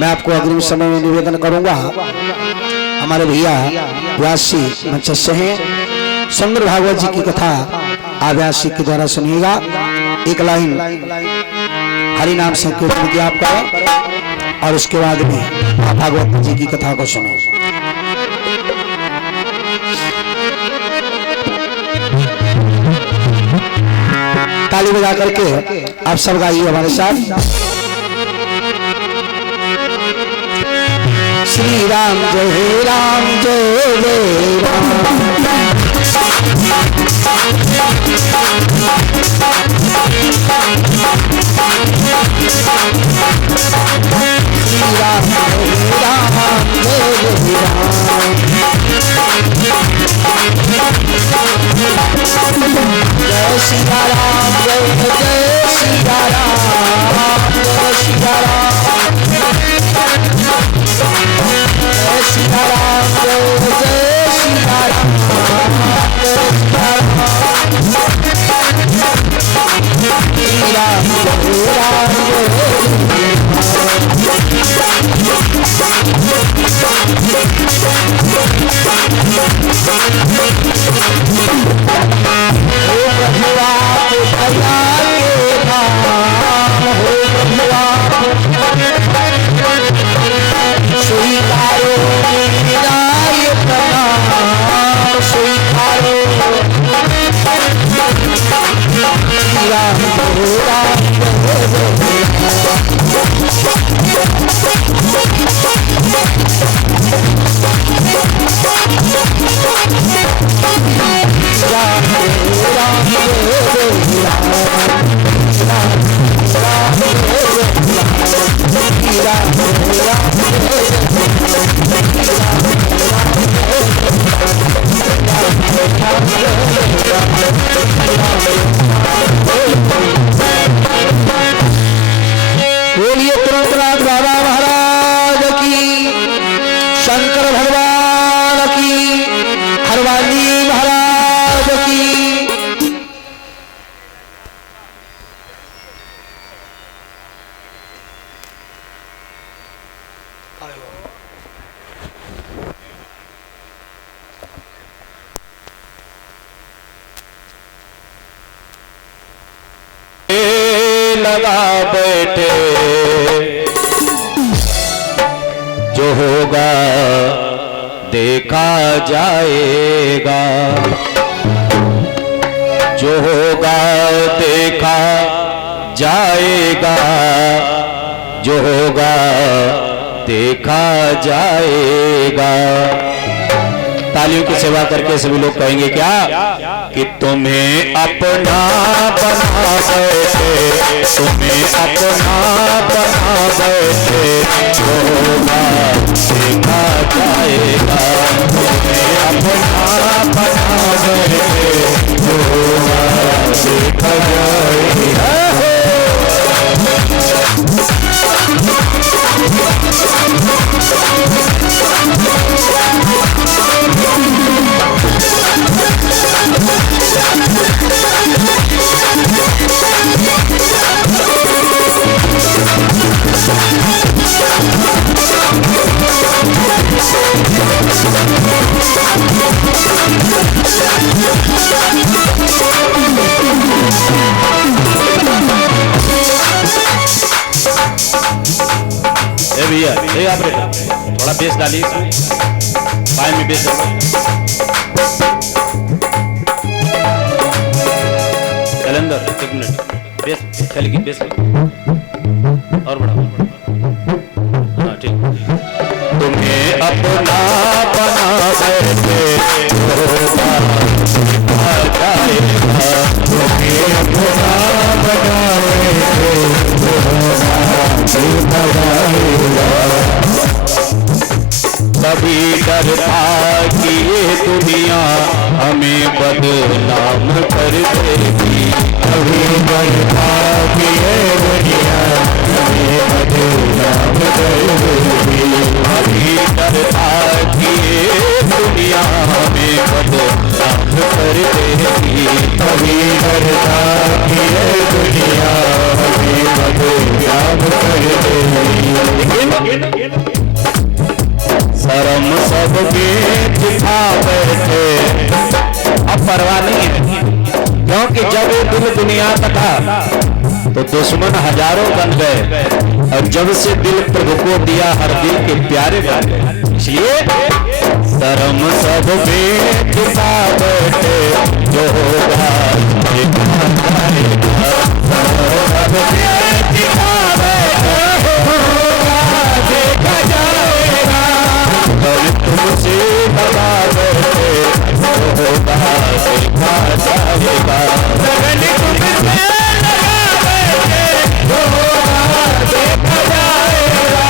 मैं आपको अग्रिम समय में निवेदन करूंगा, हमारे भैया व्यासी मंच से हैं, शंकर भागवत जी की कथा आप व्यासी के द्वारा सुनिएगा। एक लाइन हरि नाम संकीर्तन की आप करें और उसके बाद में आप भागवत जी की कथा को सुने। ताली बजा करके आप सब गाइए हमारे साथ। श्री राम जय राम जय जय राम, श्री राम जय राम जय जय राम, जय सीता राम जय जय सीता राम, जय सीता राम जय सीता राम जय जय सीता राम, जय सीता राम श्री राम जय राम लगा बैठे, जो होगा देखा जाएगा, जो होगा देखा जाएगा, जो होगा देखा जाएगा। तालियों की सेवा करके सभी लोग कहेंगे क्या कि तुम्हें अपना बना बैठे, तुम्हें अपना बना बैठे, जो होगा देखा जाएगा, तुम्हें अपना बना बैठे, जो होगा देखा जाएगा। भैया ये आप थोड़ा बेस डालिए, पाए में बेस कैलेंडर, एक मिनट बेस चलिए, बेस और बड़ा हाँ ठीक। तुम्हें अपना बना बैठे, तुम्हें अपना बना कभी डर था कि ये दुनिया हमें बदनाम कर देगी, कभी डर था कि ये दुनिया हमें बदनाम कर देगी, कभी डर था कि ये दुनिया हमें बदनाम कर देगी, कभी डर था कि ये दुनिया हमें बदनाम कर देगी। सब बेच खा बैठे। अब परवाह नहीं है, क्योंकि जब ये दिल दुनिया का था तो दुश्मन हजारों बन गए, और जब से दिल प्रभु को दिया हर दिल के प्यारे बन गए। इसलिए शर्म सब बेच खा बैठे, जो होगा देखा जाएगा। सब बेच खा बैठे, होगा देखा जाएगा। और तुमसे बता बैठे, जो होगा देखा जाएगा। लगन तुमसे लगा बैठे, जो होगा देखा जाएगा।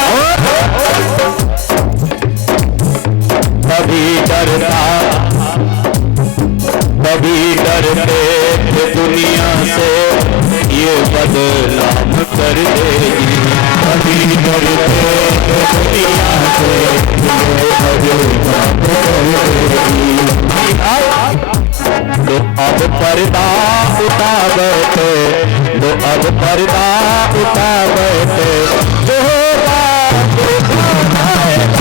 कभी डरते थे दुनिया से, ये बदनाम कर देगी। कभी डरते थे दुनिया से, ये बदनाम कर देगी। तो अब पर्दा उठा बैठे, तो अब पर्दा उठा बैठे, जो होगा देखा जाएगा।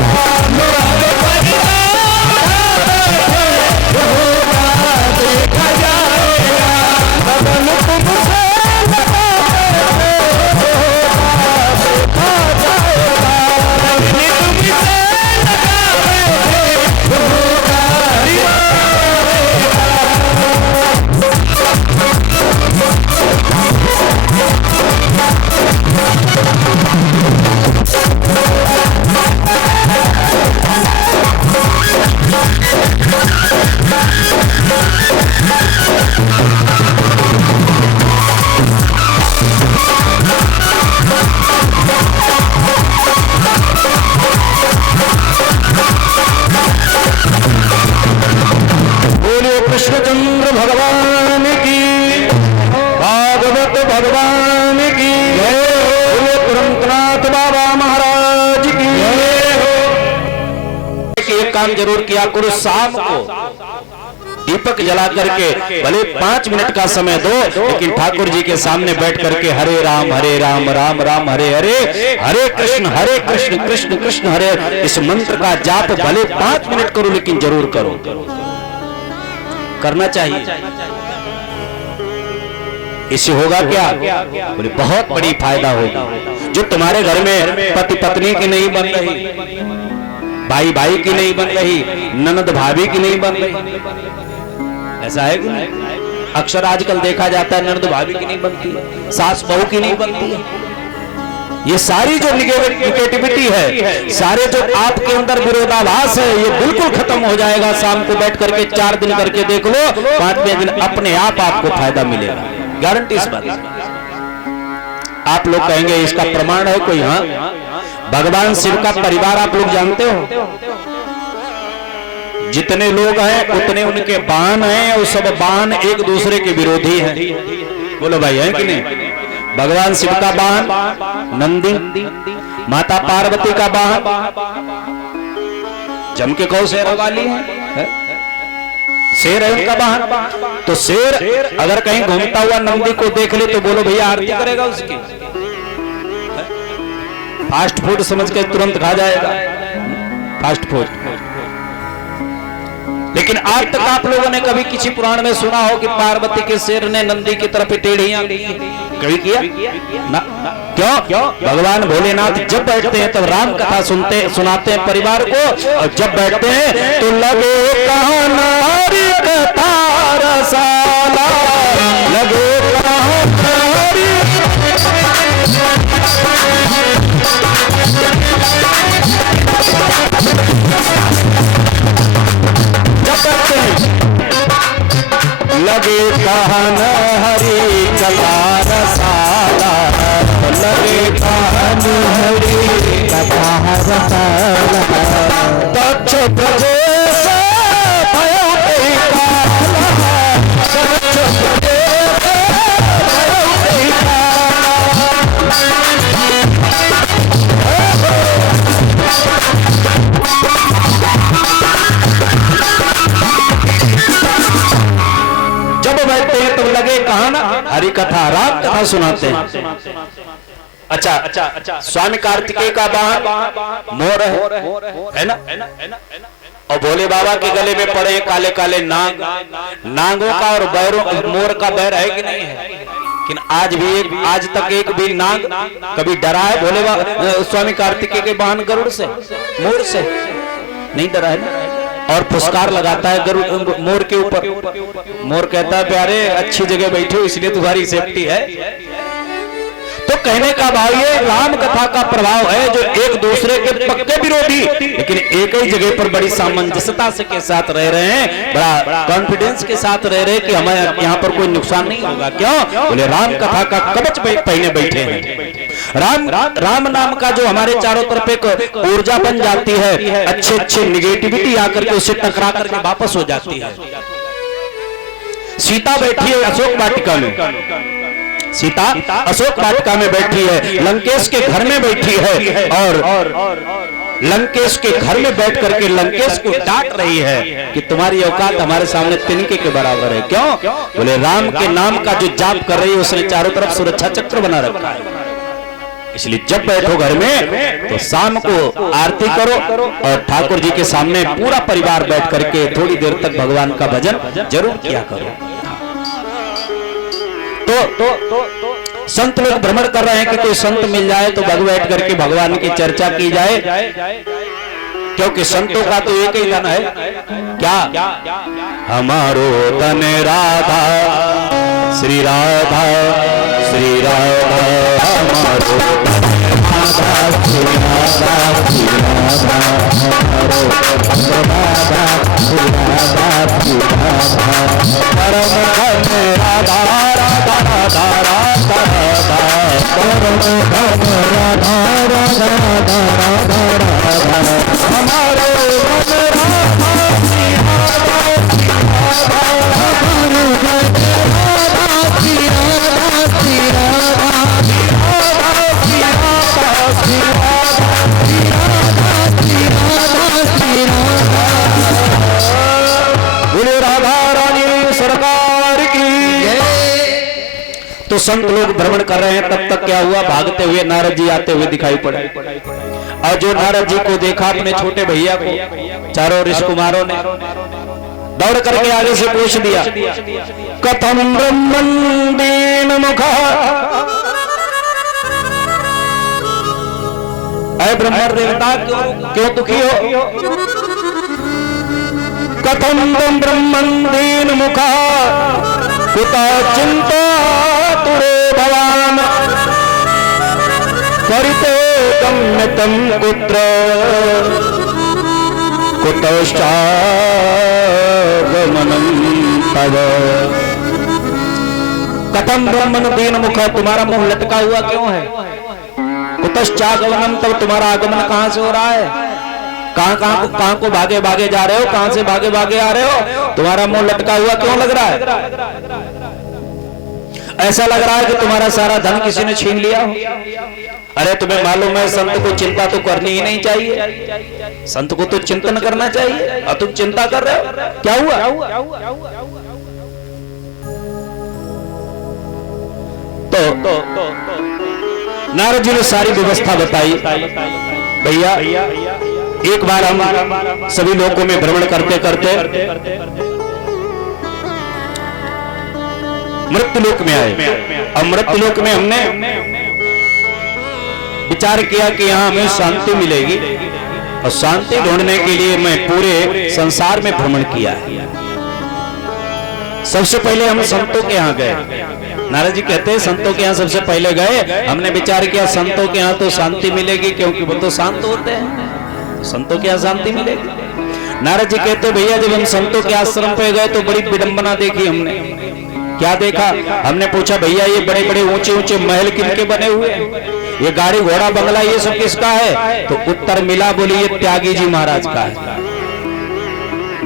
कृष्णचंद्र भगवान की, भागवत भगवान की, तुरंतनाथ बाबा महाराज की। एक काम जरूर किया करो, शाम को दीपक जला करके भले 5 मिनट का समय दो, लेकिन ठाकुर जी के सामने बैठ करके हरे राम राम राम हरे हरे, हरे कृष्ण कृष्ण कृष्ण हरे, इस मंत्र का जाप भले 5 मिनट करो, लेकिन जरूर करो, करना चाहिए। इससे होगा क्या? बोले बहुत बड़ी फायदा होगी। जो तुम्हारे घर में पति पत्नी की नहीं बन रही, भाई भाई की नहीं बन रही, ननद भाभी की नहीं बन रही, ऐसा है कि नहीं? अक्सर आजकल देखा जाता है ननद भाभी की नहीं बनती, सास बहू की नहीं बनती है। ये सारी जो निगेटिविटी है, सारे जो आपके अंदर विरोधाभास है, ये बिल्कुल खत्म हो जाएगा। शाम को बैठ करके 4 दिन करके देख लो, 5वें दिन अपने आप आपको फायदा मिलेगा, गारंटी इस बात। आप लोग कहेंगे इसका प्रमाण है कोई? हाँ, भगवान शिव का परिवार आप लोग जानते हो, जितने लोग हैं उतने उनके बाण हैं, और सब बाण एक दूसरे के विरोधी हैं। बोलो भाई, है कि नहीं? भगवान शिव का बाण नंदी, माता पार्वती का बाण जम के कौ शेर वाली है, शेर है उनका बाण। तो शेर अगर कहीं घूमता हुआ नंदी को देख ले तो बोलो भैया आरती करेगा उसकी, फास्ट फूड समझ के तुरंत खा जाएगा, फास्ट फूड। लेकिन आज तक आप लोगों ने कभी किसी पुराण में सुना हो कि पार्वती के शेर ने नंदी की तरफ टेढ़ियां कभी किया ना? क्यों? भगवान भोलेनाथ जब बैठते हैं तब राम कथा सुनाते हैं परिवार को, और जब बैठते हैं तो लगे कहना हरि कथा रसाला, लगे कहना हरि। लगे कहन हरि कथा रसाला, लगे कहन हरि कथा रसाला। दक्ष प्रदेश भयो कही काला, दक्ष प्रदेश भयो कही जब बैठते हैं तो लगे कहाना हरि कथा राम कथा सुनाते हैं। अच्छा, स्वामी कार्तिकेय का बाण मोर है ना? और भोले बाबा के गले में पड़े काले काले नाग। नागों का और बैरों मोर का बैर है कि नहीं है? लेकिन आज तक एक भी नाग कभी डरा है भोले बाबा स्वामी कार्तिकेय के वाहन गरुड़ से, मोर से नहीं डरा है ना। और पुरस्कार लगाता है गरुड़ मोर के ऊपर। मोर कहता है प्यारे अच्छी जगह बैठे हो इसलिए तुम्हारी सेफ्टी है। तो कहने का भाव ये राम कथा का प्रभाव है जो एक दूसरे के पक्के विरोधी लेकिन एक ही जगह पर बड़ी सामंजस्यता से के साथ रह रहे हैं, बड़ा कॉन्फिडेंस के साथ रह रहे हैं कि हमें यहाँ पर कोई नुकसान नहीं होगा। क्यों? बोले राम कथा का कवच पहने बैठे हैं। राम नाम का जो हमारे चारों तरफ एक ऊर्जा बन जाती है, अच्छे निगेटिविटी आकर के उससे टकरा करके वापस हो जाती है। सीता बैठी है अशोक वाटिका में, सीता अशोक वाटिका में बैठी है, लंकेश के घर में बैठी है और लंकेश के घर में बैठ करके लंकेश को डांट रही है कि तुम्हारी औकात हमारे सामने तिनके के बराबर है। क्यों? बोले राम के नाम का जो जाप कर रही है उसने चारों तरफ सुरक्षा चक्र बना रखा है। इसलिए जब बैठो घर में तो शाम को आरती करो और ठाकुर जी के सामने पूरा परिवार बैठ करके थोड़ी देर तक भगवान का भजन जरूर किया करो। तो संत लोग भ्रमण कर रहे हैं कि कोई संत मिल जाए तो बैठ करके भगवान की चर्चा की जाए, क्योंकि संतों का तो एक ही धन है क्या? हमारो धन राधा श्री राधा श्री राधा, हमारो राधा श्री राधा श्री राधा, हमारो राधा श्री राधा श्री राधा, परम धन राधा राधा राधा राधा राधा, परम धन राधा राधा राधा राधा राधा, हमारो धन राधा श्री राधा श्री राधा, हमारो धन राधा श्री राधा श्री राधा, श्री राधा श्री राधा श्री राधा श्री राधा श्री राधा। बोले राधा रानी सरकार की। तो संत लोग भ्रमण कर रहे हैं, तब तक क्या हुआ? भागते हुए नारद जी आते हुए दिखाई पड़े और जो नारद जी को देखा अपने छोटे भैया को चारों ऋषि कुमारों ने दौड़ करके आगे से पूछ दिया, कथम ब्रह्मन् दीन मुखा, अरे ब्रह्मण देवता क्यों दुखी हो? कथम ब्रह्मन् दीन मुखा कुता चिंता तुरे भवान, करिते गम्यतम पुत्र कुतश्चागमनं तव। कथम ब्रह्मन् दीन मुखा, तुम्हारा मुंह लटका हुआ क्यों है? कुतश्चागमनं तव, तुम्हारा आगमन कहां से हो रहा है? कहां को भागे भागे जा रहे हो? कहां से भागे भागे आ रहे हो? तुम्हारा मुंह लटका हुआ क्यों लग रहा है? ऐसा लग रहा है कि तुम्हारा सारा धन किसी ने छीन लिया हो। अरे तुम्हें मालूम है संत को चिंता तो करनी ही नहीं चाहिए, संत को तो चिंतन करना चाहिए और तुम चिंता कर रहे हो, क्या हुआ? तो नारद जी ने सारी व्यवस्था बताई। भैया एक बार हम सभी लोगों में भ्रमण करते करते मृत्युलोक में आए और मृत्युलोक में हमने विचार किया कि यहाँ हमें शांति मिलेगी और शांति ढूंढने के लिए मैं पूरे संसार में भ्रमण किया है। सबसे पहले हम संतों के यहाँ गए। नारद जी कहते हैं संतों के यहाँ सबसे पहले गए। हमने विचार किया संतों के यहाँ तो शांति मिलेगी क्योंकि वो तो शांत होते हैं, संतों के यहाँ शांति मिलेगी। नारद जी कहते भैया जब हम संतों के आश्रम पे गए तो बड़ी विडंबना देखी हमने। क्या देखा? हमने पूछा भैया ये बड़े बड़े ऊंचे ऊंचे महल किनके बने हुए, ये गाड़ी घोड़ा बंगला ये सब किसका है? तो उत्तर मिला बोली ये त्यागी जी महाराज का है,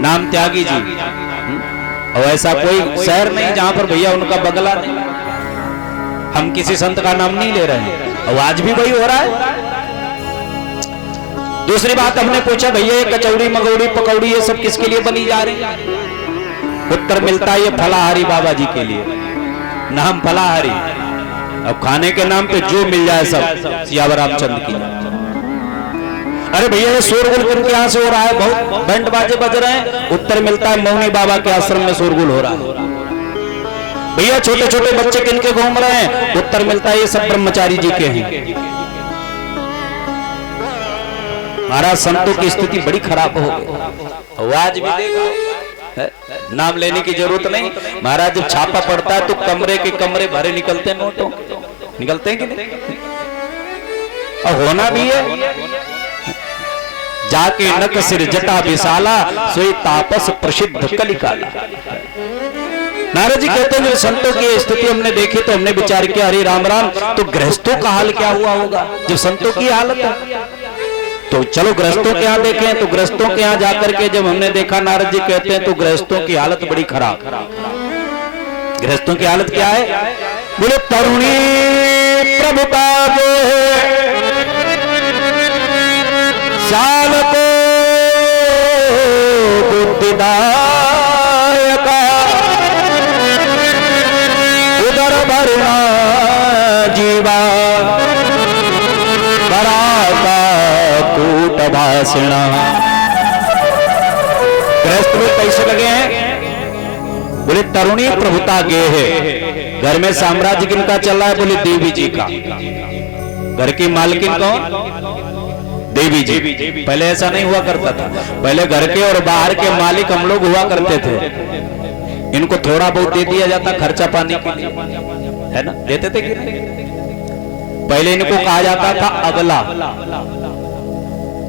नाम त्यागी जी। और ऐसा कोई शहर नहीं जहां पर भैया उनका बंगला नहीं। हम किसी संत का नाम नहीं ले रहे हैं और आज भी वही हो रहा है। दूसरी बात हमने पूछा भैया ये कचौड़ी मगौड़ी पकौड़ी ये सब किसके लिए बनी जा रही है? उत्तर मिलता है ये फलाहारी बाबा जी के लिए, नाम फलाहारी। अब खाने के नाम पे जो मिल जाए सब सियावर रामचंद्र की। अरे भैया ये शोरगुल किनके यहाँ से हो रहा है? बहुत बैंड बाजे बज रहे हैं। उत्तर मिलता है मौनी बाबा के आश्रम में शोरगुल हो रहा है। भैया छोटे छोटे बच्चे किनके घूम रहे हैं? उत्तर मिलता है ये सब ब्रह्मचारी जी के हैं। महाराज संतों की स्थिति बड़ी खराब हो गई। आज भी देखो, नाम लेने की जरूरत नहीं। महाराज जब छापा पड़ता है तो कमरे के कमरे भरे निकलते हैं, नोटों निकलते हैं कि नहीं? और होना भी है। जाके नक सिर जटा विशाला सोई तापस प्रसिद्ध कलिकाला। नारद जी कहते हैं जब संतों की स्थिति हमने देखी तो हमने विचार किया, हरे राम राम, तो गृहस्थों का हाल क्या हुआ होगा जब संतों की हालत है? तो चलो गृहस्थों के यहाँ देखें। तो गृहस्थों के यहाँ जाकर के जब हमने देखा, नारद जी कहते हैं तो गृहस्थों की हालत बड़ी खराब। गृहस्थों की हालत क्या है? बोले तरुणी प्रभुता जो है साल को बुद्धिदायका उदर भरना जीवा बराका कूट भाषणा। गृहस्थ लोग कैसे लगे हैं? बोले तरुणी प्रभुता गे है। घर में साम्राज्य किनका चल रहा है? बोले देवी जी का। घर की मालकिन कौन? देवी जी। पहले ऐसा नहीं हुआ करता था। पहले घर के और बाहर के मालिक हम लोग हुआ करते थे। इनको थोड़ा बहुत दे दिया जाता खर्चा पानी के लिए, है ना? देते थे कि नहीं? पहले इनको कहा जाता था अबला।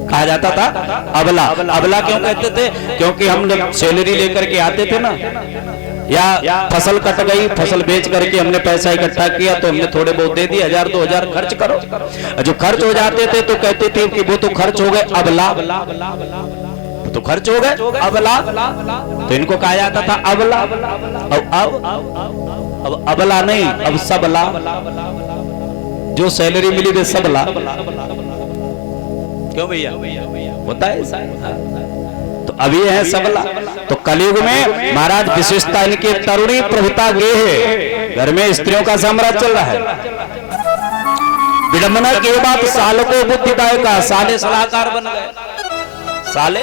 कहा जाता था अबला। अबला क्यों कहते थे? क्योंकि हम जब सैलरी लेकर के आते थे ना, या फसल कट गई, फसल बेच करके हमने पैसा इकट्ठा किया तो हमने थोड़े बहुत दे दिए, 1000 2000 खर्च करो। जो खर्च हो जाते थे तो कहते थे कि वो तो खर्च हो गए अबला, तो खर्च हो गए अबला। तो इनको कहा जाता था अबला। अब अबला नहीं, अब सबला। जो सैलरी मिली वे सबला। क्यों भैया? होता है। तो अब ये है सबला। तो कलयुग में महाराज विशेषता इनकी तरुणी प्रभुता गे है। घर में स्त्रियों का साम्राज्य चल रहा है। विडंबना की बात साल को बुद्धिदायका। साले सलाहकार बन गए। साले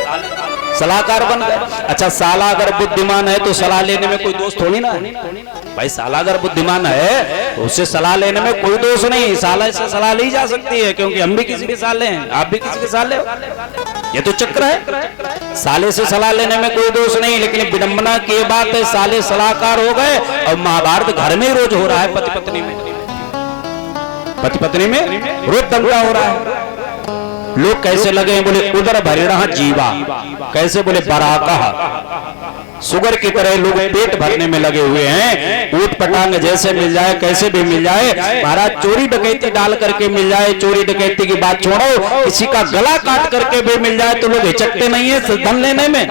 सलाहकार बन गए। अच्छा, साला अगर बुद्धिमान है तो सलाह लेने में कोई दोष थोड़ी ना है भाई। साला अगर बुद्धिमान है तो उससे सलाह लेने में कोई दोष नहीं। साला से सलाह ली जा सकती है, क्योंकि हम भी किसी के साले हैं, आप भी किसी के साले हो। ये तो चक्र है। साले से सलाह लेने में कोई दोष नहीं। लेकिन विडंबना की बात है, साले सलाहकार हो गए और महाभारत घर में रोज हो रहा है। पति पत्नी में, पति पत्नी में रोज दंगा हो रहा है। लोग कैसे लगे हैं? बोले उदर भरिणा जीवा। कैसे? बोले बराका, सुगर की तरह लोग पेट भरने में लगे हुए हैं। ऊट पटांग जैसे मिल जाए, कैसे भी मिल जाए। महाराज चोरी डकैती डाल करके मिल जाए, चोरी डकैती की बात छोड़ो, किसी का गला काट करके भी मिल जाए तो लोग हिचकते नहीं है धन लेने में।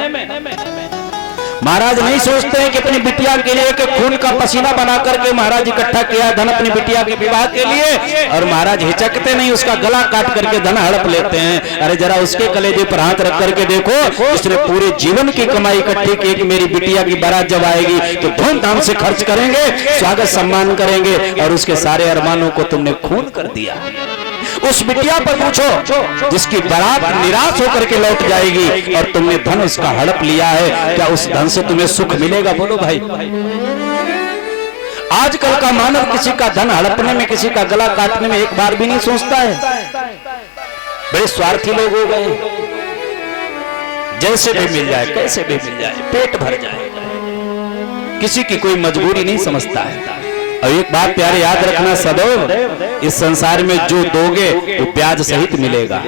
महाराज नहीं सोचते हैं कि अपनी बिटिया के लिए कि खून का पसीना बना करके महाराज इकट्ठा किया धन अपनी बिटिया के विवाह के लिए, और महाराज हिचकते नहीं, उसका गला काट करके धन हड़प लेते हैं। अरे जरा उसके कलेजे पर हाथ रख करके देखो, उसने पूरे जीवन की कमाई इकट्ठी की कि मेरी बिटिया की बारात जब आएगी तो धूमधाम से खर्च करेंगे, स्वागत सम्मान करेंगे, और उसके सारे अरमानों को तुमने खून कर दिया। उस बिटिया पर पूछो जिसकी बारात निराश होकर के लौट जाएगी और तुमने धन उसका हड़प लिया है, क्या उस धन से तुम्हें सुख मिलेगा? बोलो भाई। आजकल का मानव किसी का धन हड़पने में, किसी का गला काटने में एक बार भी नहीं सोचता है। बड़े स्वार्थी लोग हो गए। जैसे भी मिल जाए, कैसे भी मिल जाए, पेट भर जाए, किसी की कोई मजबूरी नहीं समझता है। और एक बात प्यारे याद रखना, सदैव इस संसार में जो दोगे वो ब्याज सहित मिलेगा।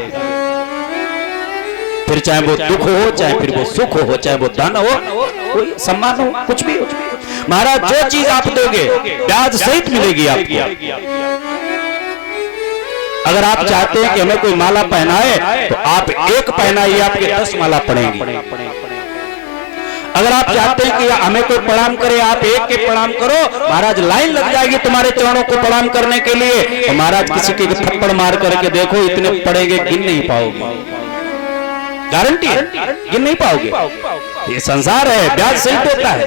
फिर चाहे वो दुख हो, चाहे फिर वो सुख हो, चाहे वो धन हो, कोई सम्मान हो, कुछ भी हो, महाराज जो चीज आप दोगे ब्याज सहित मिलेगी आपको। अगर आप चाहते हैं कि हमें कोई माला पहनाए तो आप एक पहनाइए, आपके 10 माला पड़ेंगी। अगर आप चाहते हैं कि हमें कोई प्रणाम करे, आप एक के प्रणाम करो, महाराज लाइन लग जाएगी तुम्हारे चरणों को प्रणाम करने के लिए। तो महाराज किसी के थप्पड़ मार करके देखो, इतने पड़ेंगे गिन नहीं पाओगे, गारंटी है, गिन नहीं पाओगे। ये संसार है, ब्याज सही देता है।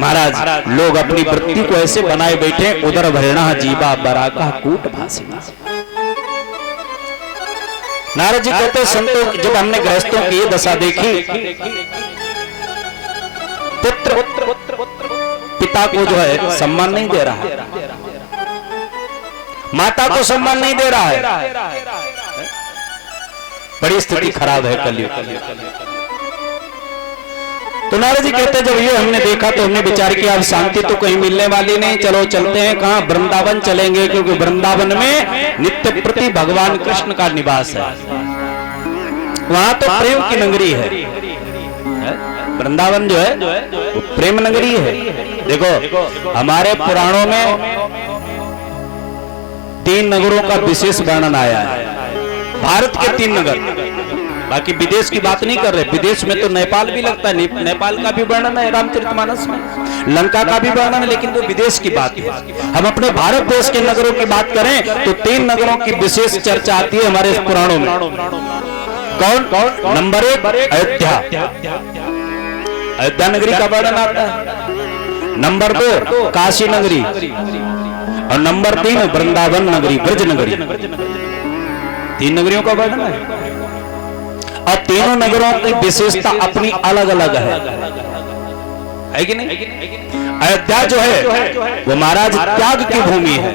महाराज लोग अपनी वृत्ति को ऐसे बनाए बैठे, उदर भरणा जीवा बराका कूट भाषिना। नारद जी कहते संतों, जब हमने गृहस्थों की ये दशा देखी, पुत्र पिता को जो है सम्मान नहीं दे रहा है, माता को सम्मान नहीं दे रहा है, बड़ी स्थिति खराब है कलयुग। तो नारद जी कहते जब ये हमने देखा तो हमने विचार किया अब शांति तो कहीं मिलने वाली नहीं, चलो चलते हैं कहां, वृंदावन चलेंगे, क्योंकि वृंदावन में नित्य प्रति भगवान कृष्ण का निवास है, वहां तो प्रेम की नगरी है। वृंदावन जो है वो प्रेम नगरी है। देखो हमारे पुराणों में 3 नगरों का विशेष वर्णन आया है, भारत के 3 नगर, बाकी विदेश की बात नहीं कर रहे, विदेश में तो नेपाल भी लगता है, नेपाल का भी वर्णन है रामचरितमानस में, लंका का भी वर्णन है, लेकिन वो विदेश की बात है। हम अपने भारत देश के नगरों की बात करें तो 3 नगरों की विशेष चर्चा आती है हमारे पुराणों में। कौन? नंबर 1 अयोध्या, अयोध्या नगरी का वर्णन आता है। नंबर 2 काशी नगरी, और नंबर 3 वृंदावन नगरी, ब्रज नगरी। 3 नगरियों का वर्णन है, और तीनों नगरों की विशेषता अपनी अलग अलग है कि नहीं? अयोध्या जो है वो महाराज त्याग की भूमि है।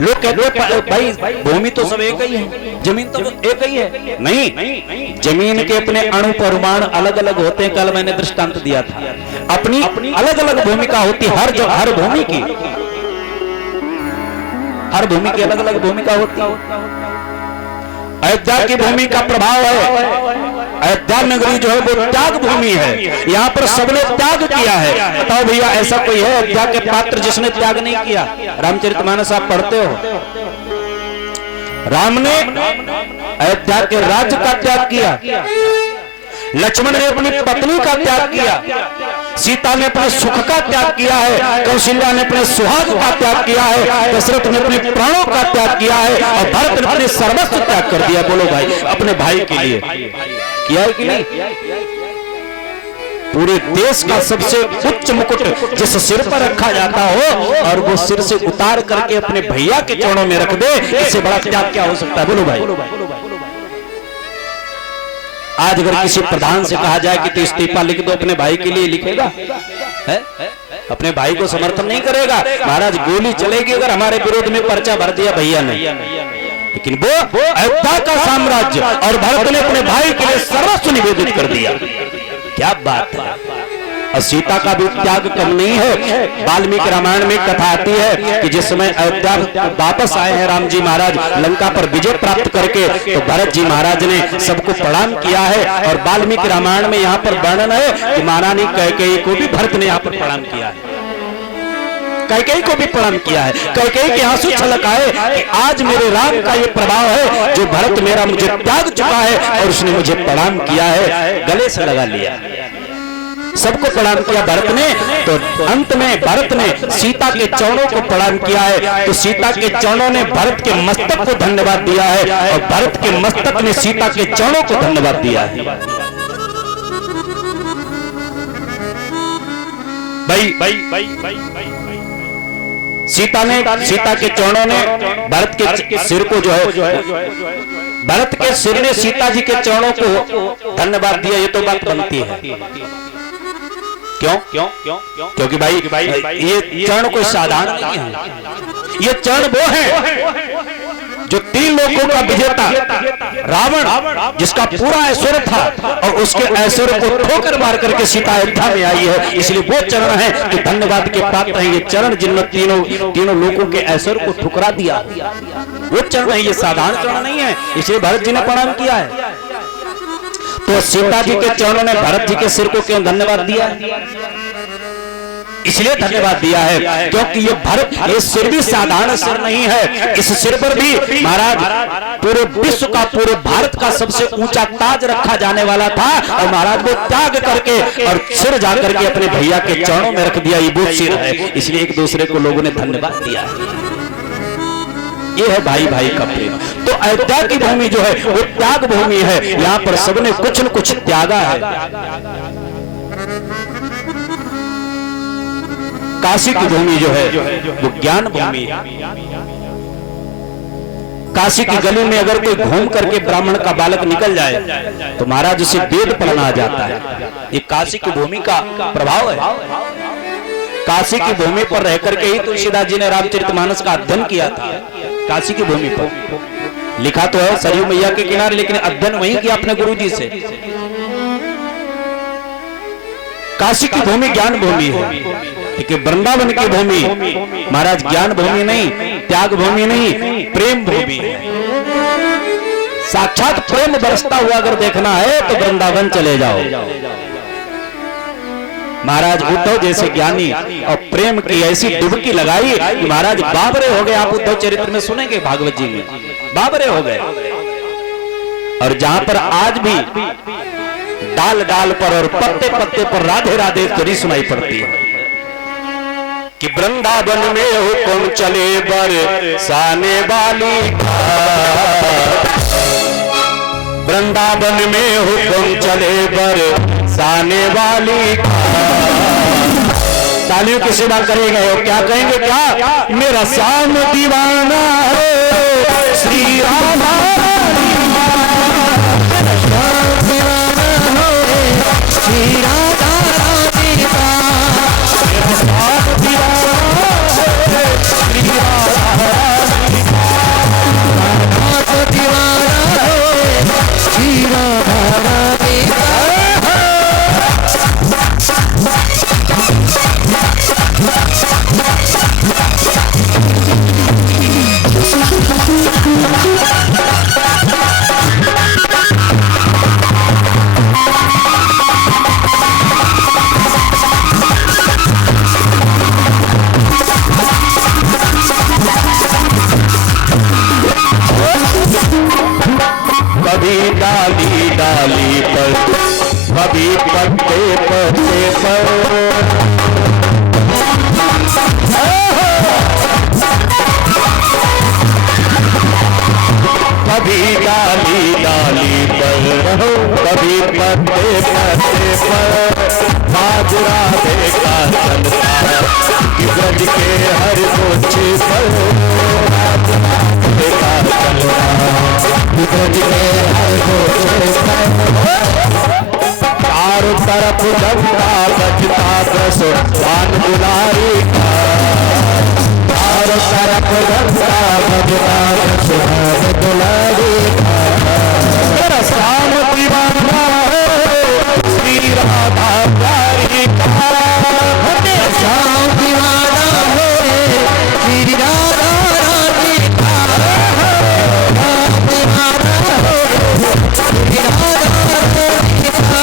लोग कहते हैं भाई भूमि तो सब एक ही है, जमीन तो एक ही है, नहीं, जमीन के अपने अणु परमाणु अलग अलग होते हैं। कल मैंने दृष्टांत दिया था, अपनी अलग अलग भूमिका होती है, हर भूमि की, हर भूमि की अलग अलग भूमिका होती है। अयोध्या की भूमि का प्रभाव है, अयोध्या नगरी जो है वो त्याग भूमि है, यहाँ पर सबने त्याग किया है। बताओ भैया ऐसा कोई है अयोध्या के पात्र जिसने त्याग नहीं किया? रामचरितमानस आप पढ़ते हो, राम ने अयोध्या के राज्य का त्याग किया, लक्ष्मण ने अपनी पत्नी का त्याग किया, सीता ने अपने सुख का त्याग किया है, कौशल्या ने अपने सुहाग का त्याग किया है, दशरथ ने अपने प्राणों का त्याग किया है, और भरत ने अपने सर्वस्व त्याग कर दिया। बोलो भाई, अपने भाई के लिए किया है कि नहीं? पूरे देश का सबसे उच्च मुकुट जिस सिर पर रखा जाता हो और वो सिर से उतार करके अपने भैया के चरणों में रख दे, इससे बड़ा त्याग क्या हो सकता है? बोलो भाई। आज अगर किसी प्रधान से कहा जाए कि तो इस्तीफा लिख दो, अपने भाई के लिए लिखेगा? है? अपने भाई को समर्थन नहीं करेगा। महाराज गोली चलेगी अगर हमारे विरोध में पर्चा भर दिया भैया ने, लेकिन वो अयोध्या का साम्राज्य और भरत ने अपने भाई के लिए सर्वस्व निवेदित कर दिया। क्या बात है! और सीता का भी त्याग कम नहीं है। वाल्मीकि रामायण में कथा आती है कि जिस समय अयोध्या वापस आए हैं राम जी महाराज लंका पर विजय प्राप्त करके, तो भरत जी महाराज ने सबको प्रणाम किया है। और वाल्मीकि रामायण में यहाँ पर वर्णन है कि महारानी कैकेयी को भी भरत ने यहाँ पर प्रणाम किया है, कैकेयी को भी प्रणाम किया है। कैकेयी के आंसू छलक आए कि आज मेरे राम का ये प्रभाव है, जो भरत मेरा मुझे त्याग चुका है और उसने मुझे प्रणाम किया है, गले से लगा लिया, सबको प्रणाम किया भरत ने। तो अंत में भरत ने सीता के चरणों को प्रणाम किया है, तो सीता के चरणों ने भरत के मस्तक को धन्यवाद दिया है, और भरत के मस्तक ने सीता के चरणों को धन्यवाद दिया है। सीता के चरणों ने भरत के सिर को जो है, भरत के सिर ने सीता जी के चरणों को धन्यवाद दिया। ये तो बात बनती है। क्यों? क्योंकि भाई ये चरण कोई साधारण नहीं है, ये चरण वो है जो 3 लोकों का विजेता रावण, जिसका पूरा ऐश्वर्य था और उसके ऐश्वर्य को ठोकर मार करके सीता अयोध्या में आई है, इसलिए वो चरण है कि धन्यवाद के पात्र हैं। ये चरण जिनमें तीनों लोगों के ऐश्वर्य को ठुकरा दिया, वो चरण है, ये साधारण चरण नहीं है, इसलिए भरत जी ने प्रणाम किया है। तो सीता जी के चरणों ने भरत जी के सिर को क्यों धन्यवाद दिया? इसलिए धन्यवाद दिया है क्योंकि ये भरत, ये सिर भी साधारण सिर नहीं है। इस सिर पर भी महाराज पूरे विश्व का, पूरे भारत का सबसे ऊंचा ताज रखा जाने वाला था, और महाराज वो त्याग करके और सिर जाकर के अपने भैया के चरणों में रख दिया। ये वो सिर है, इसलिए एक दूसरे को लोगों ने धन्यवाद दिया है। ये है भाई भाई का प्रेम। तो अयोध्या की भूमि जो है वो त्याग भूमि है, यहाँ पर सबने कुछ न कुछ त्यागा है। काशी की भूमि जो है वो ज्ञान भूमि है। काशी की गली में अगर कोई घूम करके ब्राह्मण का बालक निकल जाए तो महाराज उसे वेद पढ़ना आ जाता है। ये काशी की भूमि का प्रभाव है। काशी की भूमि पर रह करके ही तुलसीदास जी ने रामचरितमानस का अध्ययन किया था। काशी की भूमि पर लिखा तो है सरयू मैया के किनारे, लेकिन अध्ययन वहीं किया अपने गुरु जी से। काशी की भूमि ज्ञान भूमि है, ठीक है। वृंदावन की भूमि महाराज ज्ञान भूमि नहीं, त्याग भूमि नहीं, प्रेम भूमि है। साक्षात प्रेम बरसता हुआ अगर देखना है तो वृंदावन चले जाओ। महाराज उद्धव जैसे ज्ञानी और प्रेम की ऐसी डुबकी लगाई कि महाराज बाबरे हो गए। आप उद्धव चरित्र में सुनेंगे भागवत जी में, बाबरे हो गए। और जहां पर आज भी डाल डाल पर और पत्ते पत्ते पर राधे राधे ध्वनि सुनाई पड़ती है कि वृंदावन में हुक्म चले बरसाने वाली का, वृंदावन में हुक्म चले बरसाने वाली का। तालियों की सेवा करेंगे और क्या कहेंगे, क्या मेरा श्याम दीवाना है श्री राधा, श्री राधा रानी का, मेरा श्याम दीवाना है श्री राधा रानी का, नाथ दीवाना है श्री राधा रानी का। कभी डाली डाली पर, कभी पत्ते पत्ते पर, कभी डाली डाली पर, कभी पत्ते पत्ते पर, बाजरा देखा चलता ब्रज के हर कुछ पर, देखा चलता ब्रज के हर कुछ पर। चारों तरफ डंका बजता दस पान दुलारी का, चारों तरफ डंका बजता दस पान दुलारी का। मेरा श्याम दीवाना है श्री राधा प्यारी का, मेरा श्याम दीवाना है श्री राधा रानी का, दीवाना है श्री राधा रानी का।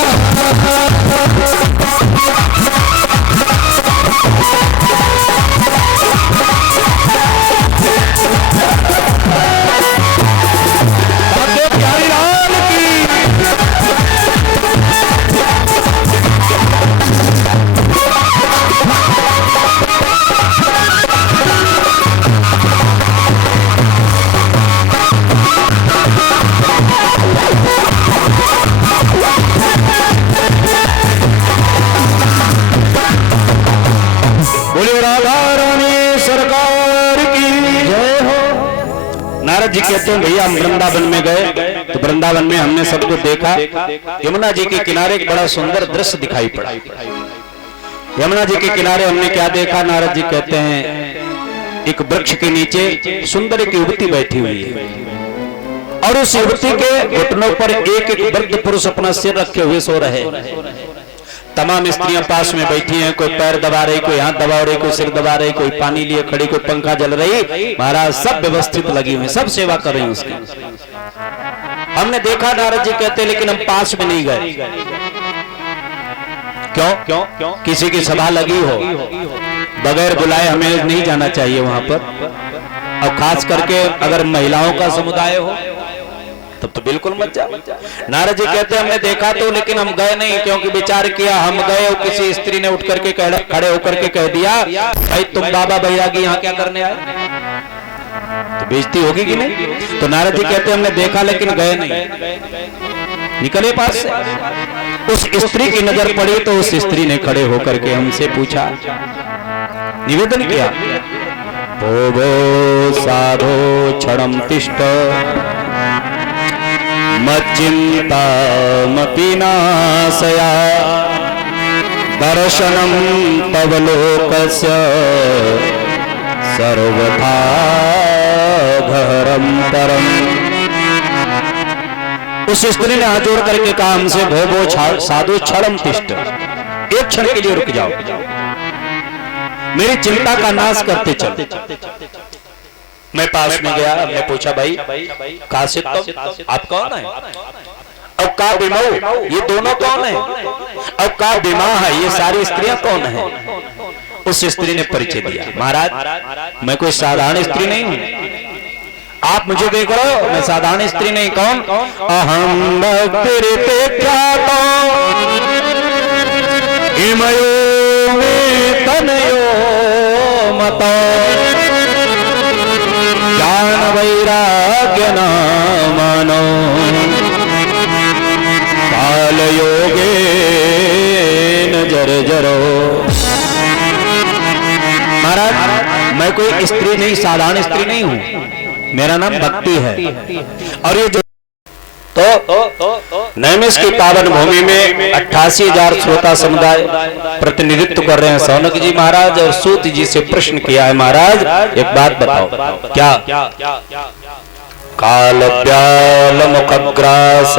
नारद जी कहते हैं भैया हम वृंदावन में गए तो वृंदावन में हमने सबको देखा। यमुना जी के किनारे एक बड़ा सुंदर दृश्य दिखाई पड़ा। यमुना जी के किनारे हमने क्या देखा, नारद जी कहते हैं एक वृक्ष के नीचे सुंदर एक युवती बैठी हुई है और उस युवती के घुटनों पर एक एक वृद्ध पुरुष अपना सिर रखे हुए सो रहे। तमाम स्त्रियां पास में बैठी हैं, कोई पैर दबा रही, कोई हाथ दबा रही, कोई सिर दबा रही, कोई पानी लिए खड़ी, कोई पंखा जल रही। महाराज सब व्यवस्थित लगी हुई, सब सेवा कर रही हैं उसकी। हमने देखा, नारद जी कहते, लेकिन हम पास में नहीं गए। क्यों? किसी की सभा लगी हो, बगैर बुलाए हमें नहीं जाना चाहिए वहां पर। और खास करके अगर महिलाओं का समुदाय हो तब तो बिल्कुल मत जा। नारद जी कहते हमने देखा तो, लेकिन हम गए नहीं, क्योंकि विचार किया हम गए और किसी स्त्री ने उठ करके खड़े होकर के कह दिया भाई तुम बाबा बैरागी यहाँ क्या करने आए, तो बेइज्जती होगी कि नहीं। तो नारद जी कहते हमने देखा लेकिन गए नहीं, निकले पास से। उस स्त्री की नजर पड़ी तो उस स्त्री ने खड़े होकर के हमसे पूछा, निवेदन किया भो साधो क्षणं तिष्ठ मच्चिन्तामपि नाशया दर्शनं तव लोकस्य सर्वथा घरं परम्। उस स्त्री ने हाथ जोड़ करके कहा हमसे भो साधु क्षणम तिष्ठ, एक क्षण के लिए रुक जाओ, मेरी चिंता का नाश करते चल। मैं पास में गया, मैं पूछा भाई काशिद तुम, आप कौन है? अब का बीमा, ये दोनों कौन है? अब का बीमा है, ये सारी स्त्रियां कौन है? उस स्त्री ने परिचय दिया, महाराज मैं कोई साधारण स्त्री नहीं हूं, आप मुझे देख रहे हो, मैं साधारण स्त्री नहीं। कौन? अहम भक्तिरिते ख्यातो इमयो में तनयो मतो ज्ञान वैराग्य नामनो काल योगेन जर्जरो। महाराज मैं कोई स्त्री नहीं, साधारण स्त्री नहीं हूं, मेरा नाम भक्ति है। और ये जो नैमिष की पावन भूमि में 88,000 श्रोता समुदाय प्रतिनिधित्व कर रहे हैं सौनक जी महाराज, और सूत जी से प्रश्न किया है, महाराज एक बात बताओ, क्या? काल प्याल मुखग्रास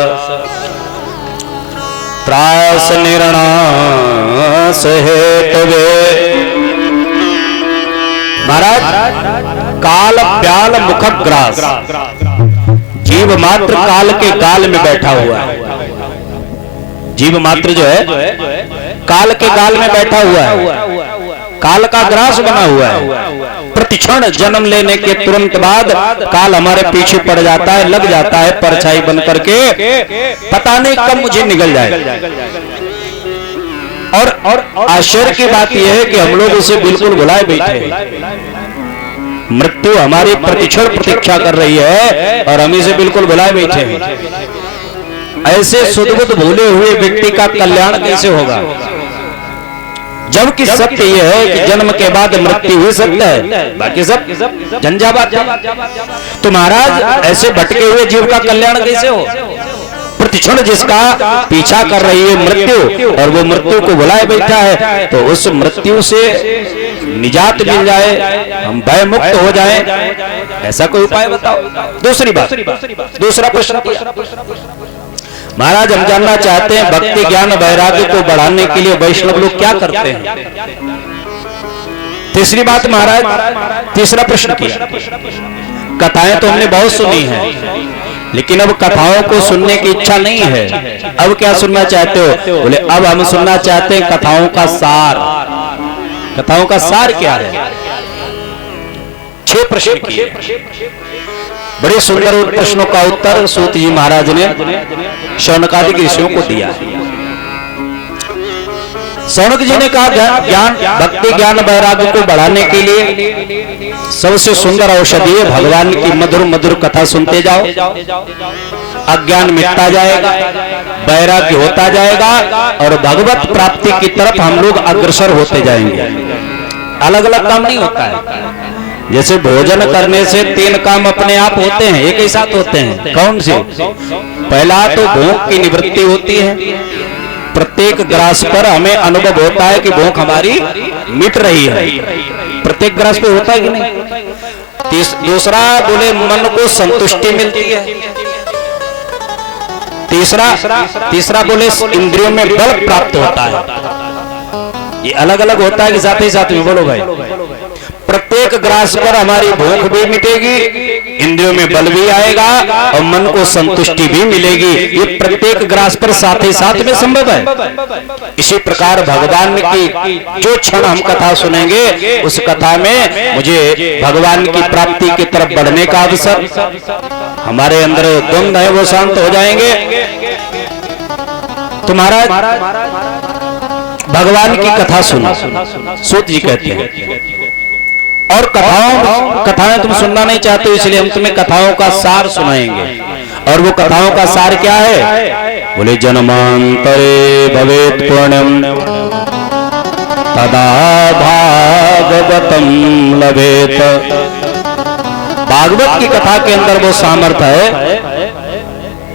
त्रास निर्णास हेतवे। महाराज काल प्याल मुखग्रास, जीव मात्र काल के गाल में बैठा हुआ है, जीव मात्र जो है काल के गाल में बैठा हुआ है, काल का ग्रास बना हुआ है। प्रतिक्षण जन्म लेने के तुरंत बाद काल हमारे पीछे पड़ जाता है, लग जाता है परछाई बन करके, पता नहीं कब मुझे निकल जाए। और आश्चर्य की बात यह है कि हम लोग उसे बिल्कुल भुलाए बैठे हैं। मृत्यु हमारी प्रतिक्षण प्रतीक्षा कर रही है और हम इसे बिल्कुल भुलाए बैठे हैं। ऐसे सुदबुद भूले हुए व्यक्ति का कल्याण कैसे होगा? जबकि सत्य यह है कि जन्म के बाद मृत्यु ही सत्य है, बाकी सब झंझावात है। तो महाराज ऐसे भटके हुए जीव का कल्याण कैसे हो? प्रतिक्षण जिसका पीछा कर रही है मृत्यु, और वो मृत्यु को भुलाए बैठा है, तो उस मृत्यु से निजात मिल जाए, हम भय मुक्त हो जाएं, ऐसा कोई उपाय बताओ। दूसरी बात, दूसरा प्रश्न महाराज हम जानना चाहते हैं भक्ति ज्ञान वैराग्य को बढ़ाने के लिए वैष्णव लोग क्या करते हैं? तीसरी बात महाराज, तीसरा प्रश्न किया, कथाएं तो हमने बहुत सुनी हैं, लेकिन अब कथाओं को सुनने की इच्छा नहीं है। अब क्या सुनना चाहते हो? बोले अब हम सुनना चाहते हैं कथाओं का सार। कथाओं का सार क्या है? 6 प्रश्न किए, बड़े सुंदर प्रश्नों का उत्तर सूत जी महाराज ने शौनकादि ऋषियों को दिया। शौनक जी ने कहा ज्ञान भक्ति ज्ञान वैराग्य को बढ़ाने के लिए सबसे सुंदर औषधि है भगवान की मधुर मधुर कथा सुनते जाओ, अज्ञान मिटता जाएगा, वैराग्य होता जाएगा और भगवत प्राप्ति की तरफ हम लोग अग्रसर होते जाएंगे। अलग अलग काम नहीं होता है। जैसे भोजन करने से 3 काम अपने आप होते हैं, एक ही साथ होते हैं। कौन से? पहला तो भूख की निवृत्ति होती है, प्रत्येक ग्रास पर हमें अनुभव होता है कि भूख हमारी मिट रही है, प्रत्येक ग्रास पे होता है कि नहीं? दूसरा बोले मन को संतुष्टि मिलती है। तीसरा बोले इंद्रियों में बल प्राप्त होता है। ये अलग अलग होता है कि साथ ही साथ में बोलो भाई, प्रत्येक ग्रास पर हमारी भूख भी मिटेगी, इंद्रियों में बल भी आएगा और मन को संतुष्टि भी मिलेगी। ये प्रत्येक ग्रास पर साथ ही साथ में संभव है। इसी प्रकार भगवान की जो क्षण हम कथा सुनेंगे उस कथा में मुझे भगवान की प्राप्ति की तरफ बढ़ने का अवसर, हमारे अंदर द्वंद है वो शांत हो जाएंगे। तो महाराज भगवान की कथा सुनो, सूत जी कहते हैं। और कथाएं तुम सुनना नहीं चाहते, इसलिए हम तुम्हें कथाओं का सार सुनाएंगे। और वो कथाओं का सार क्या है? बोले जन्मांतरे भवेत् पुण्यम तदा भागवतम लभेत। भागवत की कथा के अंदर वो सामर्थ्य है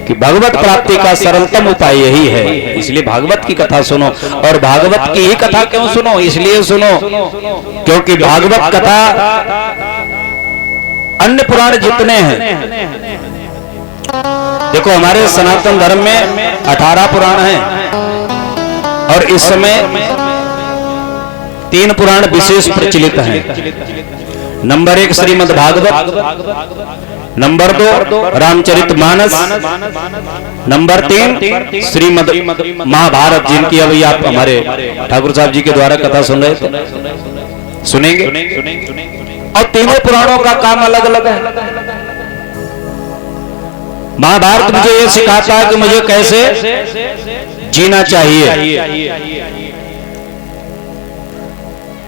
कि भगवत प्राप्ति का सरलतम उपाय यही है। इसलिए भागवत की कथा सुनो। और भागवत की ही कथा क्यों सुनो? इसलिए सुनो क्योंकि भागवत कथा अन्य पुराण जितने हैं, देखो हमारे सनातन धर्म में 18 पुराण हैं और इस समय 3 पुराण विशेष प्रचलित हैं। Number 1 Shrimad Bhagavat, number 2 Ramcharitmanas, number 3 Shrimad Mahabharat, जिनकी अभी आप हमारे ठाकुर साहब जी के द्वारा कथा सुन रहे थे, सुनेंगे। और तीनों पुराणों का काम अलग अलग है। महाभारत मुझे ये सिखाता है कि मुझे कैसे जीना चाहिए।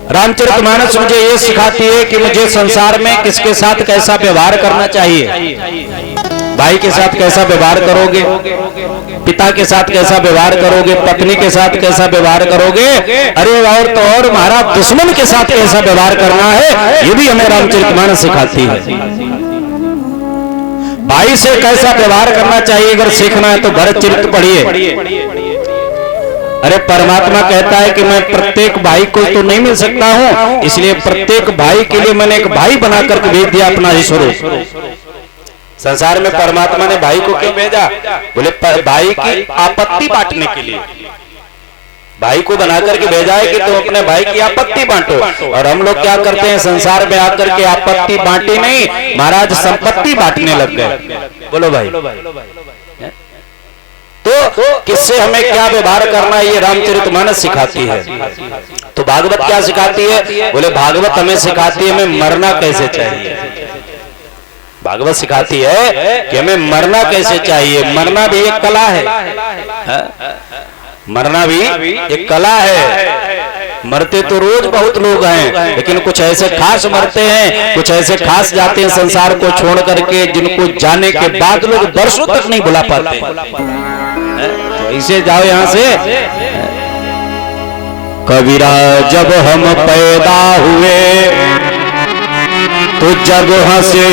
रामचरितमानस मुझे ये सिखाती है कि मुझे संसार में किसके साथ कैसा व्यवहार करना चाहिए। भाई के साथ कैसा व्यवहार करोगे, पिता के साथ कैसा व्यवहार करोगे, पत्नी के साथ कैसा व्यवहार करोगे, अरे और तो और महाराज दुश्मन के साथ कैसा व्यवहार करना है, ये भी हमें रामचरितमानस सिखाती है। भाई से कैसा व्यवहार करना चाहिए अगर सीखना है तो भरत चरित्र पढ़िए। अरे परमात्मा कहता है कि मैं प्रत्येक भाई को तो नहीं मिल सकता हूं, इसलिए प्रत्येक भाई के लिए मैंने एक भाई बनाकर के भेज दिया अपना ही स्वरूप। संसार में परमात्मा ने भाई को क्यों भेजा? बोले भाई की आपत्ति बांटने के लिए भाई को बनाकर के भेजा है कि तुम अपने भाई की आपत्ति बांटो। और हम लोग क्या करते हैं, संसार में आकर के आपत्ति बांटी नहीं, महाराज संपत्ति बांटने लग गए। बोलो भाई, तो किससे हमें क्या व्यवहार करना है ये रामचरितमानस सिखाती है। तो भागवत क्या सिखाती है? बोले भागवत हमें सिखाती है हमें मरना कैसे चाहिए। भागवत सिखाती है कि हमें मरना कैसे चाहिए। मरना भी एक कला है, मरना भी एक कला है। मरते तो रोज बहुत लोग हैं, लेकिन कुछ ऐसे खास मरते हैं, कुछ ऐसे खास जाते हैं संसार को छोड़ करके, जिनको जाने के बाद लोग वर्षों तक नहीं भुला पाते। तो इसे जाओ यहां से। कबीरा जब हम पैदा हुए तो जग हंसे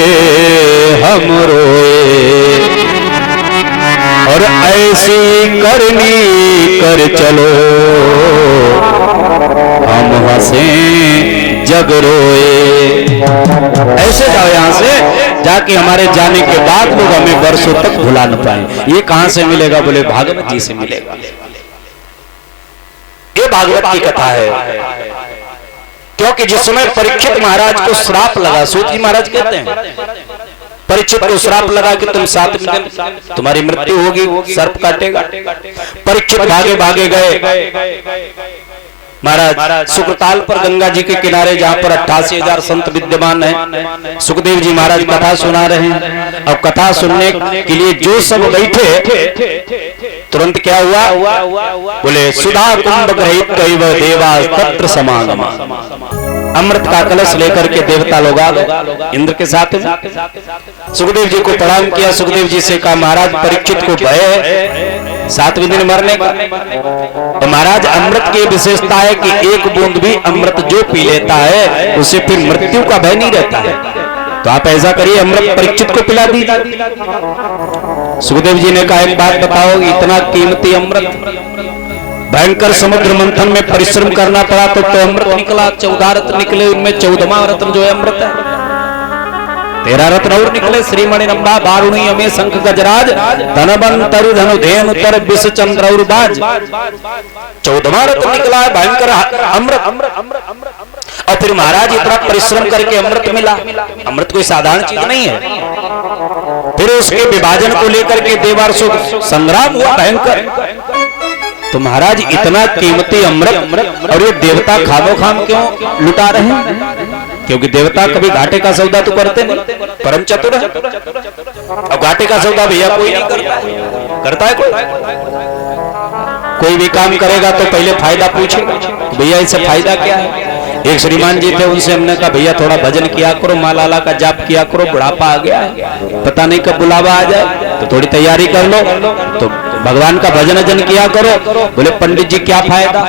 हम रोए, और ऐसी करनी कर चलो हम हंसे जग रोए। ऐसे जाओ यहां से, जाके हमारे जाने के बाद लोग हमें वर्षों तक भुला न पाए। ये कहां से मिलेगा? बोले भागवत जी से मिलेगा। ये भागवत की कथा है। क्योंकि जिस समय परीक्षित महाराज को श्राप लगा, सूत जी महाराज कहते हैं परीक्षित को श्राप लगा कि तुम 7 दिन तुम्हारी मृत्यु होगी, सर्प काटेगा। परीक्षित भागे भागे गए महाराज सुकृताल पर, गंगा जी के किनारे, जहां पर 88,000 संत विद्यमान हैं। सुखदेव जी महाराज कथा सुना रहे हैं। अब कथा सुनने के लिए जो सब बैठे, तुरंत क्या हुआ? बोले सुधा कुंभ ग्रहित कैव देवा तत्र समागम। अमृत का कलश लेकर के देवता लोग आ गए इंद्र के साथ में। सुखदेव जी को प्रणाम किया। सुखदेव जी से कहा महाराज परीक्षित को भय है 7वें दिन मरने का। तो महाराज अमृत की विशेषता है कि एक बूंद भी अमृत जो पी लेता है उसे फिर मृत्यु का भय नहीं रहता है। तो आप ऐसा करिए अमृत परीक्षित को पिला दीजिए। सुखदेव जी ने कहा एक बात बताओ, इतना कीमती अमृत, भयंकर समुद्र मंथन में परिश्रम करना पड़ा तो अमृत निकला, 14 रत्न निकले, उनमें 14वां रत्न जो है अमृत है। 13 रत्न और निकले, श्रीमणि नंबा बारुणी अमे शंख गजराज धनवंतरि धनुधेनु तर विष चंद्र और बाज। 14वां रत्न निकला है भयंकर अमृत। और फिर महाराज इतना परिश्रम करके अमृत मिला। अमृत कोई साधारण चीज नहीं है। फिर उसके विभाजन को लेकर के देवासुर संग्राम हुआ भयंकर। तो महाराज इतना कीमती अमृत और ये देवता खामो खाम क्यों लुटा रहे हैं? क्योंकि देवता कभी घाटे का सौदा तो करते नहीं, परम चतुर है। अब घाटे का सौदा भैया कोई नहीं करता है। कोई भी काम करेगा तो पहले फायदा पूछेगा, भैया इससे फायदा क्या है। एक श्रीमान जी थे, उनसे हमने कहा भैया थोड़ा भजन किया करो, मालाला का जाप किया करो, बुढ़ापा आ गया है, पता नहीं कब बुलावा आ जाए, तो थोड़ी तैयारी कर लो, तो भगवान का भजन अजन किया करो। बोले पंडित जी क्या फायदा?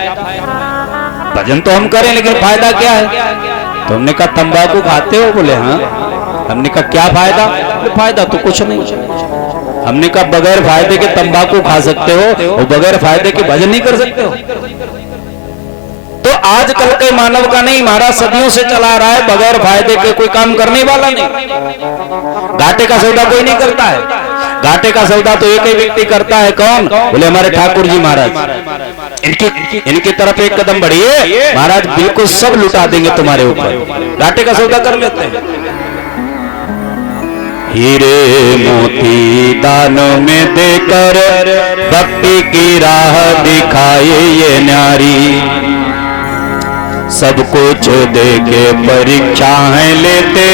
भजन तो हम करें लेकिन फायदा क्या है? तो हमने कहा तंबाकू खाते हो? बोले हाँ। हमने कहा क्या फायदा? बोले फायदा तो कुछ नहीं। हमने कहा बगैर फायदे के तंबाकू खा सकते हो और बगैर फायदे के भजन नहीं कर सकते हो? तो आजकल के मानव का नहीं, महाराज सदियों से चला रहा है, बगैर फायदे के कोई काम करने वाला नहीं। घाटे का सौदा कोई नहीं करता है। घाटे का सौदा तो एक ही व्यक्ति करता है, कौन? बोले हमारे ठाकुर जी महाराज। इनकी तरफ एक कदम बढ़िए, महाराज बिल्कुल सब लुटा देंगे तुम्हारे ऊपर। घाटे का सौदा कर लेते हैं। हीरे मोती दान में देकर भक्ति की राह दिखाए ये नारी, सब कुछ दे के परीक्षाएं लेते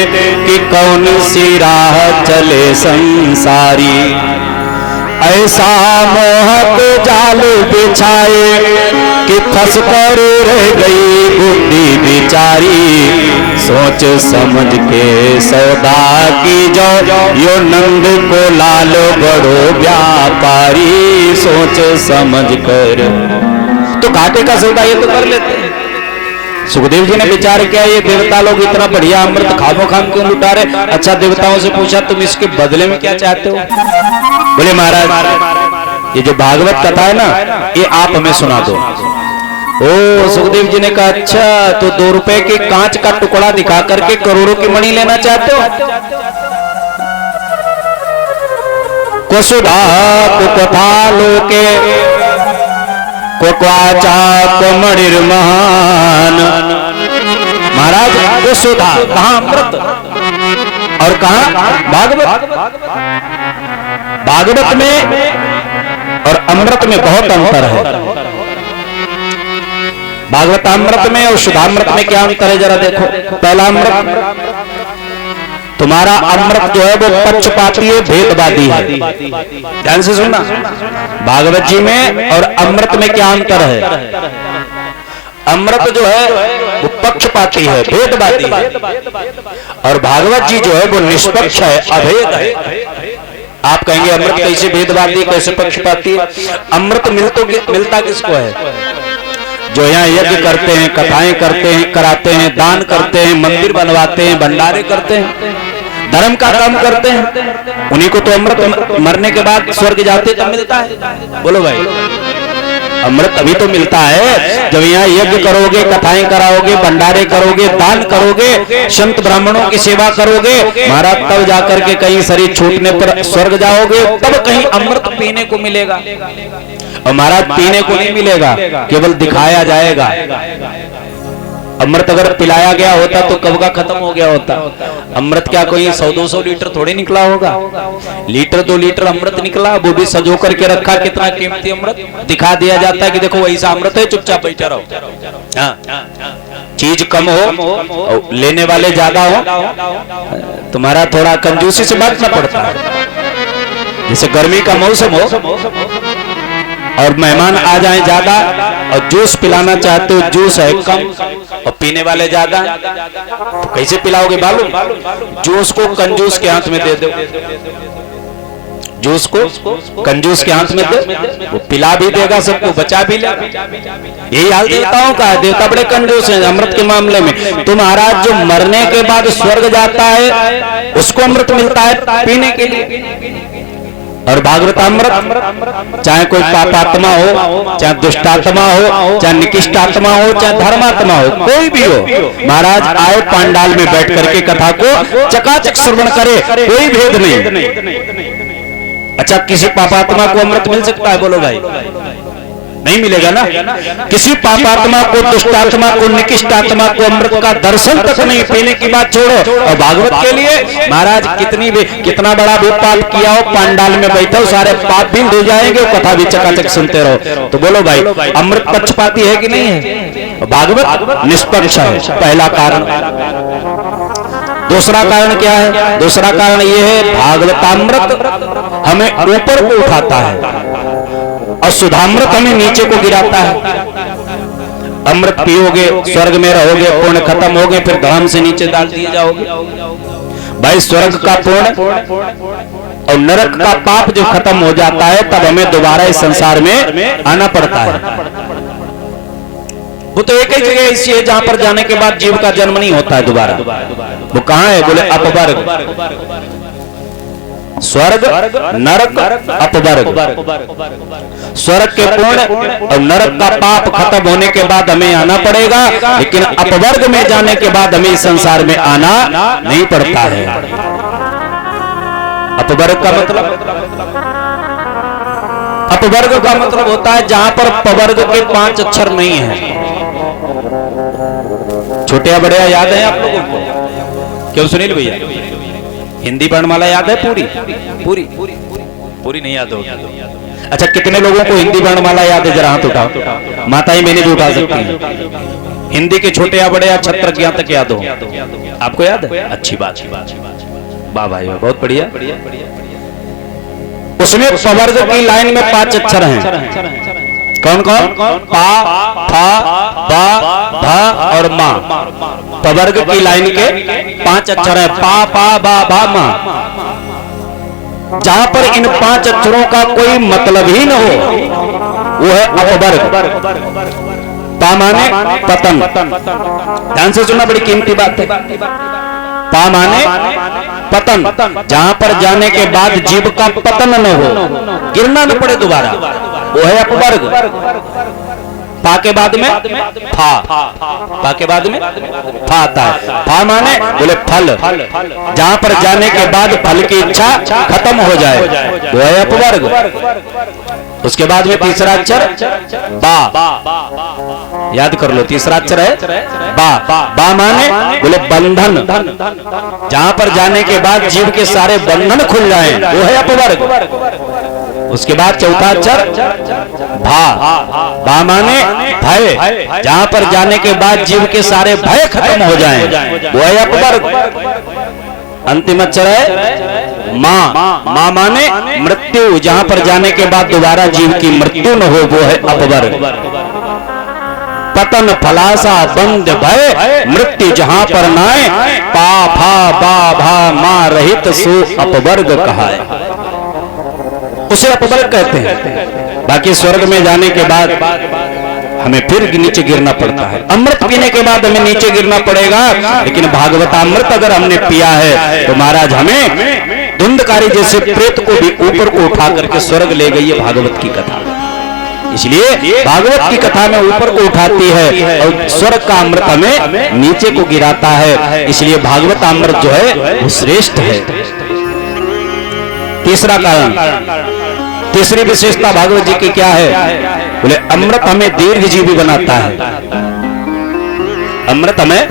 कि कौन सी राह चले संसारी। ऐसा मोहक जाल बिछाए कि फंस कर रह गई बुद्धि बिचारी, सोच समझ के सौदा की जो यो नंद को लाल बड़ो व्यापारी, सोच समझ कर। तो घाटे का सौदा ये तो कर लेते हैं। सुखदेव जी ने विचार किया ये देवता लोग इतना बढ़िया अमृत खामो खाम क्यों लुटा रहे? अच्छा देवताओं से पूछा तुम इसके बदले में क्या चाहते हो? बोले महाराज ये जो भागवत कथा है ना, ये आप हमें सुना दो। ओ सुखदेव जी ने कहा अच्छा तो 2 रुपए के कांच का टुकड़ा दिखा करके करोड़ों की मणि लेना चाहते हो? कुसुधा कुकथा लोके कोक्वाचा मणिर्महान। महाराज कुसुधा कहां अमृत और कहां भागवत। भागवत में और अमृत में बहुत अंतर है। भागवतामृत में और शुद्धामृत में क्या अंतर है जरा देखो। पहला अमृत तुम्हारा अमृत जो है वो पक्षपाती है, भेदवादी है। ध्यान से सुनना, भागवत जी में और अमृत में क्या अंतर है? अमृत जो है वो पक्षपाती है, भेदवादी है, और भागवत जी जो है वो निष्पक्ष है, अभेद है। आप कहेंगे अमृत कैसे भेदवादी, कैसे पक्षपाती है? अमृत मिलता किसको है? जो यहाँ यज्ञ करते हैं, कथाएं करते हैं, कराते हैं, दान करते हैं, मंदिर बनवाते हैं, भंडारे करते हैं, धर्म का काम करते हैं, उन्हीं को तो अमृत मरने के बाद स्वर्ग जाते तब मिलता है। बोलो भाई, अमृत अभी तो मिलता है जब यहाँ यज्ञ करोगे, कथाएं कराओगे, भंडारे करोगे, दान करोगे, संत ब्राह्मणों की सेवा करोगे, महाराज तब जाकर के कहीं शरीर छूटने पर स्वर्ग जाओगे, तब कहीं अमृत पीने को मिलेगा। और महाराज पीने को नहीं मिलेगा, केवल दिखाया जाएगा। अमृत अगर पिलाया गया होता तो कब का खत्म हो गया होता। अमृत क्या कोई 100-200 लीटर थोड़ी निकला होगा, लीटर 2 लीटर अमृत निकला, वो भी सजो करके रखा। कितना कीमती अमृत दिखा दिया जाता है कि देखो वैसा अमृत है, चुपचाप बैठा रहो। हाँ, चीज कम हो, लेने वाले ज्यादा हो, तुम्हारा थोड़ा कंजूसी से बांटना पड़ता है। जैसे गर्मी का मौसम हो और मेहमान आ जाएं ज्यादा और जूस पिलाना चाहते हो, जूस है कम और पीने वाले ज्यादा, तो कैसे पिलाओगे मालूम? जूस को कंजूस के हाथ में दे दो, जूस को कंजूस के हाथ में दे, वो पिला भी देगा, सबको बचा भी लेगा। यही हाल देवताओं का है। देवता बड़े कंजूस हैं अमृत के मामले में। तो महाराज जो मरने के बाद स्वर्ग जाता है उसको अमृत मिलता है पीने के लिए। और भागवतामृत चाहे कोई पापात्मा हो, चाहे दुष्टात्मा हो, चाहे निकृष्टात्मा हो, चाहे धर्मात्मा हो, कोई भी हो, महाराज आए पांडाल में बैठ करके कथा को चकाचक श्रवण करे, कोई भेद नहीं। अच्छा किसी पापात्मा को अमृत मिल सकता है? बोलो भाई, नहीं मिलेगा ना। किसी पापात्मा को, दुष्टात्मा को, निकृष्टात्मा को अमृत का दर्शन तक नहीं, पीने की बात छोड़ो। और भागवत के लिए महाराज कितना बड़ा भी पाप किया हो, पांडाल में बैठे हो, सारे पाप भी धो जाएंगे, कथा भी चकाचक सुनते रहो। तो बोलो भाई, अमृत पक्षपाती है कि नहीं है? भागवत निष्पक्ष है, पहला कारण। दूसरा कारण क्या है? दूसरा कारण यह है भागवतामृत हमें ऊपर को उठाता है और सुधामृत हमें नीचे को गिराता है। अमृत पियोगे स्वर्ग में रहोगे, पुण्य खत्म होगे, फिर धाम से नीचे डाल दिए जाओगे। भाई स्वर्ग का पुण्य और नरक का पाप जो खत्म हो जाता है तब हमें दोबारा इस संसार में आना पड़ता है। वो तो एक ही जगह ऐसी है जहां पर जाने के बाद जीव का जन्म नहीं होता है दोबारा। वो कहां है? बोले अपवर्ग। स्वर्ग, नरक, अपवर्ग। स्वर्ग के पुण्य और नरक का पाप खत्म होने के बाद हमें आना पड़ेगा, लेकिन अपवर्ग में जाने के बाद हमें इस संसार में आना नहीं पड़ता है। अपवर्ग का मतलब होता है जहां पर पवर्ग के 5 अक्षर नहीं है। छोटे या बड़े याद है आप लोगों को? क्यों सुनील भैया, हिंदी वर्णमाला याद है? पूरी नहीं याद होगी। अच्छा, कितने लोगों को हिंदी वर्णमाला याद है? जरा हाथ उठाओ। माताएं मैंने भी उठा सकती हैं। हिंदी के छोटे या बड़े या छत्रक यहाँ तक याद हो? आपको याद है? अच्छी बात। वाह भाई, बहुत बढ़िया। उसमें पवर्ग की लाइन में 5 अक्षर हैं। कौन कौन? पा, फा, बा, भा और मा। पवर्ग की लाइन के 5 अक्षर हैं। पा, पा, बा, भा, मा। जहां पर इन 5 अक्षरों का कोई मतलब ही न हो, वो है अपवर्ग। पा माने पतन। ध्यान से सुनना, बड़ी कीमती बात है। पा माने पतन, जहां पर जाने के बाद जीव का पतन न हो, गिरना न पड़े दोबारा, वो है अपवर्ग। पा के बाद में फा, पा के बाद में फा आता है। फा माने बोले फल, जहां पर जाने के बाद फल की इच्छा खत्म हो जाए, वो है अपवर्ग। उसके बाद में तीसरा अक्षर बा, याद कर लो, तीसरा अक्षर है बा। बा माने बोले बंधन, जहां पर जाने के बाद जीव के सारे बंधन खुल जाएं, वो है अपवर्ग। उसके बाद चौथा अक्षर भा। भा माने भय, जहां पर जाने के बाद जीव के सारे भय खत्म हो जाएं, वो है अपवर्ग। अंतिम अक्षर है मां। मां माने मृत्यु, जहां पर जाने के बाद दोबारा जीव की मृत्यु न हो, वो है अपवर्ग। पतन, फलासा, बंध, भय, मृत्यु जहां पर नाए, पा, फा, बा, भा, मा रहित सो अपवर्ग कहा है, उसे अपवर्ग कहते हैं। बाकी स्वर्ग में जाने के बाद हमें फिर नीचे गिरना पड़ता है। अमृत पीने के बाद हमें नीचे गिरना पड़ेगा, लेकिन भागवतामृत अगर हमने पिया है तो महाराज हमें धुंधकारी जैसे प्रेत को भी ऊपर को उठा करके स्वर्ग ले गई है भागवत की कथा। इसलिए भागवत की कथा में ऊपर को उठाती है और स्वर्ग का अमृत हमें नीचे को गिराता है। इसलिए भागवत अमृत जो है वो श्रेष्ठ है। तीसरा कारण, तीसरी विशेषता भागवत जी की क्या है? बोले अमृत हमें दीर्घजीवी बनाता है। अमृत हमें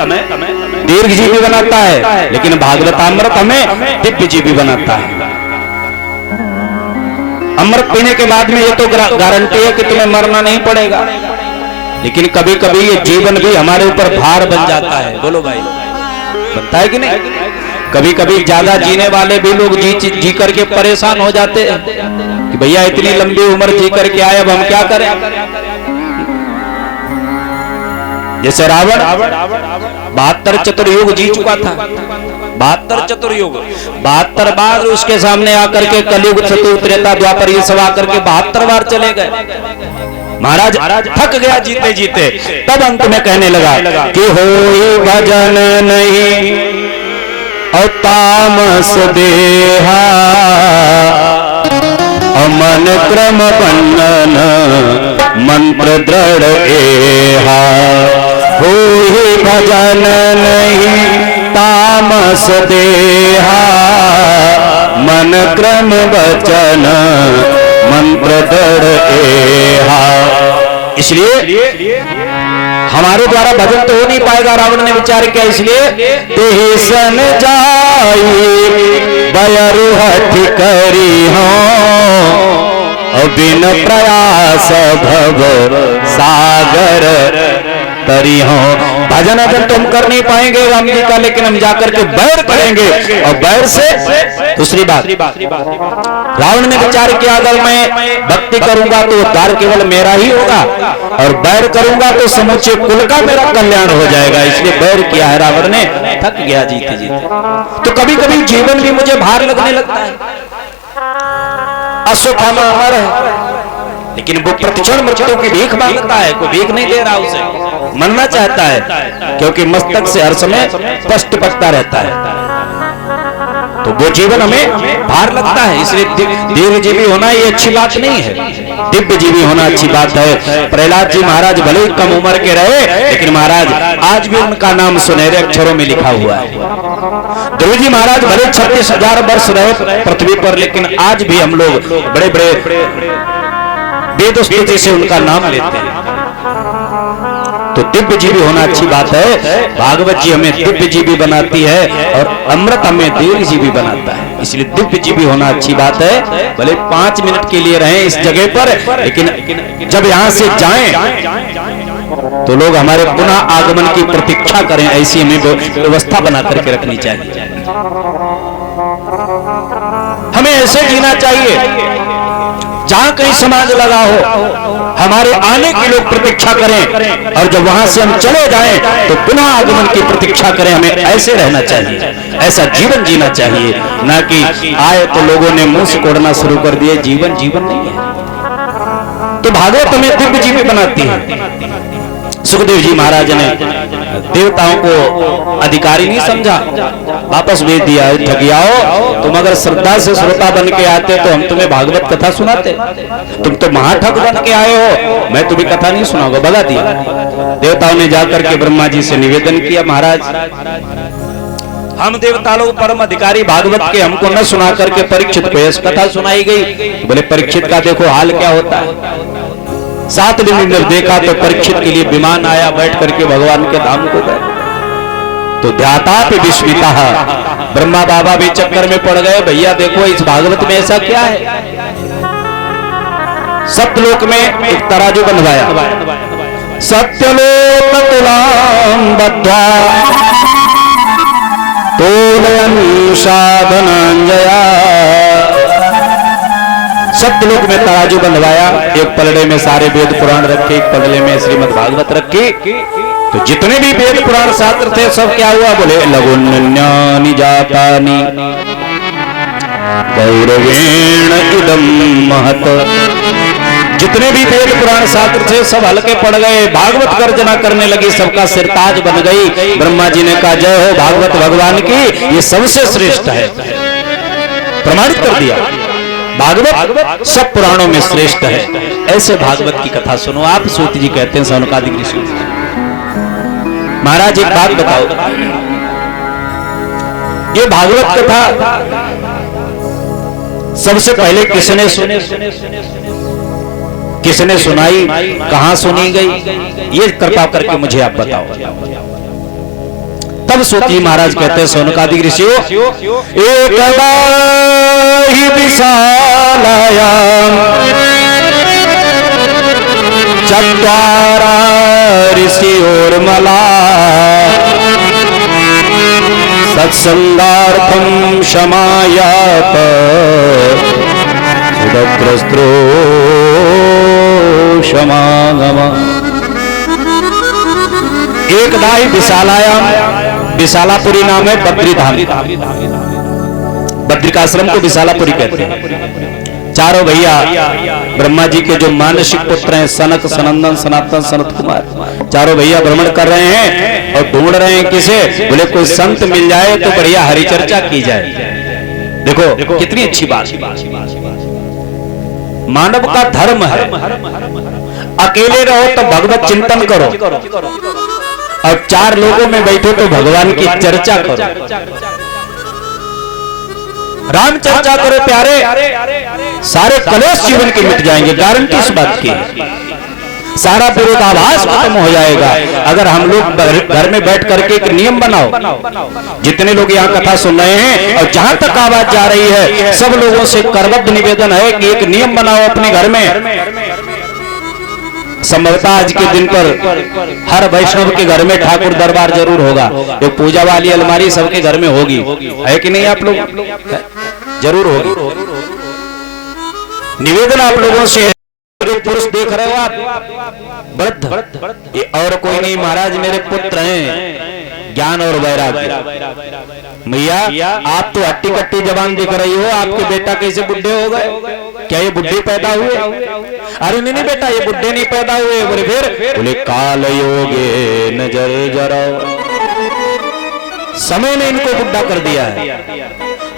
दीर्घजीवी बनाता है, लेकिन भागवतामृत हमें दिव्यजीवी बनाता है। अमृत पीने के बाद में ये तो गारंटी है कि तुम्हें मरना नहीं पड़ेगा, लेकिन कभी कभी ये जीवन भी हमारे ऊपर भार बन जाता है। बोलो भाई, बनता है कि नहीं? कभी कभी ज्यादा जीने वाले भी लोग जी करके परेशान हो जाते हैं कि भैया इतनी लंबी उम्र जी करके आए, अब हम क्या करें। जैसे रावण 72 चतुर्युग जी चुका था। 72 चतुर्युग, 72 बार उसके सामने आकर के कलयुग, सतयुग, त्रेता, द्वापर ये सब आकर के 72 बार चले गए। महाराज थक गया जीते जीते, तब अंत में कहने लगा कि होई भजन नहीं और तामस देहा, अमन क्रम बंधन मंत्र दृढ़ एहा। होई भजन नहीं तामस देहा, मन क्रम वचन मंत्र दृढ़ एहा। इसलिए हमारे द्वारा भजन तो हो नहीं पाएगा, रावण ने विचार किया। इसलिए तेहि सन जाई बयरु हठ करी हो, बिन प्रयास भव सागर तरी हो। भजन अगर तुम कर नहीं पाएंगे राम जी का, लेकिन हम जाकर के बैर करेंगे, और बैर से दूसरी बात, रावण ने विचार किया अगर मैं भक्ति करूंगा तो उद्धार केवल मेरा ही होगा, और बैर करूंगा तो समूचे कुल का मेरा कल्याण हो जाएगा। इसलिए बैर किया है रावण ने। थक गया जीते जीते। तो कभी कभी जीवन भी मुझे भार लगने लगता है। अश्वत्थामा अमर है, लेकिन वो प्रतिक्षण मृत्यु की भीख मांगता है, कोई भीख नहीं दे रहा उसे। मनना चाहता है, क्योंकि मस्तक से हर समय कष्ट पड़ता रहता है, तो वो जीवन हमें भार लगता है। इसलिए दीर्घजीवी होना ये अच्छी बात नहीं है, दिव्य जीवी होना अच्छी बात है। प्रहलाद जी महाराज भले ही कम उम्र के रहे, लेकिन महाराज आज भी उनका नाम सुनहरे अक्षरों में लिखा हुआ है। ध्रुव जी महाराज भले 36,000 वर्ष रहे पृथ्वी पर, लेकिन आज भी हम लोग बड़े बड़े वेद स्तुति से उनका नाम लेते हैं। तो दिव्य जीवी होना अच्छी बात है। भागवत जी हमें दिव्य जीवी बनाती है और अमृत हमें दीर्घ जीवी बनाता है। इसलिए दिव्य जीवी होना अच्छी बात है। भले 5 मिनट के लिए रहें इस जगह पर, लेकिन जब यहाँ से जाएं तो लोग हमारे पुनः आगमन की प्रतीक्षा करें, ऐसी हमें व्यवस्था बना करके रखनी चाहिए। हमें ऐसे जीना चाहिए जहां कहीं समाज लगा हो, हमारे आने की लोग प्रतीक्षा करें, और जब वहां से हम चले जाएं तो पुनः आगमन की प्रतीक्षा करें। हमें ऐसे रहना चाहिए, ऐसा जीवन जीना चाहिए, ना कि आए तो लोगों ने मुंह से कोड़ना शुरू कर दिए। जीवन जीवन नहीं है। तो भागवत हमें दिव्य जीवी बनाती है। सुखदेव जी महाराज ने देवताओं को अधिकारी नहीं समझा, वापस भेज दिया, ठगियाओ, तुम अगर श्रद्धा से श्रोता बन के आते तो हम तुम्हें भागवत कथा सुनाते, तुम तो महाठग बन के आए हो, मैं तुम्हें कथा नहीं सुनाऊंगा, भगा दिया। देवताओं ने जाकर के ब्रह्मा जी से निवेदन किया, महाराज हम देवता लोग परम अधिकारी भागवत के, हमको न सुना करके परीक्षित को यह कथा सुनाई गई। बोले परीक्षित का देखो हाल क्या होता है। 7 दिन जब देखा तो परीक्षित के लिए विमान आया, बैठ करके भगवान के धाम को गए। तो ध्याता पे विस्मिता, ब्रह्मा बाबा भी चक्कर में पड़ गए। भैया देखो इस भागवत में ऐसा क्या है। सत्यलोक में एक तराजू बनवाया, सत्यलोक तुलाम बद्ध्वा तोलयन् साधनांजया। सत्यलोक में तराजू बनवाया, एक पलड़े में सारे वेद पुराण रखे, एक पलड़े में श्रीमद् भागवत रखी। तो जितने भी वेद पुराण शास्त्र थे सब क्या हुआ, बोले लघुन्यानि जातानि गौरवेण इदं महत। जितने भी वेद पुराण शास्त्र थे सब हल्के पड़ गए, भागवत गर्जना करने लगी, सबका सिरताज बन गई। ब्रह्मा जी ने कहा जय हो भागवत भगवान की, ये सबसे श्रेष्ठ है, प्रमाणित कर दिया। भागवत सब पुराणों में श्रेष्ठ है। ऐसे भागवत की कथा सुनो आप। सूत जी कहते हैं सौनकादिक ऋषि, महाराज एक बात बताओ, ये भागवत कथा सबसे पहले किसने सुनी, किसने सुनाई, कहां सुनी गई, ये कृपा करके मुझे आप बताओ। तब सूत जी महाराज कहते हैं सौनकादिक ऋषियों, एकदा हि विशालायां चत्वारा ऋषियोर्मला सत्संगार्थं क्षमायात सुदग्रस्त्रो क्षमागम। एकदा हि विशालायाम, विशालापुरी नाम है बद्रीधाम, बद्रिकाश्रम को विशालापुरी कहते हैं। चारों भैया ब्रह्मा जी के जो मानसिक पुत्र हैं, सनक, सनंदन, सनातन, सनत कुमार, चारों भैया भ्रमण कर रहे हैं और ढूंढ रहे हैं किसे, बोले कोई संत मिल जाए तो बढ़िया हरिचर्चा की जाए। देखो कितनी अच्छी बात, मानव का धर्म है। अकेले रहो तो भगवत चिंतन करो, और 4 लोगों में बैठो तो भगवान की चर्चा करो, राम चर्चा करो प्यारे, सारे कलेश जीवन के मिट जाएंगे, गारंटी इस बात की। सारा विरोधाभास खत्म हो जाएगा अगर हम लोग घर में बैठ करके एक नियम बनाओ। जितने लोग यहाँ कथा सुन रहे हैं और जहां तक आवाज जा रही है, सब लोगों से करबद्ध निवेदन है कि एक नियम बनाओ अपने घर में। संभवतः आज के दिन पर हर वैष्णव के घर में ठाकुर दरबार जरूर होगा, एक पूजा वाली अलमारी सबके घर में होगी, है कि नहीं? आप लोग जरूर होगी। निवेदन आप लोगों से है, जो पुरुष देख रहे हो आप वृद्ध, ये और कोई नहीं महाराज, मेरे पुत्र हैं ज्ञान और वैराग्य। भैया आप तो हट्टी कट्टी जवान दिख रही हो, आपके बेटा कैसे बुढ़े हो गए? क्या ये बुढ़े पैदा हुए? अरे नहीं बेटा, ये बुढ़े नहीं पैदा हुए। बोले फिर? बोले काल योगे नजर जरा, समय ने इनको बुढ़ा कर दिया है।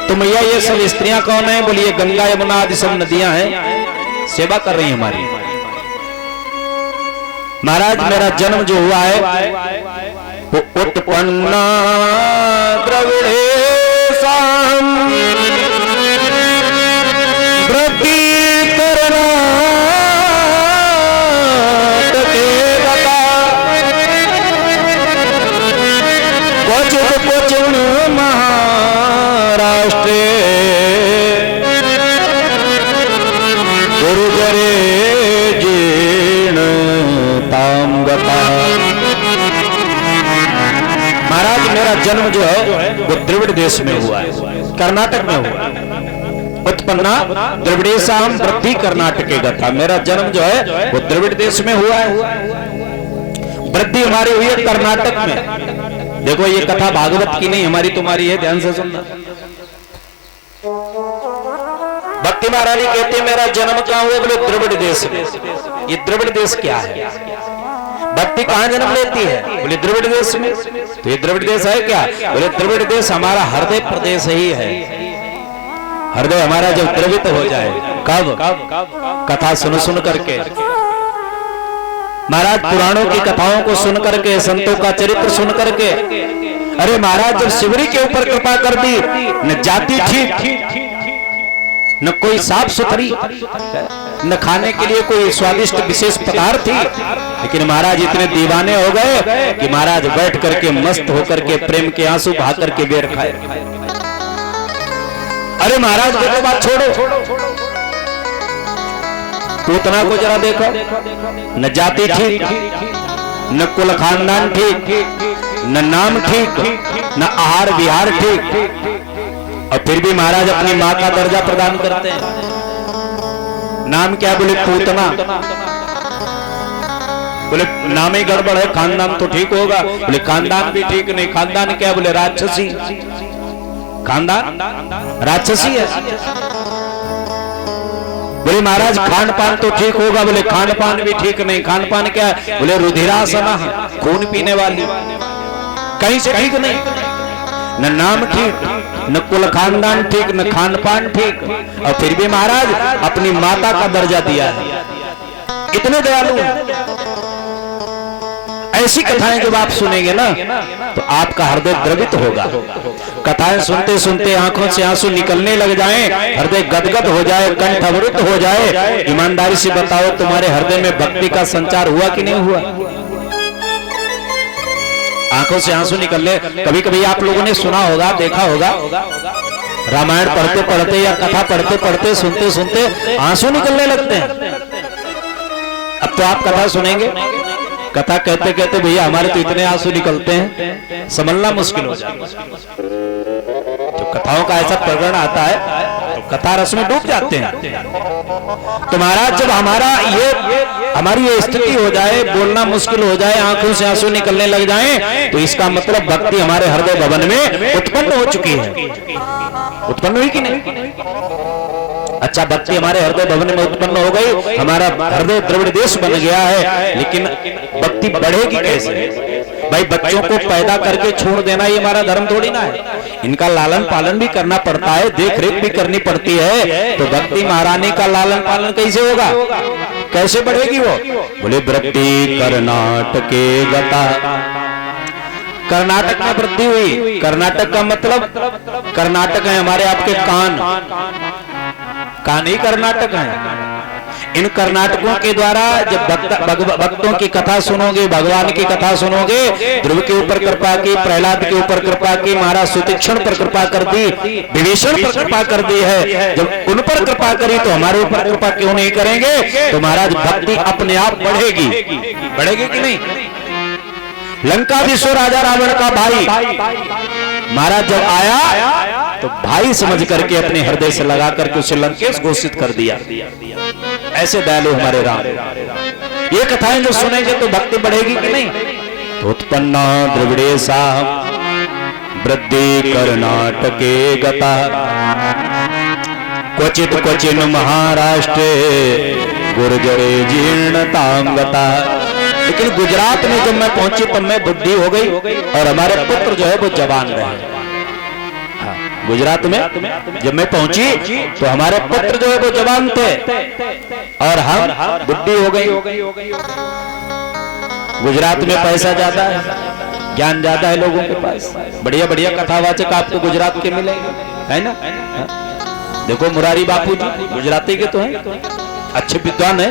तो भैया ये सब स्त्रियां कौन है? बोलिए ये गंगा यमुना आदि सब नदियां हैं, सेवा कर रही हैं हमारी। महाराज मेरा जन्म जो हुआ है वो उत्पन्ना द्रविड़े साम वृद्धि करना क्वचित महाराष्ट्र गुरुजरे जीर्ण ताम गता। महाराज मेरा जन्म जो है वो द्रविड़ देश में हुआ है, कर्नाटक में हुआ है। उत्पन्ना द्रविड़ेशाम वृद्धि कर्नाटके गता। मेरा जन्म जो है वो द्रविड़ देश में हुआ है, वृद्धि हमारी हुई है कर्नाटक में। देखो ये कथा भागवत की नहीं, हमारी तुम्हारी है, ध्यान से सुनना। भक्ति महारानी कहते हैं मेरा जन्म कहां हुआ? बोले द्रविड़ देश में। ये द्रविड़ देश क्या है? भक्ति कहां जन्म लेती है? बोले द्रविड़ देश में। तो ये द्रविड़ देश है क्या? बोले द्रविड़ देश हमारा हृदय प्रदेश ही है। हृदय हमारा जब द्रवित हो जाए, कब? कथा सुन करके, महाराज पुराणों की कथाओं को सुन करके, संतों का चरित्र सुन करके। अरे महाराज जब शिवरी के ऊपर कृपा कर दी, न जाति ठीक, न कोई साफ सुथरी, न खाने के लिए कोई स्वादिष्ट विशेष पदार्थ थी, लेकिन महाराज इतने दीवाने हो गए कि महाराज बैठ करके मस्त होकर के प्रेम के आंसू बहा करके बेर खाए। अरे महाराज देखो बात छोड़ो, पूतना को जरा देखो, न जाति ठीक, न कुल खानदान ठीक, न नाम ठीक, न आहार विहार ठीक, और फिर भी महाराज अपनी मां का दर्जा प्रदान करते हैं। नाम क्या? बोले पूतना। बोले नाम ही गड़बड़ है, खानदान तो ठीक होगा। बोले खानदान भी ठीक नहीं। खानदान क्या? बोले राक्षसी। खानदान राक्षसी है। बोले महाराज खान पान तो ठीक होगा। बोले खान पान भी ठीक नहीं। खान पान क्या है? बोले रुधिरासना, खून पीने वाली, कहीं से ठीक नहीं। न नाम ठीक, न कुल खानदान ठीक, न खान पान ठीक, और फिर भी महाराज अपनी माता का दर्जा दिया है। इतने दयालु हैं। ऐसी कथाएं जब आप सुनेंगे ना तो आपका हृदय द्रवित होगा। कथाएं सुनते सुनते आंखों से आंसू निकलने लग जाएं, हृदय गदगद हो जाए, कंठ अवरुद्ध हो जाए। ईमानदारी से बताओ तुम्हारे हृदय में भक्ति का संचार हुआ कि नहीं हुआ? आंखों से आंसू निकलने, कभी कभी आप लोगों ने सुना होगा, देखा होगा, रामायण पढ़ते पढ़ते या कथा पढ़ते पढ़ते सुनते सुनते आंसू निकलने लगते हैं। अब तो आप कथा सुनेंगे, कथा कहते कहते भैया हमारे तो इतने आंसू निकलते हैं, समझना मुश्किल हो जाता है। जब कथाओं का ऐसा प्रकरण आता है तो कथा रस में डूब जाते हैं। तो महाराज जब हमारी ये स्थिति हो जाए, बोलना मुश्किल हो जाए, आंखों से आंसू निकलने लग जाएं, तो इसका मतलब भक्ति हमारे हृदय भवन में उत्पन्न हो चुकी है। उत्पन्न हुई कि नहीं? अच्छा, भक्ति हमारे हृदय भवन में उत्पन्न हो गई, हमारा हृदय द्रविड़ देश बन गया है। लेकिन भक्ति बढ़ेगी कैसे? भाई बच्चों को पैदा करके छोड़ देना ये हमारा धर्म थोड़ी ना है। इनका लालन पालन भी करना पड़ता है, देख रेख भी करनी पड़ती है। तो भक्ति महारानी का लालन पालन कैसे होगा? कैसे बढ़ेगी वो? बोले वृद्धि कर्नाटके गता। कर्नाटक में वृद्धि हुई। कर्नाटक का मतलब, कर्नाटक है हमारे आपके कान ही कर्नाटक है। इन कर्नाटकों के द्वारा जब भक्तों की कथा सुनोगे, भगवान की कथा सुनोगे, ध्रुव के ऊपर कृपा की, प्रहलाद के ऊपर कृपा की, महाराज सुतीक्षण पर कृपा कर दी, विभीषण पर कृपा कर दी है। जब उन पर कृपा करी तो हमारे ऊपर कृपा क्यों नहीं करेंगे? तो महाराज भक्ति अपने आप बढ़ेगी। बढ़ेगी कि नहीं? लंकाधीश राजा रावण का भाई महाराज जब आया तो भाई समझ करके अपने हृदय से लगा करके उसे लंकेश घोषित कर दिया। ऐसे दयालु हमारे राम। ये कथाएं जो सुनेंगे तो भक्ति बढ़ेगी कि नहीं? तो उत्पन्ना द्रविड़ेशा वृद्धि कर्नाटके गता क्वचित क्वचिन महाराष्ट्रे गुर्जरे जीर्णतां गता। लेकिन गुजरात में जब मैं पहुंची तब मैं बुद्धि हो गई और हमारे पुत्र जो है वो जवान रहे। गुजरात में जब मैं पहुंची तो हमारे पुत्र जो है वो जवान थे और हम बुद्धि हो गई। गुजरात में पैसा ज्यादा है, ज्ञान ज्यादा है लोगों के पास, बढ़िया बढ़िया कथावाचक आपको गुजरात के मिलेंगे, है ना। देखो मुरारी बापू जी गुजराती के तो हैं, अच्छे विद्वान है।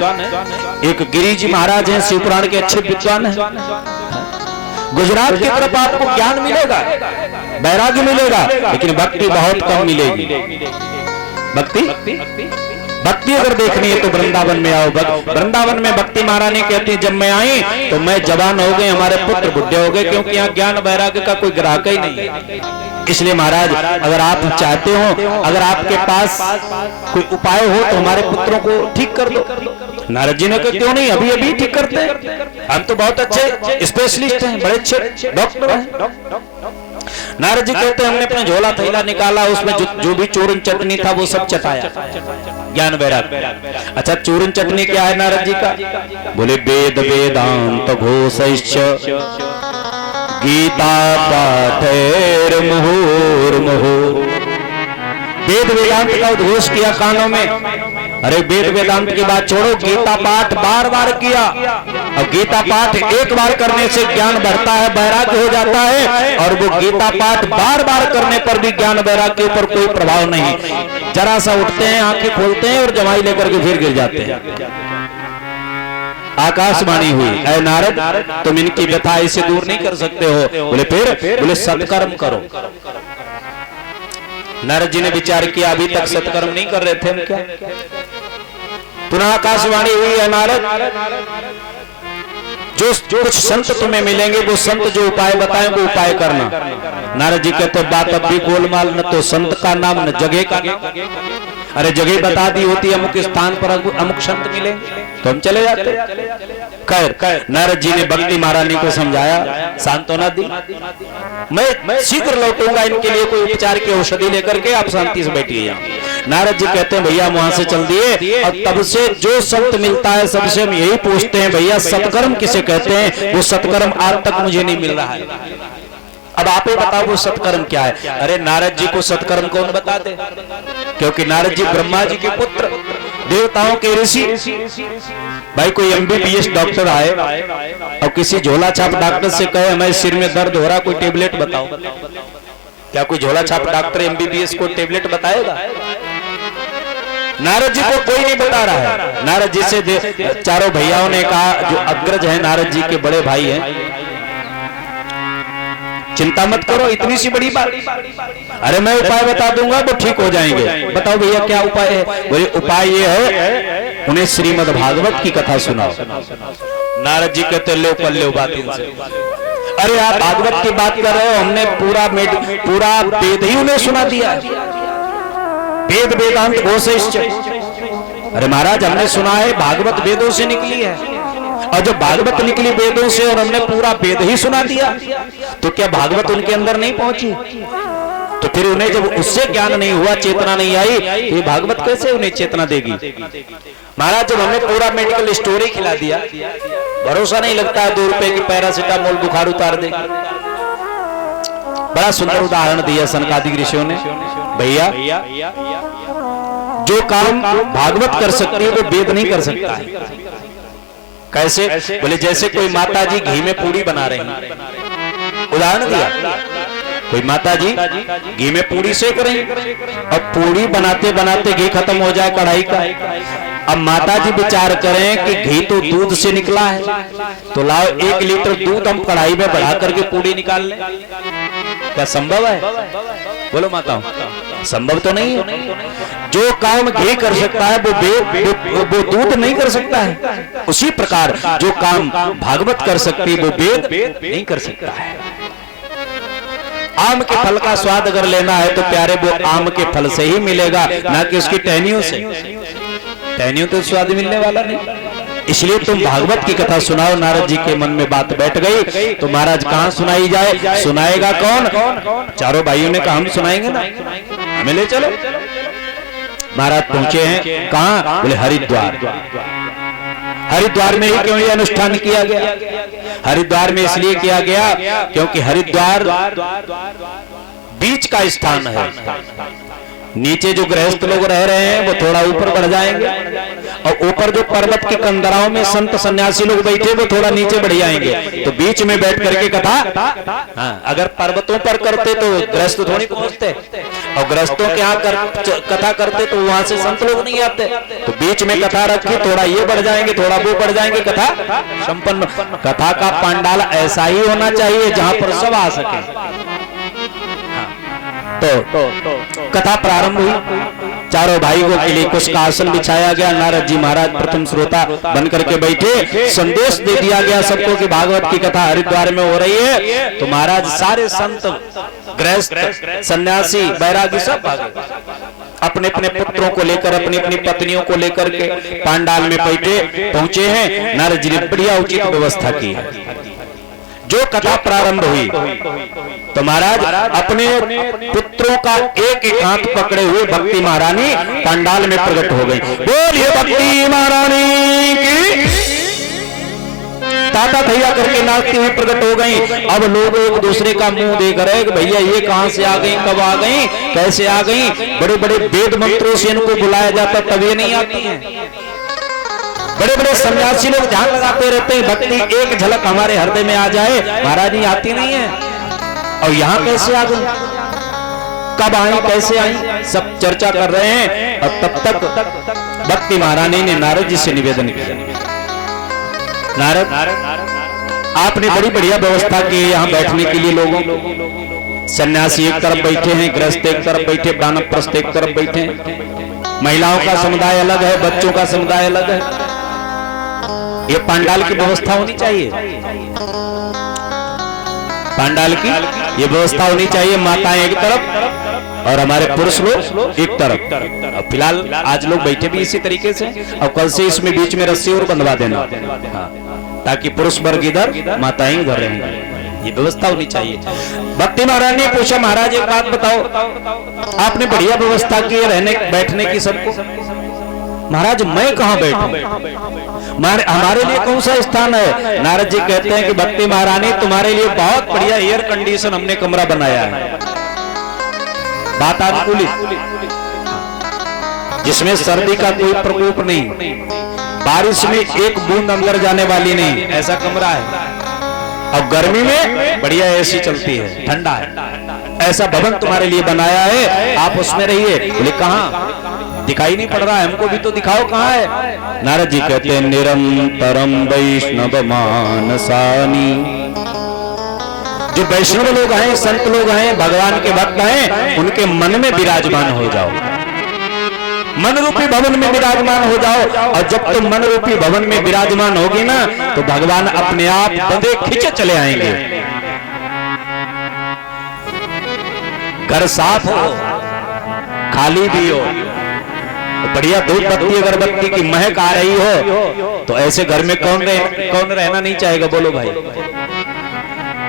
एक गिरी जी महाराज हैं शिवपुराण के अच्छे विद्वान हैं। गुजरात की तरफ आपको ज्ञान मिलेगा, वैराग्य मिलेगा, लेकिन भक्ति बहुत कम मिलेगी। भक्ति अगर देखनी है तो वृंदावन में आओ। वृंदावन में भक्ति महारानी कहती है जब मैं आई तो मैं जवान हो गए, हमारे पुत्र बुढ़े हो गए, क्योंकि यहाँ ज्ञान वैराग्य का कोई ग्राहक ही नहीं है। इसलिए महाराज अगर आप चाहते हो, अगर आपके पास कोई उपाय हो तो हमारे पुत्रों को ठीक कर दो। नारद जी ने कहा क्यों नहीं, अभी अभी ठीक करते हैं, हम तो बहुत अच्छे स्पेशलिस्ट हैं, बड़े अच्छे डॉक्टर हैं। नारद जी कहते हैं हमने अपना झोला थैला निकाला, उसमें जो भी चूरन चटनी था वो सब चटाया, ज्ञान वैराग्य। अच्छा चूरन चटनी क्या है नारद जी का? बोले वेद वेदांत घोषैश्च गीता पाठैर मुहुर्मुहुः। वेद वेदांत का उद्घोष किया कानों में। अरे वेद वेदांत की बात छोड़ो, गीता पाठ बार बार किया। अब गीता पाठ एक बार करने से ज्ञान बढ़ता है, वैराग्य हो जाता है, और वो गीता पाठ बार बार करने पर भी ज्ञान वैराग्य के ऊपर कोई प्रभाव नहीं। जरा सा उठते हैं, आंखें खोलते हैं और जमाई लेकर के फिर गिर जाते हैं। आकाशवाणी हुई, ऐ नारद तुम इनकी व्यथा इसे दूर नहीं कर सकते हो। बोले फिर? बोले सत्कर्म करो। नारद जी ने विचार किया अभी तक सत्कर्म नहीं कर रहे थे हम क्या? पुनः आकाशवाणी हुई, है नारद जो कुछ संत तुम्हें मिलेंगे वो संत जो उपाय बताएं वो उपाय करना। नारद जी कहते बात अब भी गोलमाल, न तो संत का नाम न जगह का नाम। अरे जगह बता दी होती अमुक स्थान पर अमुक संत मिलेंगे तो हम चले जाते। खैर नारद जी ने भक्ति महारानी को समझाया, सांत्वना दी, मैं शीघ्र लौटूंगा, इनके लिए कोई उपचार की औषधि लेकर के आप शांति से बैठिए यहाँ। नारद जी कहते हैं भैया वहां से चल दिए, और तब से जो संत मिलता है सबसे हम यही पूछते हैं भैया सत्कर्म किसे कहते हैं? वो सत्कर्म आज तक मुझे नहीं मिल रहा है। अब आप ही बताओ वो सत्कर्म क्या है? अरे नारद जी को सत्कर्म कौन बता दे? क्योंकि नारद जी ब्रह्मा जी के पुत्र, देवताओं के ऋषि। भाई कोई MBBS डॉक्टर आए और किसी झोला छाप डॉक्टर से कहे हमें सिर में दर्द हो रहा, कोई टेबलेट बताओ, क्या कोई झोला छाप डॉक्टर MBBS को टेबलेट बताएगा? नारद जी को कोई नहीं बता रहा है। नारद जी से चारों भैयाओं ने कहा, जो अग्रज है नारद जी के बड़े भाई हैं, चिंता मत करो, इतनी सी बड़ी बात, अरे मैं उपाय बता दूंगा वो ठीक हो जाएंगे। बताओ भैया क्या उपाय है? बोले उपाय ये है उन्हें श्रीमद् भागवत की कथा सुनाओ। नारद जी कहते लो पल्ले बात इनसे। अरे आप भागवत की बात कर रहे हो, हमने पूरा वेद ही उन्हें सुना दिया, वेद वेदांत घोषैश्च। अरे महाराज हमने सुना है भागवत वेदों से निकली है, और जब भागवत निकली वेदों से और हमने पूरा वेद ही सुना दिया तो क्या भागवत उनके अंदर नहीं पहुंची? तो फिर उन्हें जब उससे ज्ञान नहीं हुआ, चेतना नहीं आई, ये भागवत कैसे उन्हें चेतना देगी? महाराज जब हमने पूरा मेडिकल स्टोर ही खिला दिया, भरोसा नहीं लगता है 2 रुपए की पैरासिटामोल बुखार उतार देगी। बड़ा सुंदर उदाहरण दिया सनकादिक ऋषियों ने। भैया जो काम भागवत कर सकती है वो वेद नहीं कर सकता है। कैसे? बोले जैसे कोई माता जी घी में पूड़ी बना रही हैं, उदाहरण दिया, कोई माता जी घी में पूड़ी सेक रही, अब पूड़ी बनाते बनाते घी खत्म हो जाए कढ़ाई का। अब माता जी विचार करें कि घी तो दूध से निकला है, तो लाओ 1 लीटर दूध हम कढ़ाई में बढ़ा करके पूड़ी निकाल लें। क्या संभव है? बोलो माताओं, संभव तो नहीं है। जो काम घी कर सकता है वो दूध नहीं कर सकता है। उसी प्रकार जो काम भागवत कर सकती है वो वेद नहीं कर सकता है। आम के फल का स्वाद अगर लेना है तो प्यारे वो आम के फल से ही मिलेगा, ना कि उसकी टहनियों से। टहनियों तो स्वाद मिलने वाला नहीं। इसलिए तुम भागवत की कथा सुनाओ। नारद जी के मन में बात बैठ गई, तो महाराज कहाँ सुनाई जाए, सुनाएगा कौन? चारों भाइयों ने कहा हम सुनाएंगे ना, हमें ले चलो। महाराज पहुंचे हैं कहाँ? बोले हरिद्वार। हरिद्वार में ही क्यों ये अनुष्ठान किया गया? हरिद्वार में इसलिए किया गया क्योंकि हरिद्वार बीच का स्थान है। नीचे जो गृहस्थ लोग रह रहे हैं वो थोड़ा ऊपर बढ़ जाएंगे, और ऊपर जो पर्वत के कंदराओं में संत सन्यासी लोग बैठे वो थोड़ा नीचे बढ़ जाएंगे। तो बीच में बैठ करके कथा, हाँ, अगर पर्वतों पर करते तो गृहस्थ थोड़ी पहुंचते, और गृहस्थों के यहाँ कथा करते तो वहां से संत लोग नहीं आते। तो बीच में कथा रखी, थोड़ा ये बढ़ जाएंगे, थोड़ा वो बढ़ जाएंगे, कथा संपन्न। कथा का पंडाल ऐसा ही होना चाहिए जहां पर सब आ सके। तो कथा प्रारंभ हुई। चारों भाइयों के लिए कुछ का आसन बिछाया गया। नारद जी महाराज प्रथम श्रोता बन करके बैठे। संदेश दे दिया गया सबको कि भागवत की कथा हरिद्वार में हो रही है। तो महाराज सारे संत, गृहस्थ, सन्यासी, बैरागी सब भागे, अपने अपने पुत्रों को लेकर, अपनी अपनी पत्नियों को लेकर के पांडाल में बैठे पहुंचे हैं। नारद जी ने बढ़िया उचित व्यवस्था की है। जो कथा प्रारंभ हुई तो महाराज अपने पुत्रों का एक एक हाथ पकड़े हुए भक्ति महारानी पंडाल में प्रकट हो गई। बोलिए भक्ति महारानी की। ताता थैया करके नाचती हुई प्रकट हो गई। अब लोग एक दूसरे का मुंह देख रहे कि भैया ये कहां से आ गई, कब आ गई, कैसे आ गई। बड़े बड़े वेद मंत्रों से इनको बुलाया जाता तब ये नहीं आती है। बड़े बड़े सन्यासी लोग ध्यान लगाते रहते हैं भक्ति एक झलक हमारे हृदय में आ जाए, महाराज जी आती नहीं है। और यहाँ कैसे आ गई, कब आई, कैसे आई, सब चर्चा कर रहे हैं। और तब तक भक्ति महारानी ने नारद जी से निवेदन किया, नारद आपने बड़ी बढ़िया व्यवस्था की है यहाँ बैठने के लिए। लोगों, सन्यासी एक तरफ बैठे हैं, गृहस्थ एक तरफ बैठे, वानप्रस्थ एक तरफ बैठे हैं, महिलाओं का समुदाय अलग है, बच्चों का समुदाय अलग है। ये पांडाल की व्यवस्था होनी चाहिए, पांडाल की ये व्यवस्था होनी चाहिए। माताएं एक तरफ और हमारे पुरुष लोग एक तरफ। अब फिलहाल आज लोग बैठे भी इसी तरीके से, और कल से इसमें बीच में रस्सी और बंधवा देना, हाँ, ताकि पुरुष वर्ग इधर, माताएं उधर रहेंगी। ये व्यवस्था होनी चाहिए। भक्ति महाराज ने पूछा, महाराज एक बात बताओ, आपने बढ़िया व्यवस्था की है रहने बैठने की सबको, महाराज मैं कहाँ बैठूं, हमारे लिए कौन सा स्थान है? नारद जी कहते हैं कि भक्ति महारानी तुम्हारे लिए बहुत बढ़िया एयर कंडीशन हमने कमरा बनाया है, वातानुकूलित, जिसमें सर्दी का कोई प्रकोप नहीं, बारिश में एक बूंद अंदर जाने वाली नहीं, ऐसा कमरा है। और गर्मी में बढ़िया एसी चलती है, ठंडा है। ऐसा भवन तुम्हारे लिए बनाया है, आप उसमें रहिए। बोले कहाँ, दिखाई नहीं पड़ रहा है हमको, भी तो दिखाओ कहाँ है। नारद जी कहते हैं निरंतरम वैष्णव मानसानी। जो वैष्णव लोग हैं, संत लोग हैं, भगवान के भक्त हैं, उनके मन में विराजमान हो जाओ, मन रूपी भवन में विराजमान हो जाओ। और जब तुम मन रूपी भवन में विराजमान होगी ना, तो भगवान अपने आप बंदे खींचे चले आएंगे। घर साफ हो, खाली भी हो, बढ़िया धूप बत्ती अगरबत्ती की महक आ रही हो, तो ऐसे घर में कौन रहना नहीं चाहेगा, बोलो भाई।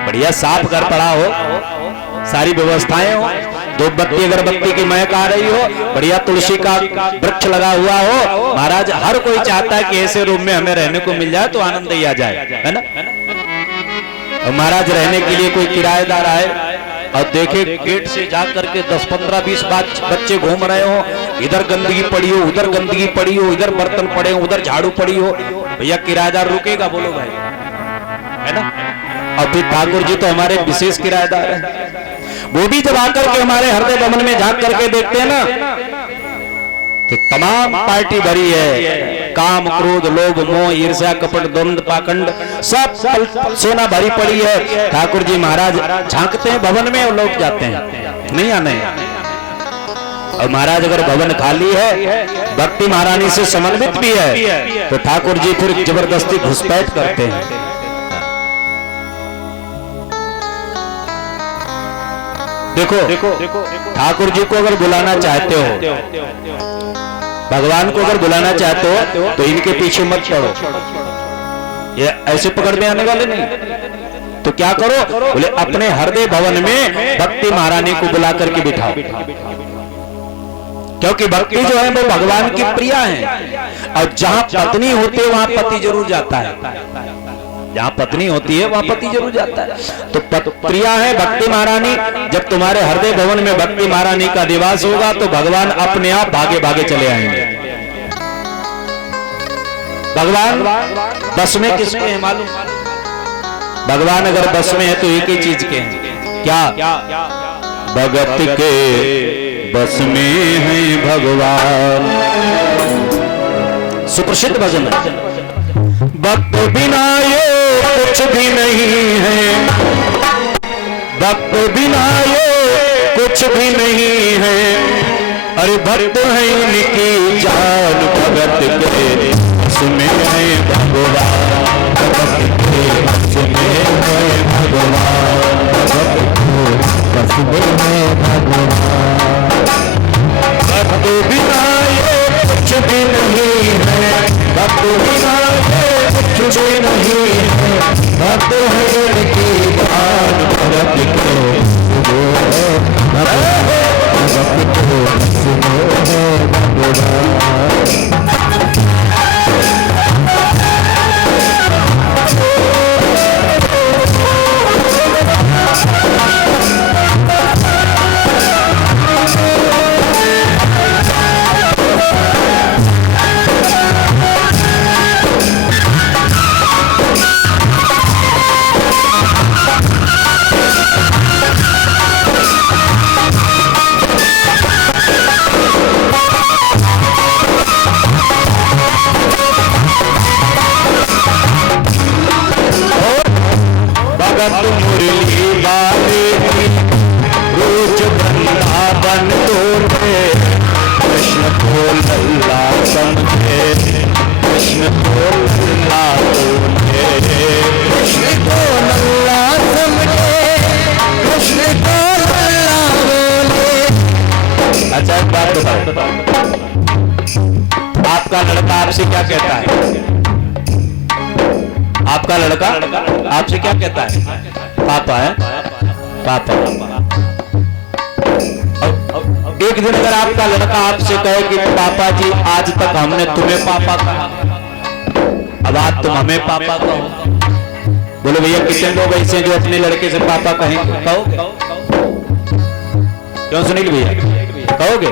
बढ़िया साफ घर पड़ा हो, सारी व्यवस्थाएं हो, धूप बत्ती अगरबत्ती की महक आ रही हो, बढ़िया तुलसी का वृक्ष लगा हुआ हो। महाराज हर कोई चाहता है कि ऐसे रूम में हमें रहने को मिल जाए तो आनंद ही आ जाए, है ना। और महाराज रहने के लिए कोई किराएदार आए और देखे गेट से जा करके 10, 15, 20 बच्चे घूम रहे हो, इधर गंदगी पड़ी हो, उधर गंदगी पड़ी हो, इधर बर्तन पड़े हो, उधर झाड़ू पड़ी हो, भैया किराएदार रुकेगा, बोलो भाई, है ना। और फिर ठाकुर जी तो हमारे विशेष किराएदार हैं, वो भी जब आकर के हमारे हृदय भवन में झांक करके देखते हैं ना, तो तमाम पार्टी भरी है, काम, क्रोध, लोभ, मोह, ईर्ष्या, कपट, द्वंद, पाखंड, सब सोना भरी पड़ी है। ठाकुर जी महाराज झांकते हैं भवन में और लौट जाते हैं, नहीं आने। और महाराज अगर भवन खाली है, भक्ति महारानी से समन्वित भी है, तो ठाकुर जी फिर जबरदस्ती घुसपैठ करते हैं। देखो ठाकुर जी को अगर बुलाना चाहते हो भगवान को अगर बुलाना चाहते हो तो इनके पीछे मत पड़ो, ये ऐसे पकड़ में आने वाले नहीं। तो क्या करो, बोले अपने हृदय भवन में भक्ति महारानी को बुला करके बिठाओ, क्योंकि भक्ति जो है वो भगवान की प्रिया है। और जहां पत्नी होती है वहां पति जरूर जाता है, जहां पत्नी होती है वहां पति जरूर जाता है। तो प्रिया है भक्ति महारानी। जब तुम्हारे हृदय भवन में भक्ति महारानी का निवास होगा तो भगवान अपने आप भागे भागे चले आएंगे। भगवान बस में किसके हैं मालूम? भगवान अगर बस में है तो एक ही चीज के हैं, क्या? भगत के बस में है भगवान। सुप्रसिद्ध भजन है, भक्त बिना ये कुछ भी नहीं है, भक्त बिना ये कुछ भी नहीं है। अरे भक्त है इनकी जान, भगत के बस में है भगवान, भगत के बस में है भगवान, भगत के बस में है भगवान। भक्त बिना ये कुछ भी नहीं है, भक्त बिना ये कुछ भी नहीं है। भक्त है इनकी जान, भगत के वो है भगवान, भगत के बस में है भगवान। भगत मुरली वाले रोज वृंदावन तोड़े, कृष्ण को लल्ला समझे, कृष्ण को लल्ला तोड़े, कृष्ण को लल्ला समझे, कृष्ण को लल्ला बोले। अच्छा एक बात बताओ, आपका लड़का आपसे क्या कहता है? आपका लड़का आपसे क्या कहता है? पापा है, पापा। एक दिन अगर आपका लड़का आपसे कहे कि पापा जी आज तक हमने तुम्हें पापा कहा, अब आज तुम हमें पापा कहो। बोले भैया कितने लोग ऐसे जो अपने लड़के से पापा कहेंगे? कहोगे? क्यों सुनील भैया कहोगे?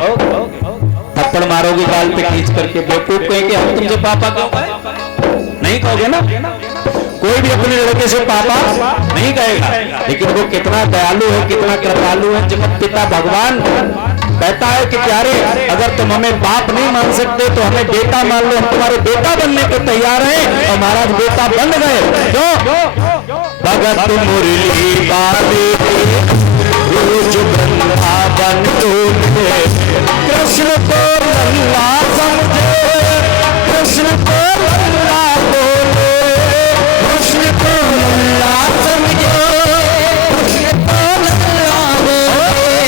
थप्पड़ मारोगे गाल पे खींच करके, बेवकूफ कहेंगे हम तुमसे पापा क्यों कहे? नहीं कहोगे ना? कोई भी अपने लड़के से पापा नहीं कहेगा। लेकिन वो कितना दयालु है, कितना कृपालु है। जगत पिता भगवान कहता है कि प्यारे अगर तुम हमें बाप नहीं मान सकते तो हमें बेटा मान लो, हम तुम्हारे बेटा बनने को तैयार हैं। और महाराज बेटा बन गए। क्यों? भगत मुरली वाले रोज वृंदावन तोड़े, कृष्ण को लल्ला समझे, कृष्ण को लल्ला बोले, कृष्ण को लल्ला समझे, कृष्ण को लल्ला बोले।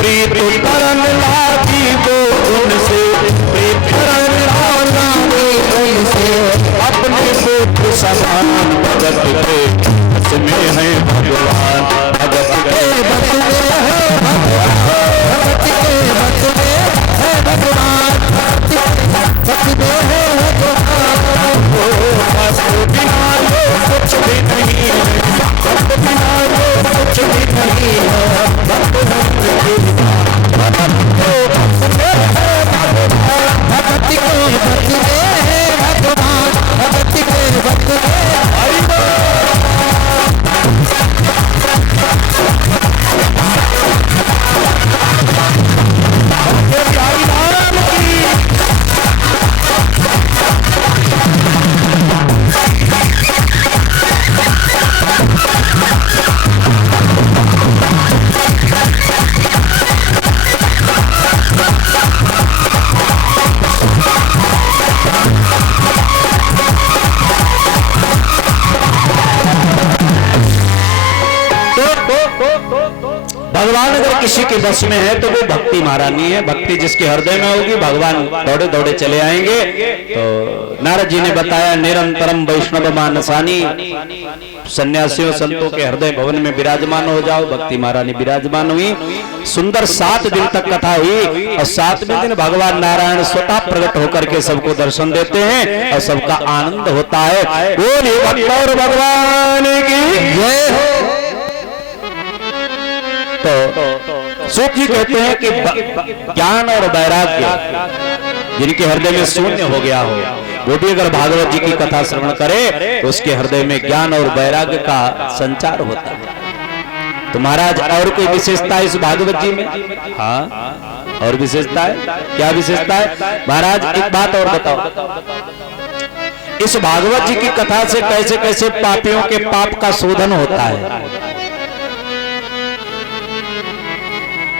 प्रीत करन लागी वो उनसे, प्रीत करन लागी उनसे, अपने पुत्र समान भगत के बस में है भगवान, भगत के बस में है भगवान, भगत के बस में है भगवान, भगत के बस में है भगवान। वो बस बिना ये कुछ भी नहीं है, बस बिना ये कुछ भी नहीं है। भक्त भगत के बस में है भगवान, भगत के बस में है भगवान, भगत के बस में भगवान अगर किसी के बस में है तो वो भक्ति महारानी है। भक्ति जिसके हृदय में होगी भगवान दौड़े दौड़े चले आएंगे। तो नारद जी ने बताया निरंतरम वैष्णव मानसानी, सन्यासियों संतों के हृदय भवन में विराजमान हो जाओ। भक्ति महारानी विराजमान हुई। सुंदर 7 दिन तक कथा हुई और 7वें दिन भगवान नारायण स्वतः प्रकट होकर के सबको दर्शन देते हैं और सबका आनंद होता है। बोलिए भक्तों भगवान की जय हो। तो सूत जी कहते हैं कि ज्ञान और वैराग्य जिनके हृदय में शून्य हो गया हो वो भी अगर भागवत जी की कथा श्रवण करे तो उसके हृदय में ज्ञान और वैराग्य का संचार होता है। तो महाराज और कोई विशेषता है इस भागवत जी में? हाँ, और विशेषता है। क्या विशेषता है महाराज? एक बात और बताओ, इस भागवत जी की कथा से कैसे कैसे पापियों के पाप का शोधन होता है।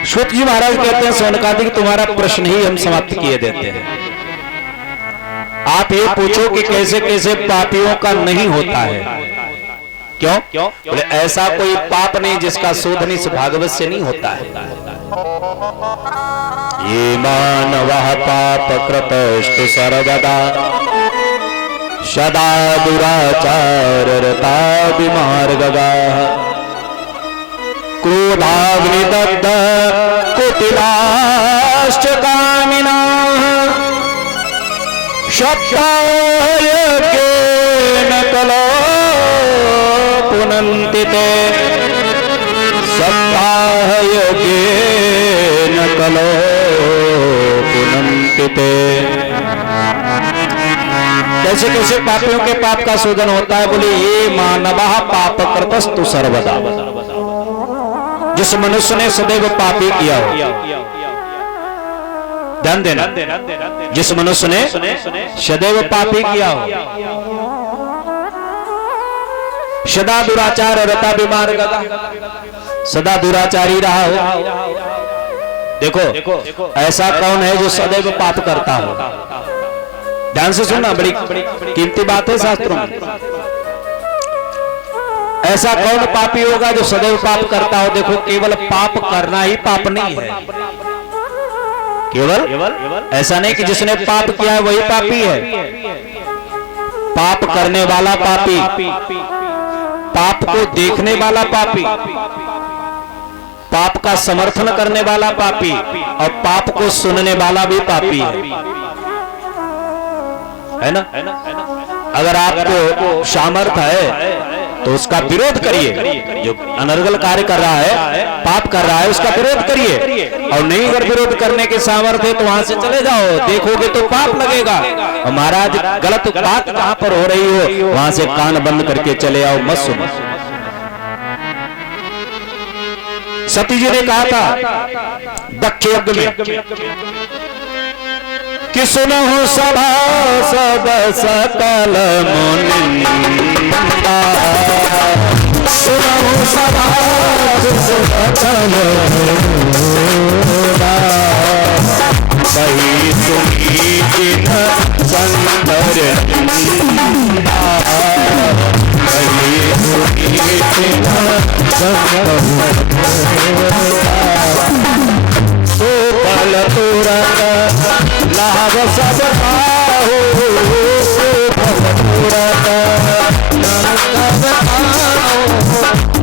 शुक जी महाराज कहते हैं सोनकादि तुम्हारा प्रश्न ही हम समाप्त किए देते हैं। आप ये पूछो कि कैसे कैसे पापियों का नहीं होता है। क्यों? बोले ऐसा कोई पाप नहीं जिसका शोधन इस भागवत से नहीं होता है। ये मानवः पाप कृतस्तु सर्वदा सदा दुराचार रता विमार्गगाः क्रोधाग्निदग्ध कुटिलाश्च कामिनाः सप्ताहयज्ञेन कलो पुनन्ति ते सप्ताहयज्ञेन कलो पुनन्ति ते। कैसे कैसे पापियों के पाप का शोधन होता है? बोले ये मानवः पाप कृतस्तु सर्वदा, जिस मनुष्य ने सदैव पाप ही किया हो। ध्यान देना, जिस मनुष्य ने सदैव पाप ही किया हो, सदा दुराचार रता बीमार गदा, सदा दुराचारी रहा हो। देखो ऐसा कौन है जो सदैव पाप करता हो? ध्यान से सुनना, बड़ी कीमती बात है शास्त्रों में। ऐसा कौन पापी होगा जो सदैव पाप करता हो? देखो केवल पाप करना ही पाप नहीं है। केवल ऐसा नहीं कि जिसने पाप किया है वही पापी है। पाप करने वाला पापी, पाप को देखने वाला पापी, पाप का समर्थन करने वाला पापी और पाप को सुनने वाला भी पापी है ना? अगर आपको सामर्थ्य है तो उसका विरोध करिए। जो अनर्गल कार्य कर रहा है, पाप कर रहा है, उसका विरोध करिए। और नहीं अगर विरोध करने के सामर्थ्य है तो वहां से चले जाओ। देखोगे तो पाप लगेगा। और महाराज गलत बात कहां पर हो रही हो वहां से कान बंद करके चले आओ, मत सुनो। सती जी ने कहा था दक्ष यज्ञ में कि सुनहु सभा सब सकल मुनिंदा, सुनहु सभा सकल मुनिंदा, कही सुनी जिन संतर निंदा, कही सुनी जिन संतर सुफल तुरंत लाभ सब पाहो, सुफल तुरंत लाभ सब पाहो,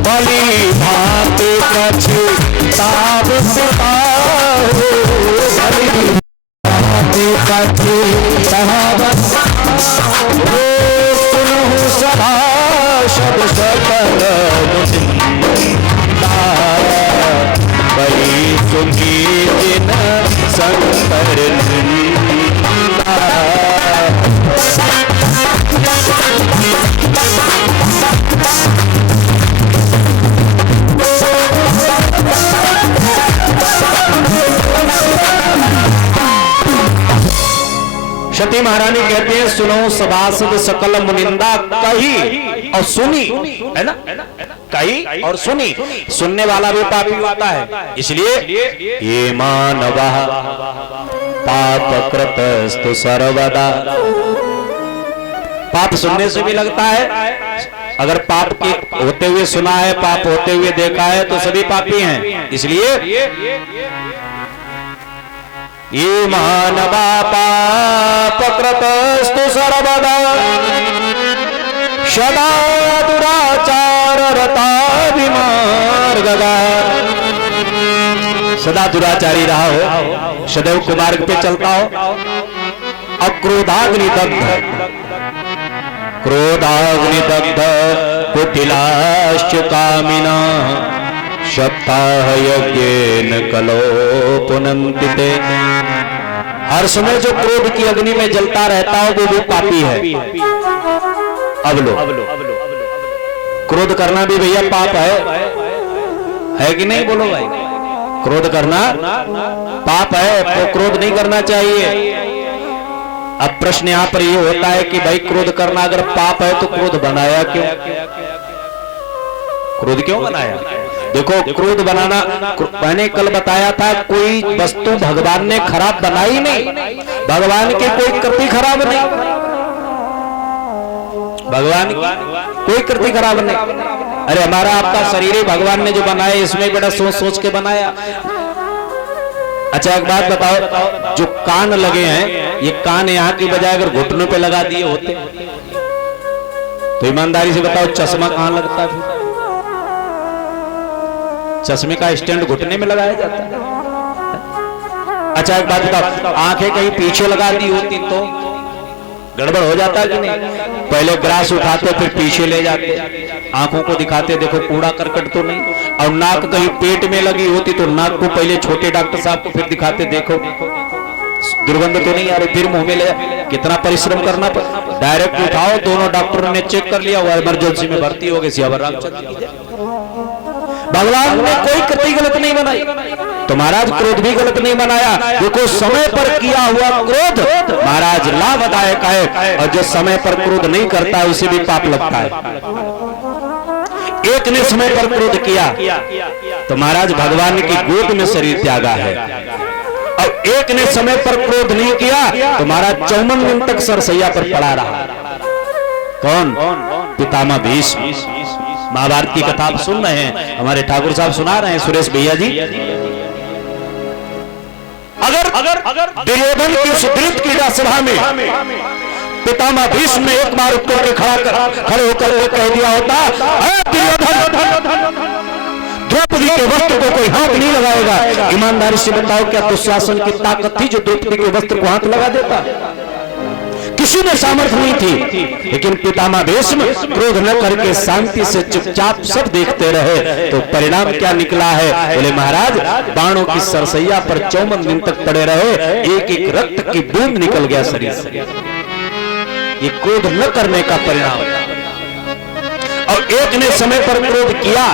बलि भांति पछताव पाहो, बलि भांति पछताव पाहो। सुनहु सभा सब सकल मुनिंदा, वही सुखी जिन संतर निंदा। सती महारानी कहते हैं सुनो सभासद सकल मुनिंदा, कही और सुनी, है ना? कही और सुनी। सुनने वाला भी पापी होता है। इसलिए ये मानवः पाप कृतस्तु सर्वदा, पाप सुनने से भी लगता है अगर पाप के होते हुए सुना है, पाप होते हुए देखा है, तो सभी पापी हैं। इसलिए ये मानवा पापकृतस्तु सर्वदा सदा दुराचार रता विमार्गगा। सदा दुराचारी रहा हो, सदैव कुमार्ग पे चलता हो। अक्रोधाग्नि दग्ध, क्रोधाग्नि दग्ध कुटिलाश्च कामिना सप्ताह यज्ञेन कलो पुनन्दिते। हर समय जो क्रोध की अग्नि में जलता रहता हो वो भी पापी है। अब लो, क्रोध करना भी भैया पाप है कि नहीं? बोलो भाई, क्रोध करना पाप है तो क्रोध नहीं करना चाहिए। अब प्रश्न यहां पर यह होता है कि भाई क्रोध करना अगर पाप है तो क्रोध बनाया क्यों? क्रोध क्यों बनाया? देखो, क्रोध बनाना मैंने कल बताया था, कोई वस्तु भगवान ने खराब बनाई नहीं, भगवान की कोई कृति खराब नहीं, भगवान की कोई कृति खराब नहीं। अरे हमारा आपका शरीर ही भगवान ने जो बनाया, इसमें बड़ा सोच सोच के बनाया। अच्छा एक बात बताओ, जो कान लगे हैं, ये कान यहाँ की बजाय अगर घुटनों पे लगा दिए होते तो ईमानदारी से बताओ चश्मा कहां लगता है? चश्मे का स्टैंड घुटने में लगाया जाता है। अच्छा एक बात बताओ, आंखें कहीं पीछे लगा दी होती तो गड़बड़ हो जाता कि नहीं? पहले ग्रास उठाते फिर पीछे ले जाते, आंखों को दिखाते देखो कूड़ा करकट तो नहीं। और नाक कहीं पेट में लगी होती तो नाक को पहले छोटे डॉक्टर साहब को फिर दिखाते देखो दुर्गंध तो नहीं आ रही, फिर मुंह में ले। कितना परिश्रम करना पड़ा। डायरेक्ट उठाओ, दोनों डॉक्टरों ने चेक कर लिया, वो इमरजेंसी में भर्ती हो गए। सियावर रामचंद्र, भगवान ने कोई कृति गलत नहीं बनाई, तो महाराज क्रोध भी गलत नहीं बनाया। देखो समय पर किया हुआ क्रोध महाराज लाभदायक है, और जो समय पर क्रोध नहीं करता उसे भी पाप लगता है। एक ने समय पर क्रोध किया तो महाराज भगवान की गोद में शरीर त्यागा है, और एक ने समय पर क्रोध नहीं किया तो महाराज 54 दिन तक सरसैया पर पड़ा रहा। कौन? पितामह भीष्म। महाभारत की कथा आप सुन रहे हैं, हमारे ठाकुर साहब सुना रहे हैं, सुरेश भैया जी। अगर दुर्योधन की सुदृढ़ क्रीड़ा सभा में पितामह भीष्म ने एक बार उत्तर के खड़े होकर वो कह दिया होता, द्रौपदी के वस्त्र को कोई हाथ नहीं लगाएगा, ईमानदारी से बताओ क्या दुशासन की ताकत थी जो द्रौपदी के वस्त्र को हाथ लगा देता? किसी में सामर्थ्य नहीं थी। लेकिन पितामह भीष्म क्रोध न करके शांति से चुपचाप सब देखते रहे, तो परिणाम क्या निकला है? बोले महाराज बाणों की सरसैया पर 54 दिन तक पड़े रहे, एक एक रक्त की बूंद निकल गया शरीर से। ये क्रोध न करने का परिणाम। और एक ने समय पर क्रोध किया,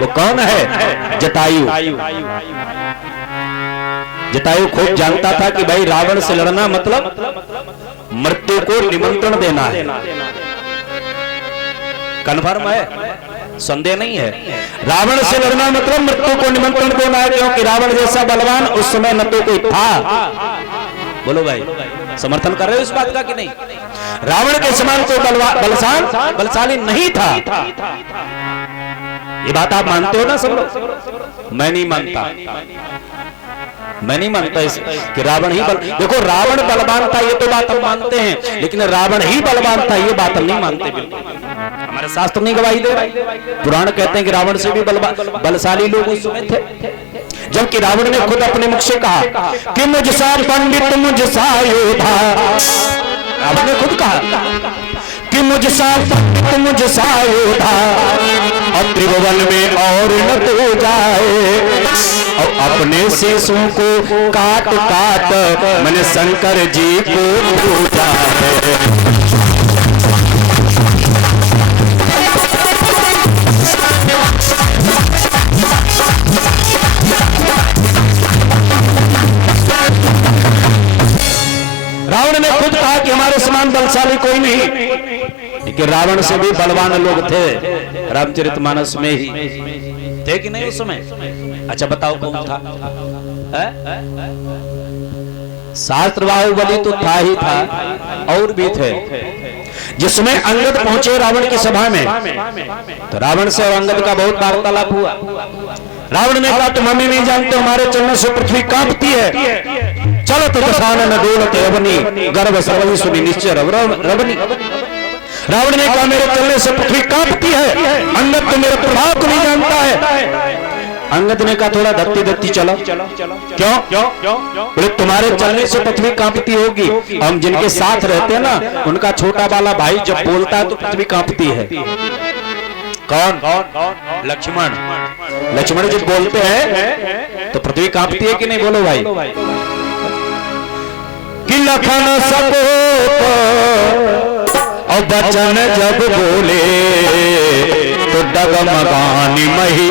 वो कौन है? जटायु। जटायु खूब जानता था कि भाई रावण से लड़ना मतलब मृत्यु को निमंत्रण देना है। कन्फर्म है, संदेह नहीं है। रावण से लड़ना मतलब मृत्यु को निमंत्रण देना है, क्योंकि रावण जैसा बलवान उस समय न तो कोई था। बोलो भाई, समर्थन कर रहे हो इस बात का कि नहीं? रावण के समान कोई बलशाली नहीं था। ये बात आप मानते हो ना सब लोग? मैं नहीं मानता, मैं नहीं मानता इस कि रावण ही देखो रावण बलवान था ये तो बात हम मानते हैं, लेकिन रावण ही बलवान था ये बात हम नहीं मानते। बिल्कुल हमारे शास्त्र नहीं गवाही दे रहे। पुराण कहते हैं कि रावण से भी बलशाली लोग उस समय थे, जबकि रावण ने खुद अपने मुख से कहा कि मुझसा पंडित मुझसा योद्धा। रावण ने खुद कहा कि मुझसा पंडित मुझसा योद्धा, अब त्रिभुवन में और न तो जाए, और अपने शीशों को काट काट मैंने शंकर जी को पूजा है। रावण ने खुद कहा कि हमारे समान बलशाली कोई नहीं, लेकिन रावण से भी बलवान लोग थे रामचरितमानस में ही थे कि नहीं उस समय? अच्छा बताओ कौन था? शास्त्र बाहुबली तो था ही था, और भी थे। जिसमें अंगद पहुंचे रावण की सभा में, तो रावण से और अंगद का बहुत वार्तालाप हुआ। रावण ने कहा, तुम हमें नहीं जानते, हमारे चलने से पृथ्वी कांपती है। चलो तो दशानन डोलत रवनी गर्भ सर्वि सुनि निश्चय रवनी। रावण ने कहा, मेरे चलने से पृथ्वी कांपती है, अंगद तो मेरे प्रभाव को नहीं जानता है। अंगद ने कहा, थोड़ा धत्ती धत्ती चलो। क्यों? बोले तुम्हारे चलने से पृथ्वी कांपती होगी, हम जिनके साथ रहते हैं ना, उनका छोटा वाला भाई जब बोलता है तो पृथ्वी कांपती है। कौन? लक्ष्मण। लक्ष्मण जब बोलते हैं तो पृथ्वी कांपती है कि नहीं? बोलो भाई। कि लखन सपूत और बचन जब बोले तो डगमगानी मही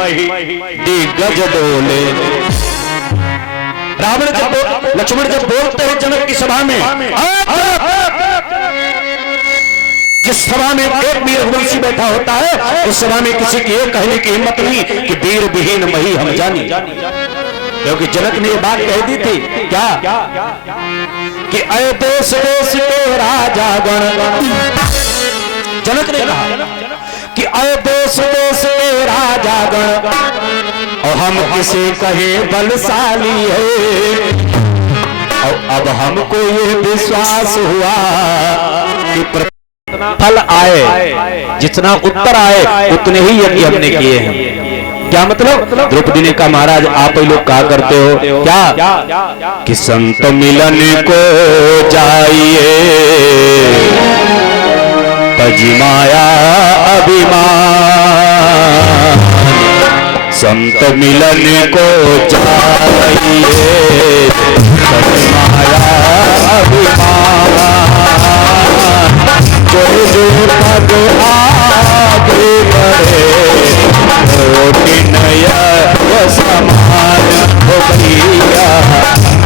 दिग्गज डोले। रावण जब लक्ष्मण जब बोलते हैं जनक की सभा में, जिस सभा में एक वीर रघुवंशी बैठा होता है, उस सभा में किसी की ये कहने की हिम्मत नहीं कि वीर विहीन मही हम जानी। क्योंकि जनक ने ये बात कह दी थी क्या कि अय देश देश के राजा गण। जनक ने कहा कि अय देश देश के राजा गण और हम किसे कहे बलशाली है। और अब हमको ये विश्वास हुआ कि फल आए, जितना उत्तर आए उतने ही यज्ञ हमने किए हैं। क्या मतलब? द्रौपदी ने कहा, महाराज आप ही लोग कहा करते हो क्या कि संत मिलन को जाइए तजिमाया अभिमान। संत मिलन को जाइए तजिमाया अभिमान। जो जो पद आगे बढ़े कोटिनय समान हो भैया,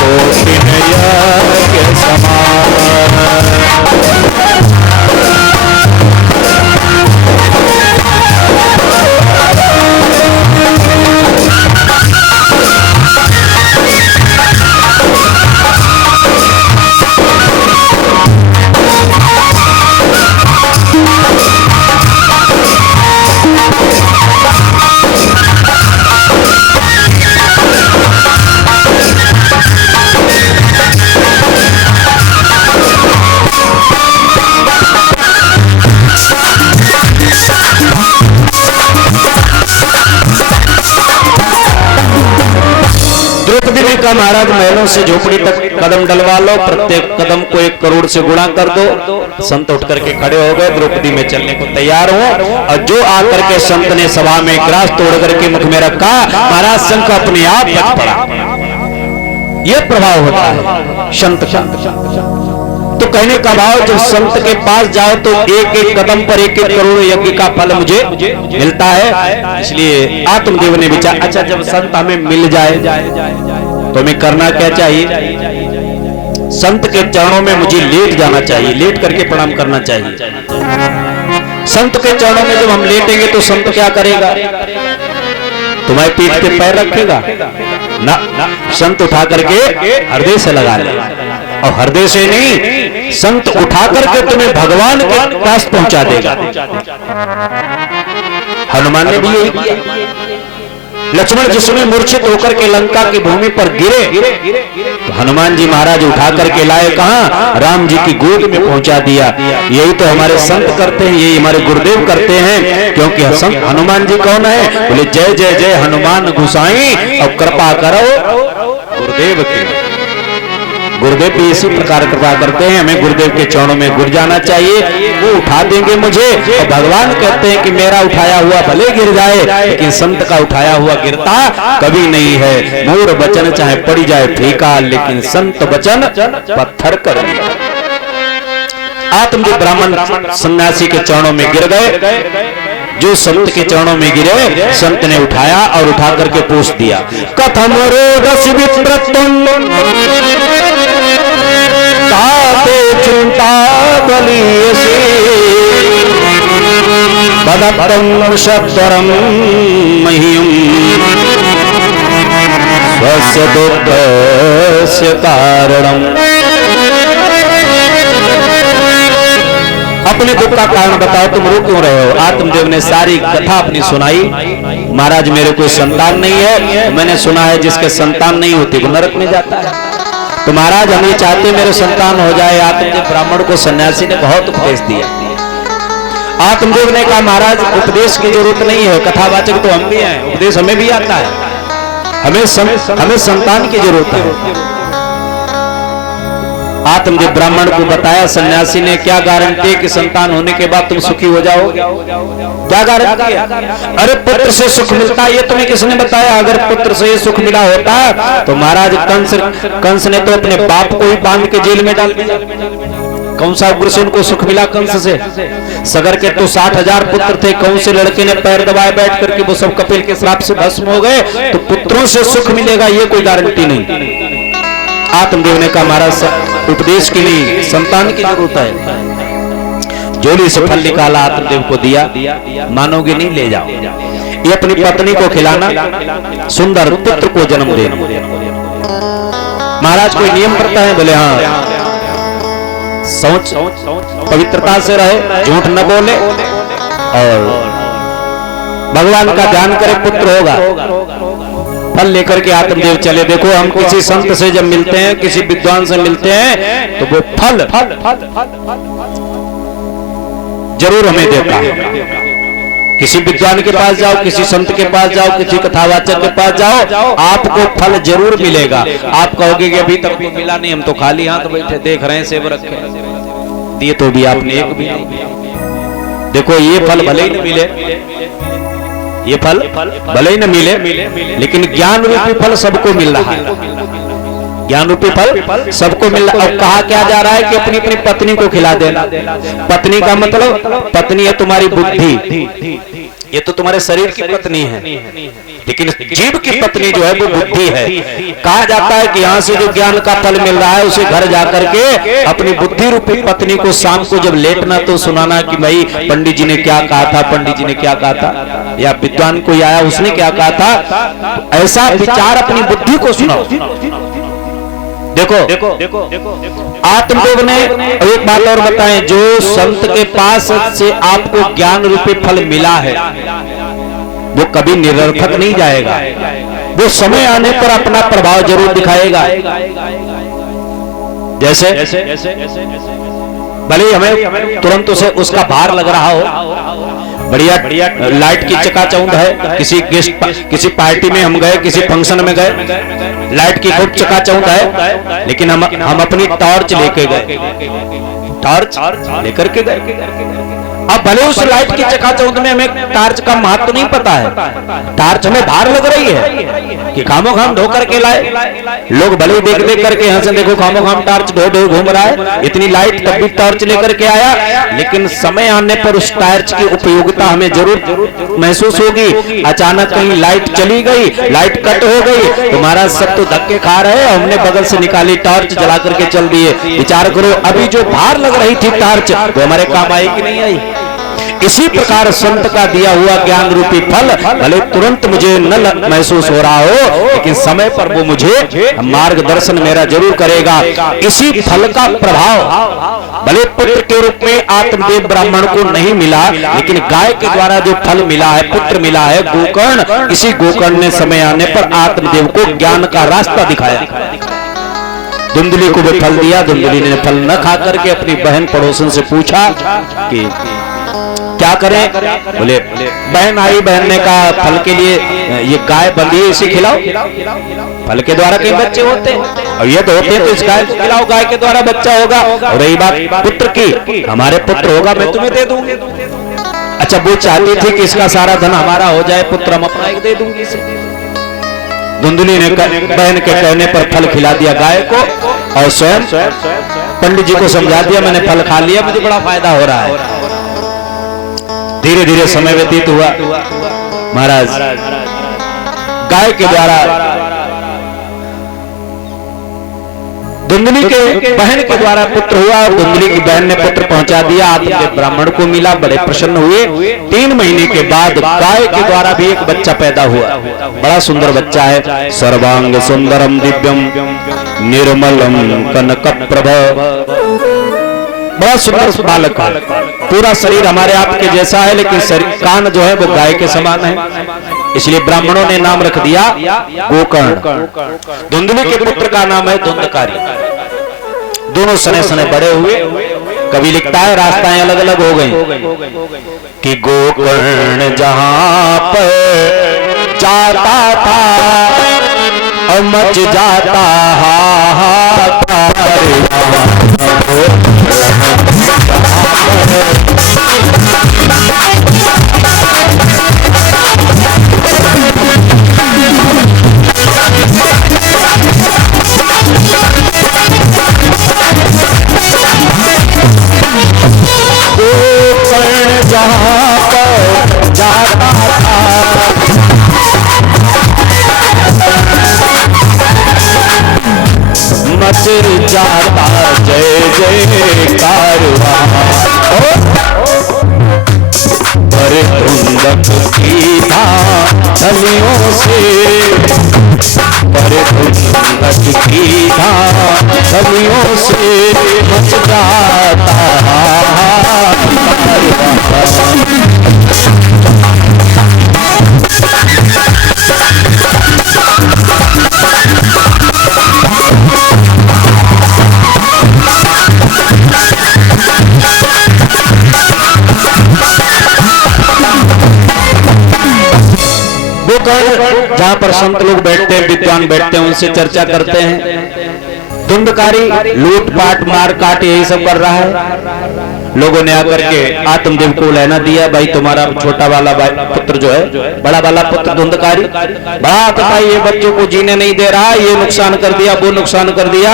कोटिनय के समान। द्रौपदी ने कहा, महाराज महलों से झोपड़ी तक कदम डलवा लो, प्रत्येक कदम को 1 करोड़ से गुणा कर दो। संत उठ करके खड़े हो गए, द्रौपदी में चलने को तैयार हो। और जो आकर के संत ने सभा में ग्रास तोड़ करके मुख में रखा, महाराज संत अपने आप बच पड़ा। यह प्रभाव होता है संत का। तो कहने का भाव, जब संत के पास जाओ तो 1-1 कदम पर 1-1 करोड़ यज्ञ का फल मुझे मिलता है। इसलिए आत्मदेव ने विचार, अच्छा जब संत हमें मिल जाए तो हमें करना क्या चाहिए? संत के चरणों में मुझे लेट जाना चाहिए, लेट करके प्रणाम करना चाहिए। संत के चरणों में जब हम लेटेंगे तो संत क्या करेगा? तुम्हारी पीठ पे पैर रखेगा ना, संत उठा करके हृदय से लगा ले। और हृदय से नहीं, संत उठा करके तुम्हें भगवान के पास पहुंचा देगा। हनुमान ने भी यही किया। लक्ष्मण जिस समय मूर्छित होकर के लंका की भूमि पर गिरे तो हनुमान जी महाराज उठा करके लाए, कहां? राम जी की गोद में पहुंचा दिया। यही तो हमारे संत करते हैं, यही हमारे गुरुदेव करते हैं। क्योंकि संत हनुमान जी कौन है? बोले जय जय जय हनुमान गोसाई और कृपा करो गुरुदेव की। गुरुदेव भी इसी प्रकार कृपा करते हैं, हमें गुरुदेव के चरणों में गिर जाना चाहिए, वो उठा देंगे मुझे। और भगवान कहते हैं कि मेरा उठाया हुआ भले गिर जाए, लेकिन संत का उठाया हुआ गिरता कभी नहीं है। मूढ़ वचन चाहे पड़ी जाए फीका, लेकिन संत वचन पत्थर कर दिया। आत्मदेव ब्राह्मण सन्यासी के चरणों में गिर गए। जो संत के चरणों में गिरे, संत ने उठाया और उठा करके पूछ दिया, कथम रोदस विप्रतुम ताते चिंता बलियसे बदत्तम शब्दरम मह्यम स्वस्य दुःखस्य कारणम। अपने दुख का कारण बताओ, तुम रो क्यों रहे हो? आत्मदेव ने सारी कथा अपनी सुनाई। महाराज मेरे कोई संतान नहीं है, मैंने सुना है जिसके संतान नहीं होती वो नरक में जाता है, तो महाराज हम ये चाहते मेरे संतान हो जाए। आत्मदेव ब्राह्मण को सन्यासी ने बहुत उपदेश दिया। आत्मदेव ने कहा महाराज उपदेश की जरूरत नहीं है, कथावाचक तो हम भी हैं, उपदेश हमें भी आता है, हमें संतान की जरूरत है। आत्मदेव ब्राह्मण को बताया, सन्यासी ने क्या गारंटी कि संतान होने के बाद तुम सुखी हो जाओगे? क्या गारंटी है? अरे पुत्र से सुख मिलता है, ये तुम्हें किसने बताया? अगर पुत्र से सुख मिला होता तो महाराज कंस ने तो अपने बाप को ही बांध के जेल में डाल दिया। कौन सा उग्रसेन को सुख मिला कंस से? सगर के तो 60,000 पुत्र थे, कौन से लड़के ने पैर दबाए बैठ करके वो सब कपिल के श्राप से भस्म हो गए। तो पुत्रों से सुख मिलेगा ये कोई गारंटी नहीं। आत्मदेव ने कहा महाराज उपदेश के लिए संतान की जरूरत है। जोड़ी से फल निकाला, आत्मदेव को दिया, मानोगे नहीं ले जाओ। ये अपनी पत्नी को खिलाना, सुंदर पुत्र को जन्म देना। महाराज कोई नियम करता है? बोले हाँ, सोच पवित्रता से रहे, झूठ न बोले और भगवान का ध्यान करे, पुत्र होगा। फल लेकर के आत्मदेव चले। देखो हम किसी संत से जब मिलते हैं, किसी विद्वान से मिलते हैं, तो वो फल जरूर हमें देता है। किसी विद्वान के पास जाओ, किसी संत के पास जाओ, किसी कथावाचक के पास जाओ, आपको फल जरूर मिलेगा। आप कहोगे कि अभी तक तो मिला नहीं, हम तो खाली हाथ बैठे देख रहे हैं, सेब रखे दिए तो भी आपने एक भी नहीं। देखो ये फल भले ही न मिले, ये फल भले ही न मिले, लेकिन ज्ञान रूपी फल सबको मिल रहा है। ज्ञान रूपी फल सबको मिल रहा है। अब कहा क्या जा रहा है कि अपनी अपनी पत्नी को खिला देना। पत्नी का मतलब पत्नी है तुम्हारी बुद्धि, ये तो तुम्हारे शरीर की पत्नी है, लेकिन जीव की पत्नी जो है वो बुद्धि है। कहा जाता है कि यहाँ से जो ज्ञान का फल मिल रहा है उसे घर जाकर के अपनी बुद्धि रूपी पत्नी को शाम को जब लेटना तो सुनाना कि भाई पंडित जी ने क्या कहा था, पंडित जी ने क्या कहा था, या विद्वान कोई आया उसने क्या कहा था। ऐसा विचार अपनी बुद्धि को सुनाओ। देखो आत्मदेव ने एक बात और बताएं, जो संत के पास से आपको ज्ञान रूपी फल मिला है वो कभी निरर्थक नहीं जाएगा, वो समय आने पर अपना प्रभाव जरूर दिखाएगा। जैसे भले हमें तुरंत उसे उसका भार लग रहा हो, बढ़िया लाइट की चकाचौंध है, किसी पार्टी में हम गए, किसी फंक्शन में गए, लाइट की खूब चकाचौंध है, लेकिन हम अपनी टॉर्च लेके गए, टॉर्च लेकर के गए। अब भले उस लाइट की चकाचौंध में हमें टॉर्च का महत्व नहीं पता है, टॉर्च हमें भार लग रही है कि खामो खाम ढो करके लाए। लोग भले ही देख देख करके यहाँ से देखो खामो खाम टॉर्च ढो ढो घूम रहा है, इतनी लाइट तब भी टॉर्च लेकर के आया, लेकिन समय आने पर उस टॉर्च की उपयोगिता हमें जरूर महसूस होगी। अचानक कहीं लाइट चली गई, लाइट कट हो गई, तो महाराज सब तो धक्के खा रहे हैं, हमने बगल से निकाली टॉर्च जला करके चल दिए। विचार करो अभी जो भार लग रही थी टॉर्च वो हमारे काम आई कि नहीं आई। इसी प्रकार संत का दिया हुआ ज्ञान रूपी फल भले तुरंत मुझे न महसूस हो रहा हो, लेकिन समय पर वो मुझे मार्गदर्शन मेरा जरूर करेगा। इसी फल का प्रभाव भले पुत्र के रूप में आत्मदेव ब्राह्मण को नहीं मिला, लेकिन गाय के द्वारा जो फल मिला है, पुत्र मिला है गोकर्ण, इसी गोकर्ण ने समय आने पर आत्मदेव को ज्ञान का रास्ता दिखाया। धुंधली को भी फल दिया, धुंधली ने फल न खा करके अपनी बहन पड़ोसन से पूछा कि क्या करें। बोले बहन आई, बहन ने कहा फल के लिए ये गाय बंधी है, इसे खिलाओ। फल के द्वारा कई बच्चे होते हैं और ये तो होते हैं, तो इस गाय को खिलाओ, गाय के द्वारा बच्चा होगा। और रही बात पुत्र की, हमारे पुत्र होगा मैं तुम्हें दे दूंगी। अच्छा वो चाहती थी कि इसका सारा धन हमारा हो जाए, पुत्र हम अपना एक दे दूंगी इसे। धुंधली ने बहन के कहने पर फल खिला दिया गाय को और स्वयं पंडित जी को समझा दिया मैंने फल खा लिया, मुझे बड़ा फायदा हो रहा है। धीरे धीरे समय व्यतीत हुआ, महाराज गाय के द्वारा धुंधली के बहन के द्वारा पुत्र हुआ और धुंधली की बहन ने पुत्र पहुंचा दिया। आत्मदेव ब्राह्मण को मिला, बड़े प्रसन्न हुए। 3 महीने के बाद गाय के द्वारा भी एक बच्चा पैदा हुआ, बड़ा सुंदर बच्चा है। सर्वांग सुंदरम दिव्यम निर्मलम कनक प्रभ बड़ा सुंदर बालक है, पूरा शरीर हमारे आपके जैसा है, लेकिन कान जो है वो गाय के समान है, इसलिए ब्राह्मणों ने नाम रख दिया गोकर्ण। धुंधली के पुत्र का नाम है धुंधकारी। दोनों सने सने बड़े हुए। कभी लिखता है रास्ताएं अलग अलग हो गई कि गोकर्ण जहां पर जाता था और मच जाता हाहाकार। गोकर्ण जहां पर जाता था मच जाता जय जयकार पर धुंधक की धालियों से, पर धुंधक की धालियों से मच जाता गोकर्ण जहां पर संत लोग बैठते हैं, विद्वान बैठते हैं, उनसे चर्चा करते हैं। धुंधकारी लूटपाट मार काट यही सब कर रहा है। लोगों ने आकर के आत्मदेव को लेना दिया, भाई तुम्हारा छोटा वाला पुत्र जो है, बड़ा वाला पुत्र धुंधकारी बड़ा आता, ये बच्चों को जीने नहीं दे रहा, ये नुकसान कर दिया, वो नुकसान कर दिया।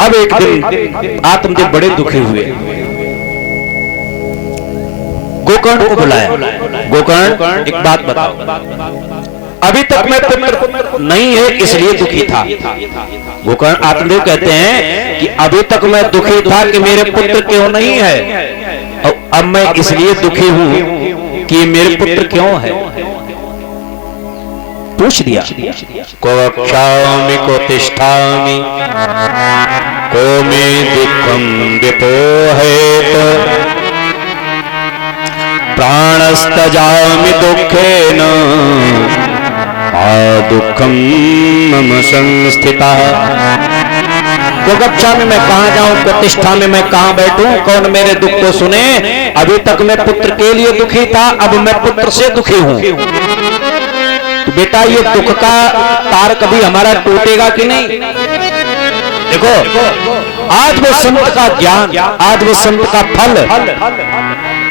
अब एक दिन आत्मदेव बड़े दुखी हुए, गोकर्ण को बुलाया। गोकर्ण एक बात बताओ, अभी तक मैं पुत्र नहीं है इसलिए दुखी था। गोकर्ण आत्मदेव कहते हैं कि अभी तक मैं दुखी था कि मेरे पुत्र क्यों नहीं है, और अब मैं इसलिए दुखी हूं कि मेरे पुत्र क्यों है। पूछ दिया, को वक्ष्यामि को तिष्ठामि को मे दुःखं विपोहेत प्राणस्तजामि दुःखेन आ दुःखं मम संस्थितः। गोगक्षा में मैं कहां जाऊं, प्रतिष्ठा में मैं कहां बैठूं, कौन मेरे दुख को सुने। अभी तक मैं पुत्र के लिए दुखी था, अब मैं पुत्र से दुखी हूं। तो बेटा ये दुख का तार कभी हमारा टूटेगा कि नहीं। देखो आज वो संत का ज्ञान, आज वो संत का फल,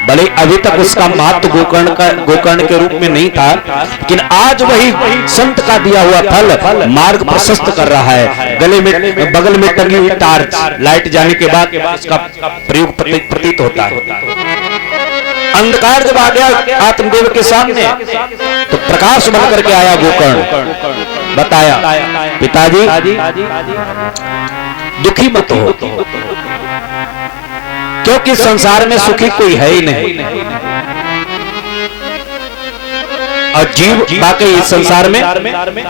भले अभी तक उसका महत्व गोकर्ण के रूप में नहीं था, लेकिन आज वही संत का दिया हुआ फल मार्ग प्रशस्त कर रहा है। गले में बगल में टंगी हुई टार्च लाइट जाने के बाद उसका प्रयोग प्रतीत होता है। अंधकार जब आ गया आत्मदेव के सामने तो प्रकाश बन करके आया गोकर्ण। बताया, पिताजी दुखी मत हो, क्योंकि संसार में सुखी कोई है ही नहीं, और जीव बाकी इस संसार में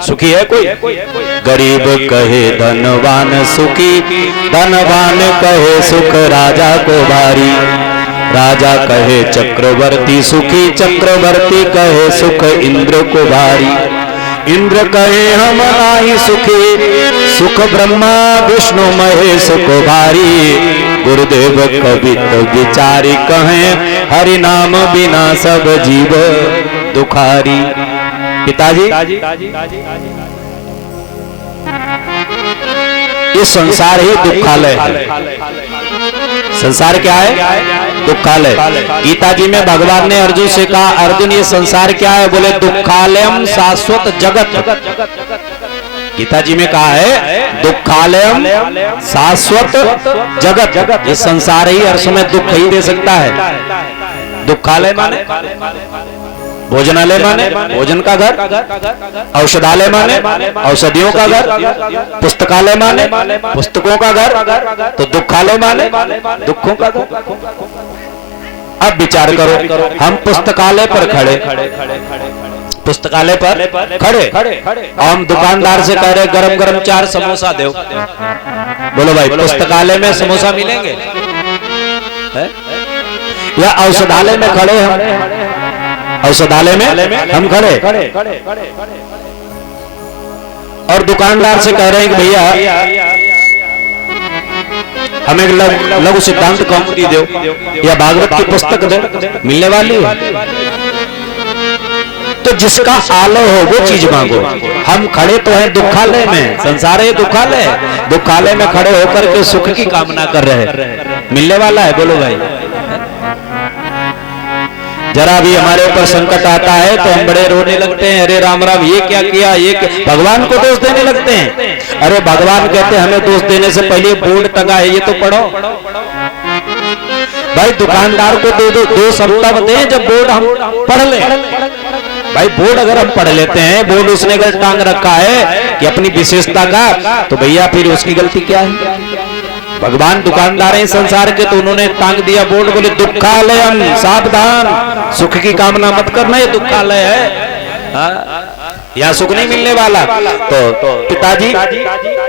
सुखी है कोई। गरीब कहे धनवान सुखी, धनवान कहे सुख राजा को भारी, राजा कहे चक्रवर्ती सुखी, चक्रवर्ती कहे सुख इंद्र को भारी, इंद्र कहे हम नाही सुखी, सुख ब्रह्मा विष्णु महेश को भारी, गुरुदेव कवित विचारी कहे हरि नाम बिना सब जीव दुखारी। पिताजी ये संसार ही दुखालय है। संसार क्या है? दुखालय। गीता जी में भगवान ने अर्जुन से कहा, अर्जुन ये संसार क्या है? बोले दुखालयम शाश्वत जगत। गीता जी में कहा है दुखालयम शाश्वत जगत। ये संसार ही हर समय दुख ही दे सकता है। दुखालय माने भोजनालय माने भोजन का घर, औषधालय माने औषधियों का घर, पुस्तकालय माने पुस्तकों का घर, तो दुखालय माने दुखों का घर। अब विचार करो, हम पुस्तकालय पर खड़े, पुस्तकालय पर खड़े, और हम दुकानदार से कह रहे गरम गरम 4 समोसा दो। बोलो भाई पुस्तकालय में समोसा मिलेंगे? या औषधालय में खड़े हम, औषधालय में हम खड़े और दुकानदार से कह रहे हैं कि भैया हमें लघु सिद्धांत कौमुदी दो या भागवत की पुस्तक दो, मिलने वाली है। तो जिसका आलय हो वो चीज मांगो। हम खड़े तो हैं दुखालय में, संसार है दुखालय, दुखालय में खड़े होकर के सुख की कामना कर रहे हैं, मिलने वाला है। बोलो भाई, जरा भी हमारे ऊपर संकट आता है तो हम बड़े रोने लगते हैं, अरे राम राम ये क्या किया, ये क्या, भगवान को दोष देने लगते हैं। अरे भगवान कहते हैं हमें दोष देने से पहले बोर्ड टंगा है ये तो पढ़ो। भाई दुकानदार को दो सप्ताह दें जब बोर्ड हम पढ़ ले। भाई बोर्ड अगर हम पढ़ लेते हैं, बोर्ड उसने अगर टांग रखा है कि अपनी विशेषता का, तो भैया फिर उसकी गलती क्या है। भगवान दुकानदार हैं संसार के, तो उन्होंने टांग दिया बोर्ड, बोले दुखालयम, सावधान, सुख की कामना मत करना, ये दुखालय है, यहाँ सुख नहीं मिलने वाला। तो पिताजी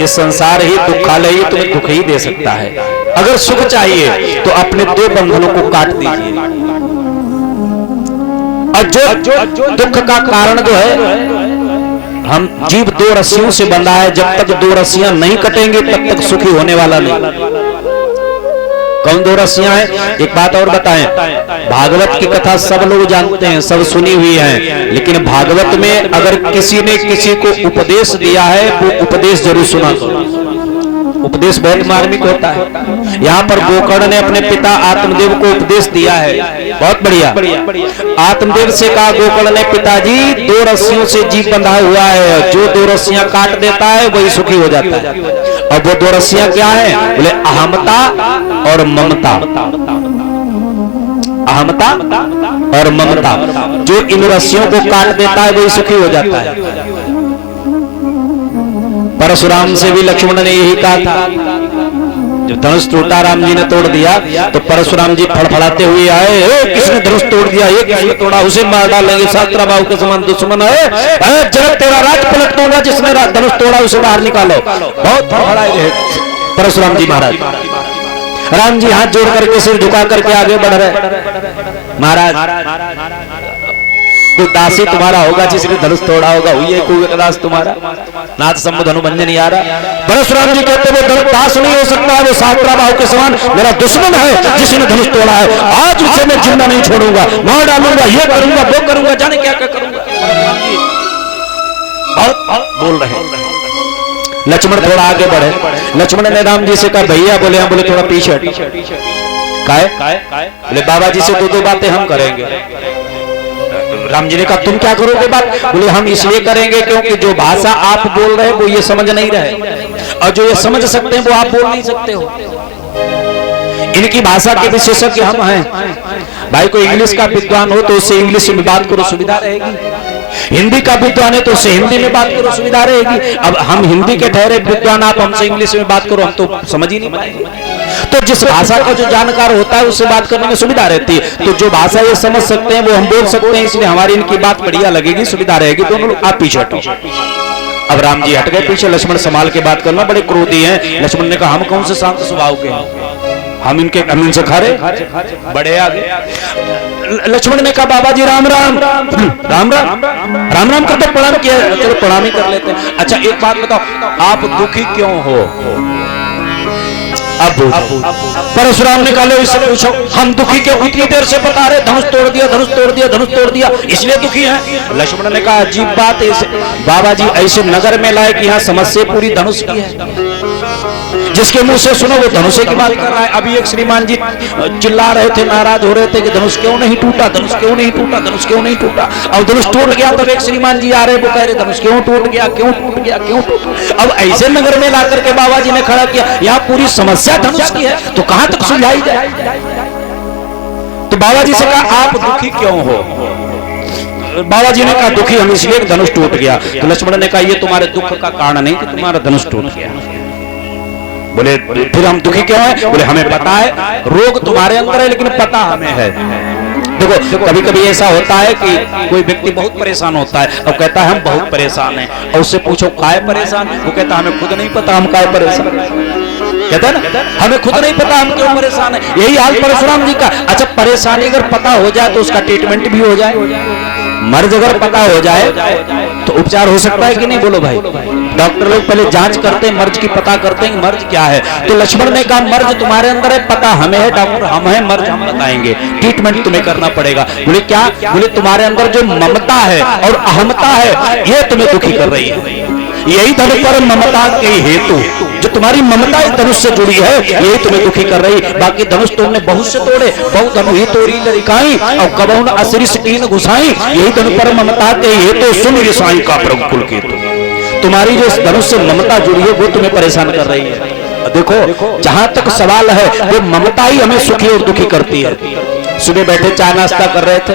इस संसार ही दुखालय ही तुम्हें दुख ही दे सकता है। अगर सुख चाहिए तो अपने दो बंधनों को काट दीजिए। और जो दुख का कारण जो है, हम जीव दो रस्सियों से बंधा है, जब तक दो रस्सियां नहीं कटेंगे तब तक सुखी होने वाला नहीं। कौन दो रस्सियां हैं? एक बात और बताएं, भागवत की कथा सब लोग जानते हैं, सब सुनी हुई है, लेकिन भागवत में अगर किसी ने किसी को उपदेश दिया है वो उपदेश जरूर सुना करो। उपदेश बहुत मार्मिक होता है। यहाँ पर गोकर्ण ने अपने पिता आत्मदेव को उपदेश दिया है, बहुत बढ़िया। आत्मदेव से कहा गोकर्ण ने, पिताजी दो रस्सियों से जीव बंधा हुआ है, जो दो रस्सियां काट देता है वही सुखी हो जाता है। और वो दो रस्सियां क्या है? बोले अहमता और ममता। अहमता और ममता, जो इन रस्सियों को काट देता है वही सुखी हो जाता है। परशुराम से भी लक्ष्मण ने यही कहा था। जब धनुष टूटा, राम जी ने तोड़ दिया, तो परशुराम जी फड़फड़ाते हुए आए, किसने धनुष तोड़ दिया, ये किसने तोड़ा, उसे मार डालेंगे, शास्त्रा बाहु के समान दुश्मन है, जब तेरा राज पलट दूंगा, जिसने धनुष तोड़ा उसे बाहर निकालो। बहुत फड़फड़ाए रहे परशुराम जी महाराज। राम जी हाथ जोड़ करके सिर झुका करके आगे बढ़ रहे। महाराज कोई दासी तुम्हारा होगा जिसने धनुष तोड़ा होगा, हुई है कोई दास तुम्हारा? नाथ सम्बुध अनुबंधन नहीं आ रहा। परशुराम जी कहते वो दास नहीं हो सकता, वो शास्त्रा बाहु के समान मेरा दुश्मन है जिसने धनुष तोड़ा है। आज उसे मैं जिंदा नहीं छोड़ूंगा, मार डालूंगा, ये करूंगा वो करूंगा, जाने क्या क्या करूंगा। बहुत बोल रहे। लक्ष्मण थोड़ा आगे बढ़े। लक्ष्मण ने राम जी से कहा भैया, बोले हम, बोले थोड़ा पीछे। बोले बाबा जी से दो बातें हम करेंगे। राम जी ने कहा तुम क्या करोगे बात? बोले हम इसलिए करेंगे क्योंकि जो भाषा आप बोल रहे हो वो ये समझ नहीं रहे, और जो ये समझ सकते हैं वो आप बोल नहीं सकते हो। इनकी भाषा के विशेषज्ञ हम हैं। भाई कोई इंग्लिश का विद्वान हो तो उससे इंग्लिश में बात करो, सुविधा रहेगी। हिंदी का विद्वान है तो उससे हिंदी में बात करो, सुविधा रहेगी। अब हम हिंदी के ठहरे विद्वान, आप हमसे इंग्लिश में बात करो, हम तो समझ ही नहीं पाएंगे। तो जिस भाषा का जो जानकार होता है उससे बात करने में सुविधा रहती है। तो जो भाषा ये समझ सकते हैं वो हम बोल सकते हैं, इसलिए हमारी इनकी बात बढ़िया लगेगी, सुविधा रहेगी। दोनों लोग आप पीछे हटो। अब राम जी हट गए पीछे। लक्ष्मण संभाल के बात करना, बड़े क्रोधी हैं। लक्ष्मण ने कहा हम कौन से शांत स्वभाव के हैं, हम इनसे खा रहे, बड़े आगे। लक्ष्मण ने कहा बाबा जी राम राम। राम राम राम राम का तो प्रणाम किया, चलो प्रणाम ही कर लेते हैं। अच्छा एक बात बताओ, आप दुखी क्यों हो? अब परशुराम ने कहा लो इससे पूछो, हम दुखी क्यों? इतनी देर से बता रहे धनुष तोड़ दिया, धनुष तोड़ दिया, धनुष तोड़ दिया, इसलिए दुखी हैं। लक्ष्मण ने कहा अजीब बात है, बाबा जी ऐसे नगर में लाए कि यहाँ समस्या पूरी धनुष की है। जिसके मुंह से सुनो वो धनुष की बात कर रहा है। अभी एक श्रीमान जी चिल्ला रहे थे, नाराज हो रहे थे कि धनुष क्यों नहीं टूटा, धनुष क्यों नहीं टूटा, धनुष क्यों नहीं टूटा। अब धनुष टूट गया तब एक श्रीमान जी आ रहे, वो कह रहे धनुष क्यों टूट गया, क्यों टूट गया, क्यों टूट। अब ऐसे नगर में ला करके बाबा जी ने खड़ा किया, यहाँ पूरी समस्या धनुष की है तो कहां तक सुलझाई जाए। तो बाबा जी से कहा आप दुखी क्यों हो? बाबा जी ने कहा दुखी हम इसलिए धनुष टूट गया। तो लक्ष्मण ने कहा ये तुम्हारे दुख का कारण नहीं कि तुम्हारा धनुष टूट गया। बोले फिर हम दुखी क्यों हैं? बोले हमें पता है रोग तुम्हारे अंदर है लेकिन पता हमें है। देखो कभी कभी ऐसा होता है कि कोई व्यक्ति बहुत परेशान होता है और कहता है हम बहुत परेशान हैं, और उससे पूछो काय परेशान, वो कहता हमें खुद नहीं पता हम काय परेशान। कहते हैं ना, हमें खुद नहीं पता हम क्यों परेशान है। यही हाल परशुराम जी का। अच्छा, परेशानी अगर पता हो जाए तो उसका ट्रीटमेंट भी हो जाए। मर्ज अगर पता हो जाए तो उपचार हो सकता है कि नहीं, बोलो भाई। डॉक्टर लोग पहले जांच करते हैं, मर्ज की पता करते हैं मर्ज क्या है। तो लक्ष्मण ने कहा मर्ज तुम्हारे अंदर है, पता हमें है, डॉक्टर हम हैं, मर्ज हम बताएंगे, ट्रीटमेंट तुम्हें करना पड़ेगा। बोले क्या? बोले तुम्हारे अंदर जो ममता है और अहमता है ये तुम्हें दुखी कर रही है। यही धनुष पर ममता के हेतु, जो तुम्हारी ममता इस धनुष से जुड़ी है यही तुम्हें दुखी कर रही। बाकी धनुष तुमने बहुत से तोड़े, बहुत धनु ही तोड़ी लड़काई और कबहुन असिरिस कीन घुसाई। यही धनुष पर ममता के हेतु सुन रिसाई का प्रकुल के तुम्हारी जो धनुष से ममता जुड़ी है वो तुम्हें परेशान कर रही है। देखो जहां तक सवाल है वो ममता ही हमें सुखी और दुखी करती है। सुबह बैठे चाय नाश्ता कर रहे थे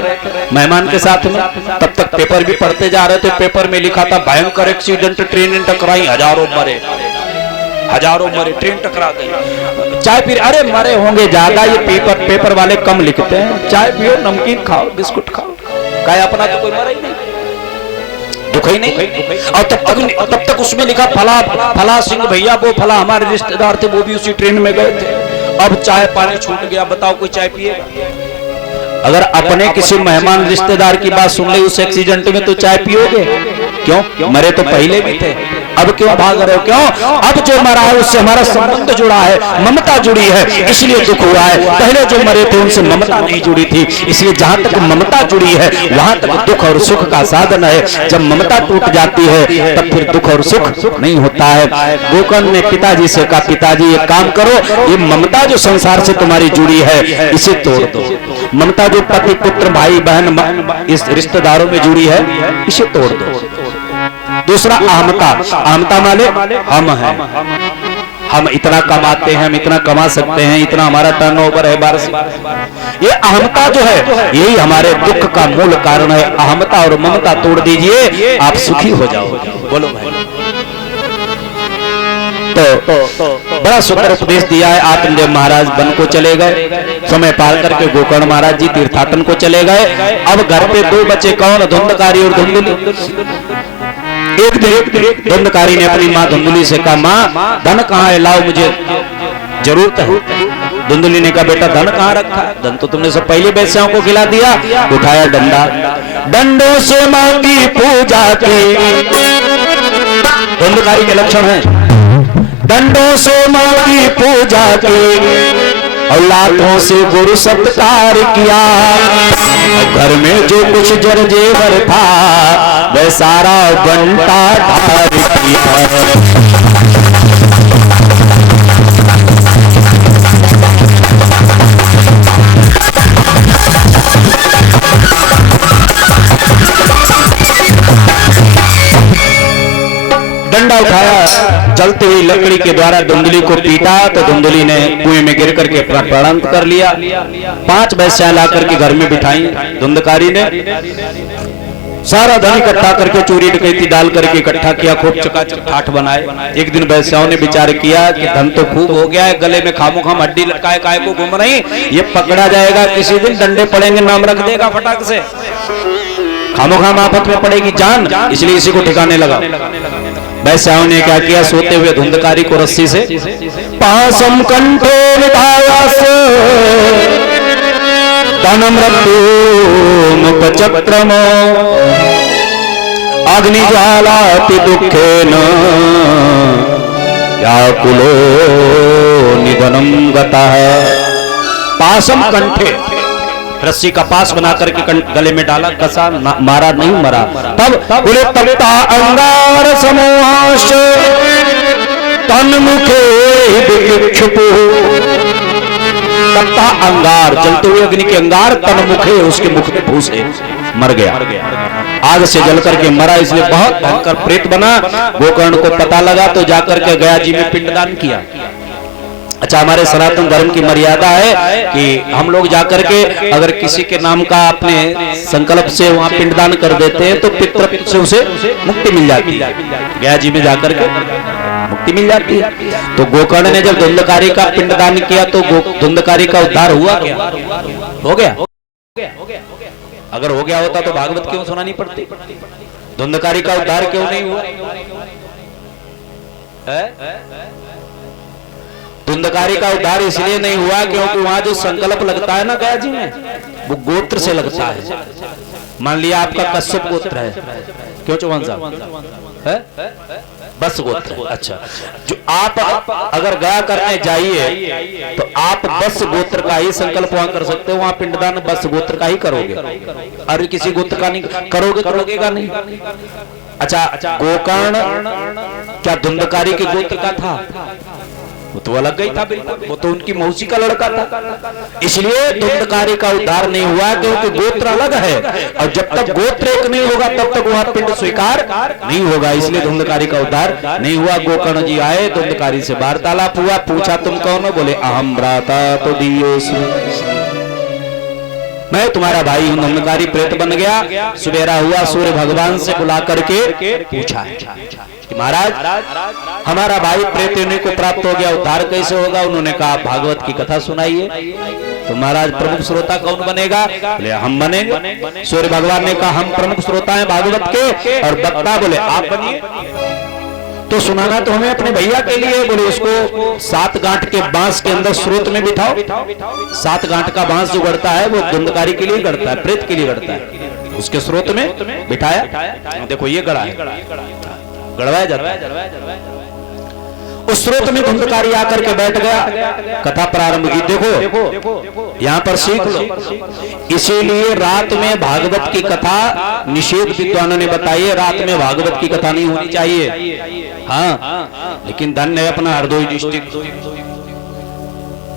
मेहमान के साथ में, तब तक पेपर भी पढ़ते जा रहे थे। पेपर में लिखा था भयंकर एक्सीडेंट, ट्रेन टकराई, हजारों मरे, ट्रेन टकरा गई। चाय पी, अरे मरे होंगे ज्यादा, ये पेपर वाले कम लिखते हैं। चाय पियो, नमकीन खाओ, बिस्कुट खाओ, क्या अपना तो कोई मरा ही नहीं, दुख ही नहीं। और तब तक उसमें लिखा फला सिंह भैया, वो फला हमारे रिश्तेदार थे, वो भी उसी ट्रेन में गए थे। अब चाय पानी छूट गया, बताओ कोई चाय पिएगा? अगर अपने किसी मेहमान रिश्तेदार की बात सुन ले उस एक्सीडेंट में तो चाय पियोगे? क्यों? मरे तो पहले भी थे, अब क्यों भाग रहे हो? क्यों? अब जो मरा है उससे हमारा संबंध जुड़ा है, ममता जुड़ी है, इसलिए दुख हुआ है। पहले जो मरे थे उनसे ममता नहीं जुड़ी थी, इसलिए जहां तक ममता जुड़ी है वहां तक दुख और सुख का साधन है। जब ममता टूट जाती है तब फिर दुख और सुख नहीं होता है। गोकर्ण ने पिताजी से कहा, पिताजी एक काम करो, ये ममता जो संसार से तुम्हारी जुड़ी है इसे तोड़ दो। ममता जो पति पुत्र भाई बहन इस रिश्तेदारों में जुड़ी है इसे तोड़ दो। दूसरा अहमता माने हम हैं, हम इतना कमाते हैं, हम इतना कमा सकते हैं, इतना हमारा टर्नओवर है बार। ये अहमता जो है यही हमारे दुख का मूल कारण है। अहमता और ममता तोड़ दीजिए, आप सुखी हो जाओगे। बोलो भाई। तो बड़ा सुंदर उपदेश दिया है। आत्मदेव महाराज वन को चले गए, समय पार करके गोकर्ण महाराज जी तीर्थाटन को चले गए। अब घर पे दो बचे, कौन? धुंधकारी और धुंधुली। एक दिन धुंधकारी ने अपनी माँ धुंधुली से कहा, माँ धन कहाँ है, लाओ मुझे जरूरत है। धुंधुली ने कहा, बेटा धन कहाँ रखा है? धन तो तुमने सब पहले वेश्याओं को खिला दिया। उठाया डंडा, डंडों से माँ की पूजा की। धुंधकारी के लक्षण है, डंडों से माँ की पूजा की और लाखों से गुरु सत्कार किया। घर में जो कुछ जर जेवर था वह सारा बंटा ढार किया। डंडा उठाया, जलती हुई लकड़ी के द्वारा धुंधुली को पीटा तो धुंधुली ने कुएं में गिर करके अपना प्राणांत कर लिया। 5 वैश्या ला करके घर में बिठाई। धुंधकारी ने सारा धन इकट्ठा करके चोरी डकैती डाल करके इकट्ठा किया, खूब चकाचक ठाठ बनाए। एक दिन वैश्याओं ने विचार किया कि धन तो खूब हो गया है, गले में खामोखाम हड्डी लटकाए काय को घूम रही, ये पकड़ा जाएगा किसी दिन, डंडे पड़ेंगे, नाम रख देगा फटाक से, खामोखाम आफत में पड़ेगी जान, इसलिए इसी को ठिकाने लगा। वैश्याओं ने क्या किया, सोते हुए धुंधकारी को रस्सी से पासम कंठे विधायास धन मृत्यु मुख चक्रमो अग्नि ज्वालाति दुखेन व्याकुलो निधनम गतः। पासम कंठे, रस्सी का पास बना करके गले में डाला, कसा, मारा नहीं मरा। तब बोले तप्ता अंगार समोहाश तन मुखे विक्षुपु। तप्ता अंगार, जलते हुए अग्नि के अंगार, तन मुखे, उसके मुख में भूसे, मर गया, आग से जल करके मरा, इसलिए बहुत भयंकर प्रेत बना। गोकर्ण को पता लगा तो जाकर के गया जी में पिंडदान किया। अच्छा, हमारे सनातन धर्म की मर्यादा है कि हम लोग जाकर के अगर किसी के नाम का अपने संकल्प से वहां पिंडदान कर देते हैं तो पितृ से उसे मुक्ति मिल जाती है, गया जी में जाकर के मुक्ति मिल जाती है। तो गोकर्ण ने जब धुंधकारी का पिंडदान किया तो धुंधकारी का उद्धार हुआ क्या? हो गया। अगर हो गया होता तो भागवत क्यों सुनानी पड़ती? धुंधकारी का उद्धार क्यों नहीं हुआ? धुंधकारी का उद्धार इसलिए नहीं हुआ क्योंकि वहां जो संकल्प लगता है ना गया जी में, वो गोत्र से लगता है। मान लिया आपका कश्यप गोत्र है, क्यों चौहान साहब है, बस गोत्र है। अच्छा, जो आप अगर गया करने जाइए तो आप बस गोत्र का ही संकल्प वहां कर सकते हो, वहां पिंडदान बस गोत्र का ही करोगे, अरे किसी गोत्र का नहीं करोगे का नहीं। अच्छा, गोकर्ण क्या धुंधकारी के गोत्र का था? वो तो अलग ही था बिल्कुल, वो तो उनकी मौसी का लड़का था। इसलिए धुंधकारी का उद्धार नहीं हुआ क्योंकि गोत्र अलग है, और जब तक गोत्र एक नहीं होगा तब तक वहां पिंड स्वीकार नहीं होगा, इसलिए धुंधकारी का उद्धार नहीं हुआ। गोकर्ण जी आए, धुंधकारी से वार्तालाप हुआ, पूछा तुम कौन हो? बोले अहम भ्राता तो दियोस्मि, मैं तुम्हारा भाई हूं। धुंधकारी प्रेत बन गया। सवेरा हुआ, सूर्य भगवान से बुला करके पूछा कि महाराज हमारा भाई प्रेत होने को प्राप्त हो गया, उद्धार कैसे होगा? उन्होंने कहा भागवत की कथा सुनाइए। तो महाराज प्रमुख श्रोता कौन बनेगा? बोले हम बनेंगे। सूर्य भगवान ने कहा हम प्रमुख श्रोता हैं भागवत के, और वक्ता बोले आप बनिए। तो सुनाना तो हमें अपने भैया के लिए। बोले उसको 7 गांठ के बांस के अंदर स्रोत में बिठाओ। 7 गांठ का बांस जो गढ़ता है वो धुंधकारी के लिए गढ़ता है, प्रेत के लिए गढ़ता है, उसके स्रोत में बिठाया। देखो ये गढ़ा है, गढ़वाया जाता है। उस स्रोत में धुंधकारी आकर के बैठ गया, कथा प्रारंभ की। देखो यहाँ पर सीख लो। इसीलिए रात में भागवत की कथा निषेध विद्वानों ने बताई है, रात में भागवत की कथा नहीं होनी चाहिए। हाँ, लेकिन धन्य है अपना हरदोई डिस्ट्रिक्ट,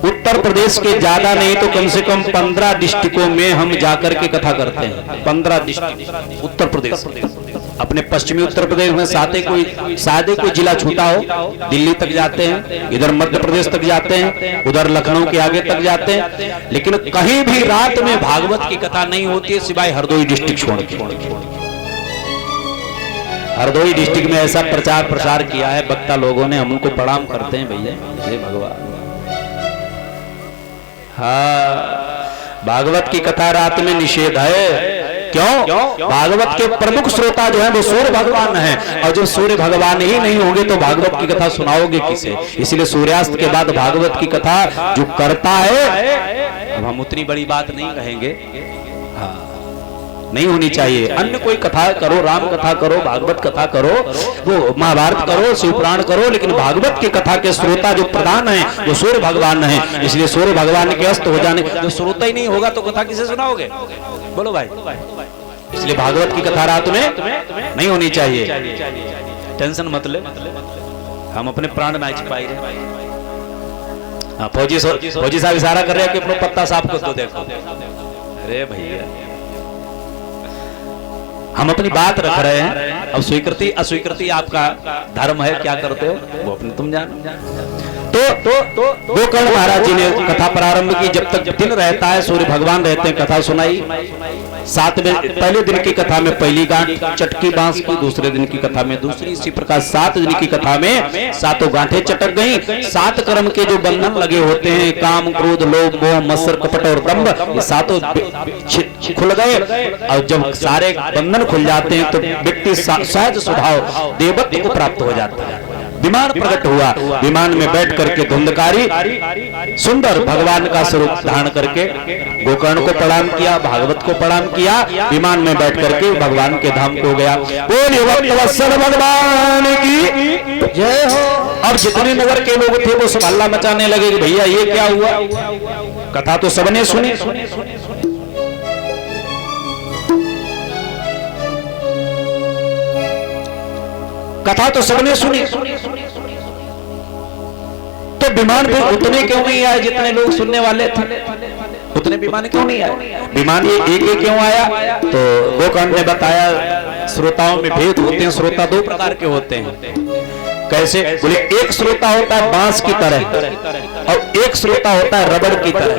उत्तर प्रदेश के ज्यादा नहीं तो कम से कम 15 डिस्ट्रिक्टों में हम जाकर के कथा करते हैं। 15 डिस्ट्रिक्ट उत्तर प्रदेश, अपने पश्चिमी उत्तर प्रदेश में शायद कोई जिला छूटा हो, दिल्ली तक जाते हैं, इधर मध्य प्रदेश तक जाते हैं, उधर लखनऊ के आगे तक जाते हैं, लेकिन कहीं भी रात में भागवत की कथा नहीं होती है सिवाय हरदोई डिस्ट्रिक्ट छोड़ के। हरदोई डिस्ट्रिक्ट में ऐसा प्रचार प्रसार किया है वक्ता लोगों ने, हम उनको प्रणाम करते हैं भैया, हे भगवान। हाँ, भागवत की कथा रात में निषेध है। क्यों? भागवत के प्रमुख श्रोता जो है वो सूर्य भगवान है, और जब सूर्य भगवान ही नहीं होंगे तो भागवत की कथा सुनाओगे किसे? इसलिए सूर्यास्त के बाद भागवत की कथा जो करता है, अब हम उतनी बड़ी बात नहीं कहेंगे, हाँ नहीं होनी चाहिए। अन्य कोई कथा करो, राम कथा करो, भागवत कथा करो, वो महाभारत करो, शिवपुराण करो, लेकिन भागवत की कथा के श्रोता जो प्रधान है वो सूर्य भगवान है। इसलिए सूर्य भगवान के अस्त हो जाने, जो श्रोता ही नहीं होगा तो कथा किसे सुनाओगे? बोलो भाई। इसलिए भागवत की कथा रात में नहीं होनी चाहिए। टेंशन मत ले, हम अपने प्राण ना छिपाई रहे। हाँ, फौजी साहब इशारा कर रहे हैं कि अपना पत्ता साफ कर दो। देखो, अरे भैया हम अपनी बात रख रहे हैं। अब स्वीकृति अस्वीकृति आपका धर्म है, क्या करते हो वो अपने तुम जानो। तो गोकर्ण महाराज जी ने कथा प्रारंभ की। जब तक दिन रहता है सूर्य भगवान रहते हैं, कथा सुनाई। 7वें पहले दिन की कथा में पहली गांठ चटकी बांस की, दूसरे दिन की कथा में दूसरी, इसी प्रकार 7 दिन की कथा में 7 गांठें चटक गई। 7 कर्म के जो बंधन लगे होते हैं, काम क्रोध लोभ मोह मत्सर कपट और दंभ, ये 7 खुल गए। और जब सारे बंधन खुल जाते हैं तो व्यक्ति सहज स्वभाव देवत्व को प्राप्त हो जाता है। विमान प्रकट हुआ, विमान में बैठ करके धुंधकारी सुंदर भगवान का स्वरूप धारण करके गोकर्ण को प्रणाम किया, भागवत को प्रणाम किया, विमान में बैठ करके भगवान के धाम को गया। बोलिए भक्तवत्सल भगवान की जय हो। अब जितने नगर के लोग थे वो सब हल्ला मचाने लगे कि भैया ये क्या हुआ? कथा तो सबने सुनी, कथा तो सबने सुनी, तो विमान पे उतने क्यों नहीं आए जितने लोग सुनने वाले थे? उतने विमान क्यों नहीं आए? विमान ये एक क्यों आया? तो गोकर्ण ने बताया श्रोताओं में भेद होते हैं। श्रोता 2 प्रकार के होते हैं। कैसे? बोले एक श्रोता होता है बांस की तरह और एक श्रोता होता है रबड़ की तरह।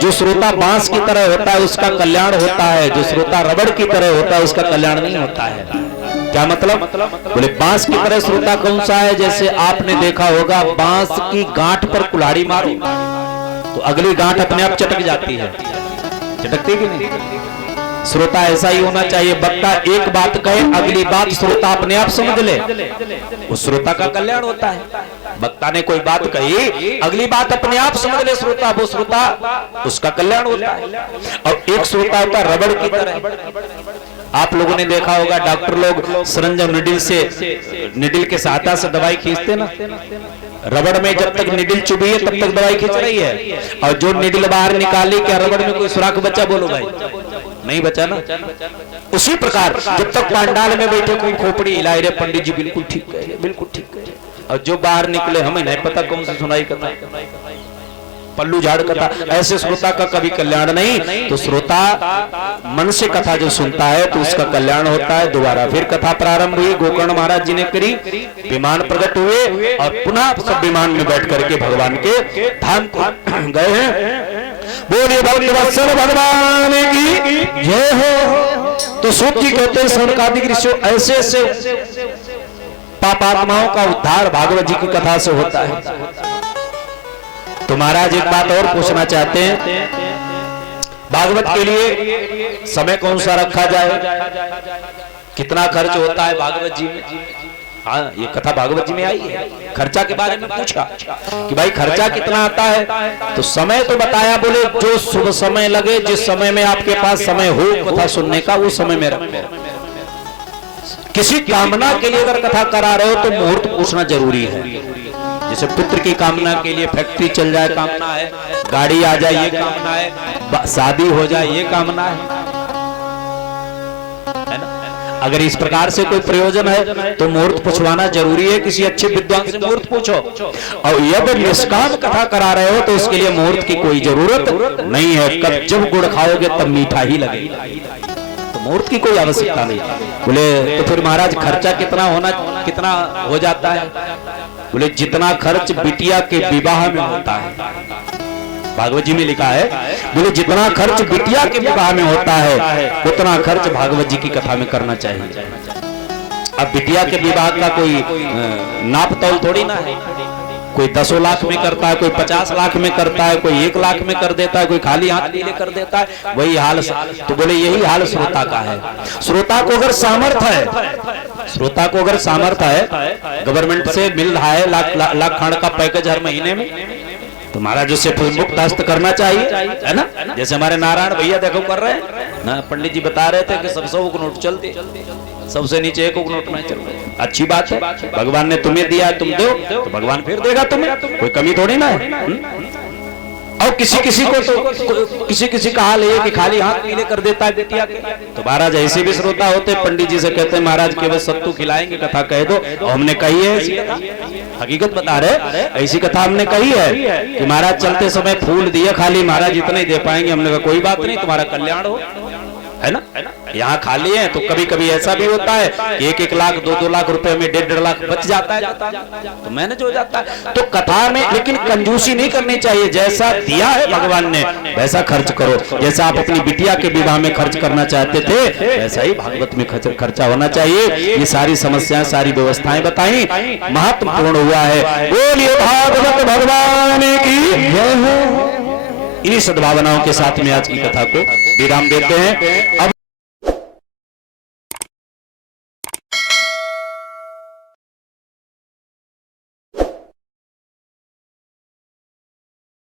जो श्रोता बांस की तरह होता है उसका कल्याण होता है, जो श्रोता रबड़ की तरह होता है उसका कल्याण नहीं होता है। क्या मतलब? बोले बांस की तरह श्रोता कौन सा है? जैसे आपने देखा होगा बांस की गांठ पर कुल्हाड़ी मारो तो अगली गांठ अपने आप चटक जाती है, चटकती कि नहीं? श्रोता ऐसा ही होना चाहिए। वक्ता एक बात कहे, अगली बात श्रोता अपने आप समझ ले, उस श्रोता का कल्याण होता है। वक्ता ने कोई बात कही, अगली बात अपने आप समझ ले श्रोता, वो श्रोता उसका कल्याण होता है। और एक श्रोता होता है रबड़ की तरह। आप लोगों ने देखा होगा डॉक्टर लोग सिरंज और निडिल के सहायता से दवाई खींचते ना, रबड़ में जब तक निडिल चुभी है तब तक दवाई खींच रही है, और जो निडिल बाहर निकाली, क्या रबड़ में कोई सुराख बचा? बोलो भाई, नहीं बचा ना। उसी प्रकार जब तक पांडाल में बैठे कोई खोपड़ी हिलाए रे पंडित जी बिल्कुल ठीक कह रहे, बिल्कुल ठीक कह रहे, और जो बाहर निकले हमें नहीं पता कौन सी सुनाई कथा, पल्लू झाड़ कथा, ऐसे श्रोता का कभी कल्याण नहीं। तो श्रोता मन से कथा जो सुनता है तो उसका कल्याण होता है। दोबारा फिर कथा प्रारंभ हुई, गोकर्ण महाराज जी ने करी, विमान प्रकट हुए और पुनः सब विमान में बैठ करके भगवान के धाम को गए हैं। बोलिए भक्तवत्सल भगवान की जय हो। तो सूत जी कहते हैं सनकादिक ऋषियों ऐसे ऐसे पापात्माओं का उद्धार भागवत जी की कथा से होता है। तो महाराज एक बात और पूछना चाहते हैं, भागवत के लिए समय कौन सा रखा जाए, कितना खर्च होता है भागवत जी में? हाँ, ये कथा भागवत जी में आई है। खर्चा के बारे में पूछा कि भाई खर्चा कितना आता है, तो समय तो बताया, बोले जो शुभ समय लगे, जिस समय में आपके पास समय हो कथा सुनने का, उस समय में रखो। किसी कामना के लिए अगर कथा करा रहे हो तो मुहूर्त पूछना जरूरी है। जैसे पुत्र की कामना के लिए फैक्ट्री चल जाए कामना है, गाड़ी आ जाए ये कामना है, शादी हो जाए ये कामना है ना। अगर इस प्रकार से कोई प्रयोजन है तो मुहूर्त पूछवाना जरूरी है। किसी अच्छे विद्वान से मुहूर्त पूछो। और यदि निष्काम कथा करा रहे हो तो उसके लिए मुहूर्त की कोई जरूरत नहीं है। कब जब गुड़ खाओगे तब मीठा ही लगेगा, तो मुहूर्त की कोई आवश्यकता नहीं। बोले तो फिर महाराज खर्चा कितना हो जाता है? बोले जितना खर्च बिटिया के विवाह में होता है, भागवत जी में लिखा है, बोले जितना खर्च बिटिया के विवाह में होता है उतना खर्च भागवत जी की कथा में करना चाहिए। अब बिटिया के विवाह का कोई नाप तौल थोड़ी ना है, कोई 10 लाख में करता है, कोई 50 लाख में करता है, कोई 1 लाख में कर देता है, कोई खाली हाथ नीले कर देता है, वही हाल। तो बोले यही हाल श्रोता का है। श्रोता को अगर सामर्थ्य है, गवर्नमेंट से मिल रहा है लाख खान का पैकेज हर महीने में, तो महाराज उससे मुक्त हस्त करना चाहिए, है ना। जैसे हमारे नारायण भैया देखो कर रहे हैं ना, पंडित जी बता रहे थे कि 100 नोट चलते, सबसे नीचे 1 नोट नहीं चल रहा। अच्छी बात है, भगवान ने तुम्हें दिया तुम दो, तो भगवान फिर देगा तुम्हें, कोई कमी थोड़ी ना है। और किसी का हाल है कि खाली हाथ पीले कर देता है बिटिया के। तो महाराज ऐसे भी श्रोता होते, पंडित जी से कहते हैं महाराज केवल सत्तू खिलाएंगे, कथा कह दो। और हमने कही है ऐसी कथा, हकीकत बता रहे, ऐसी कथा हमने कही है कि महाराज चलते समय फूल दिए खाली, महाराज इतना ही दे पाएंगे। हमने कहा कोई बात नहीं, तुम्हारा कल्याण हो, है ना। यहाँ खाली है तो कभी कभी ऐसा भी होता है कि 1-1 लाख 2-2 लाख रुपए में 1.5 लाख बच जाता है, तो मैनेज हो जाता है। तो कथा में लेकिन कंजूसी नहीं करनी चाहिए, जैसा दिया है भगवान ने वैसा खर्च करो। जैसा आप अपनी बिटिया के विवाह में खर्च करना चाहते थे वैसा ही भागवत में खर्चा होना चाहिए। ये सारी समस्याएं, सारी व्यवस्थाएं बताई, महत्वपूर्ण हुआ है। बोलिए भागवत भगवान की जय हो। इन्हीं सद्भावनाओं के साथ में आज की कथा को विराम देते हैं। अब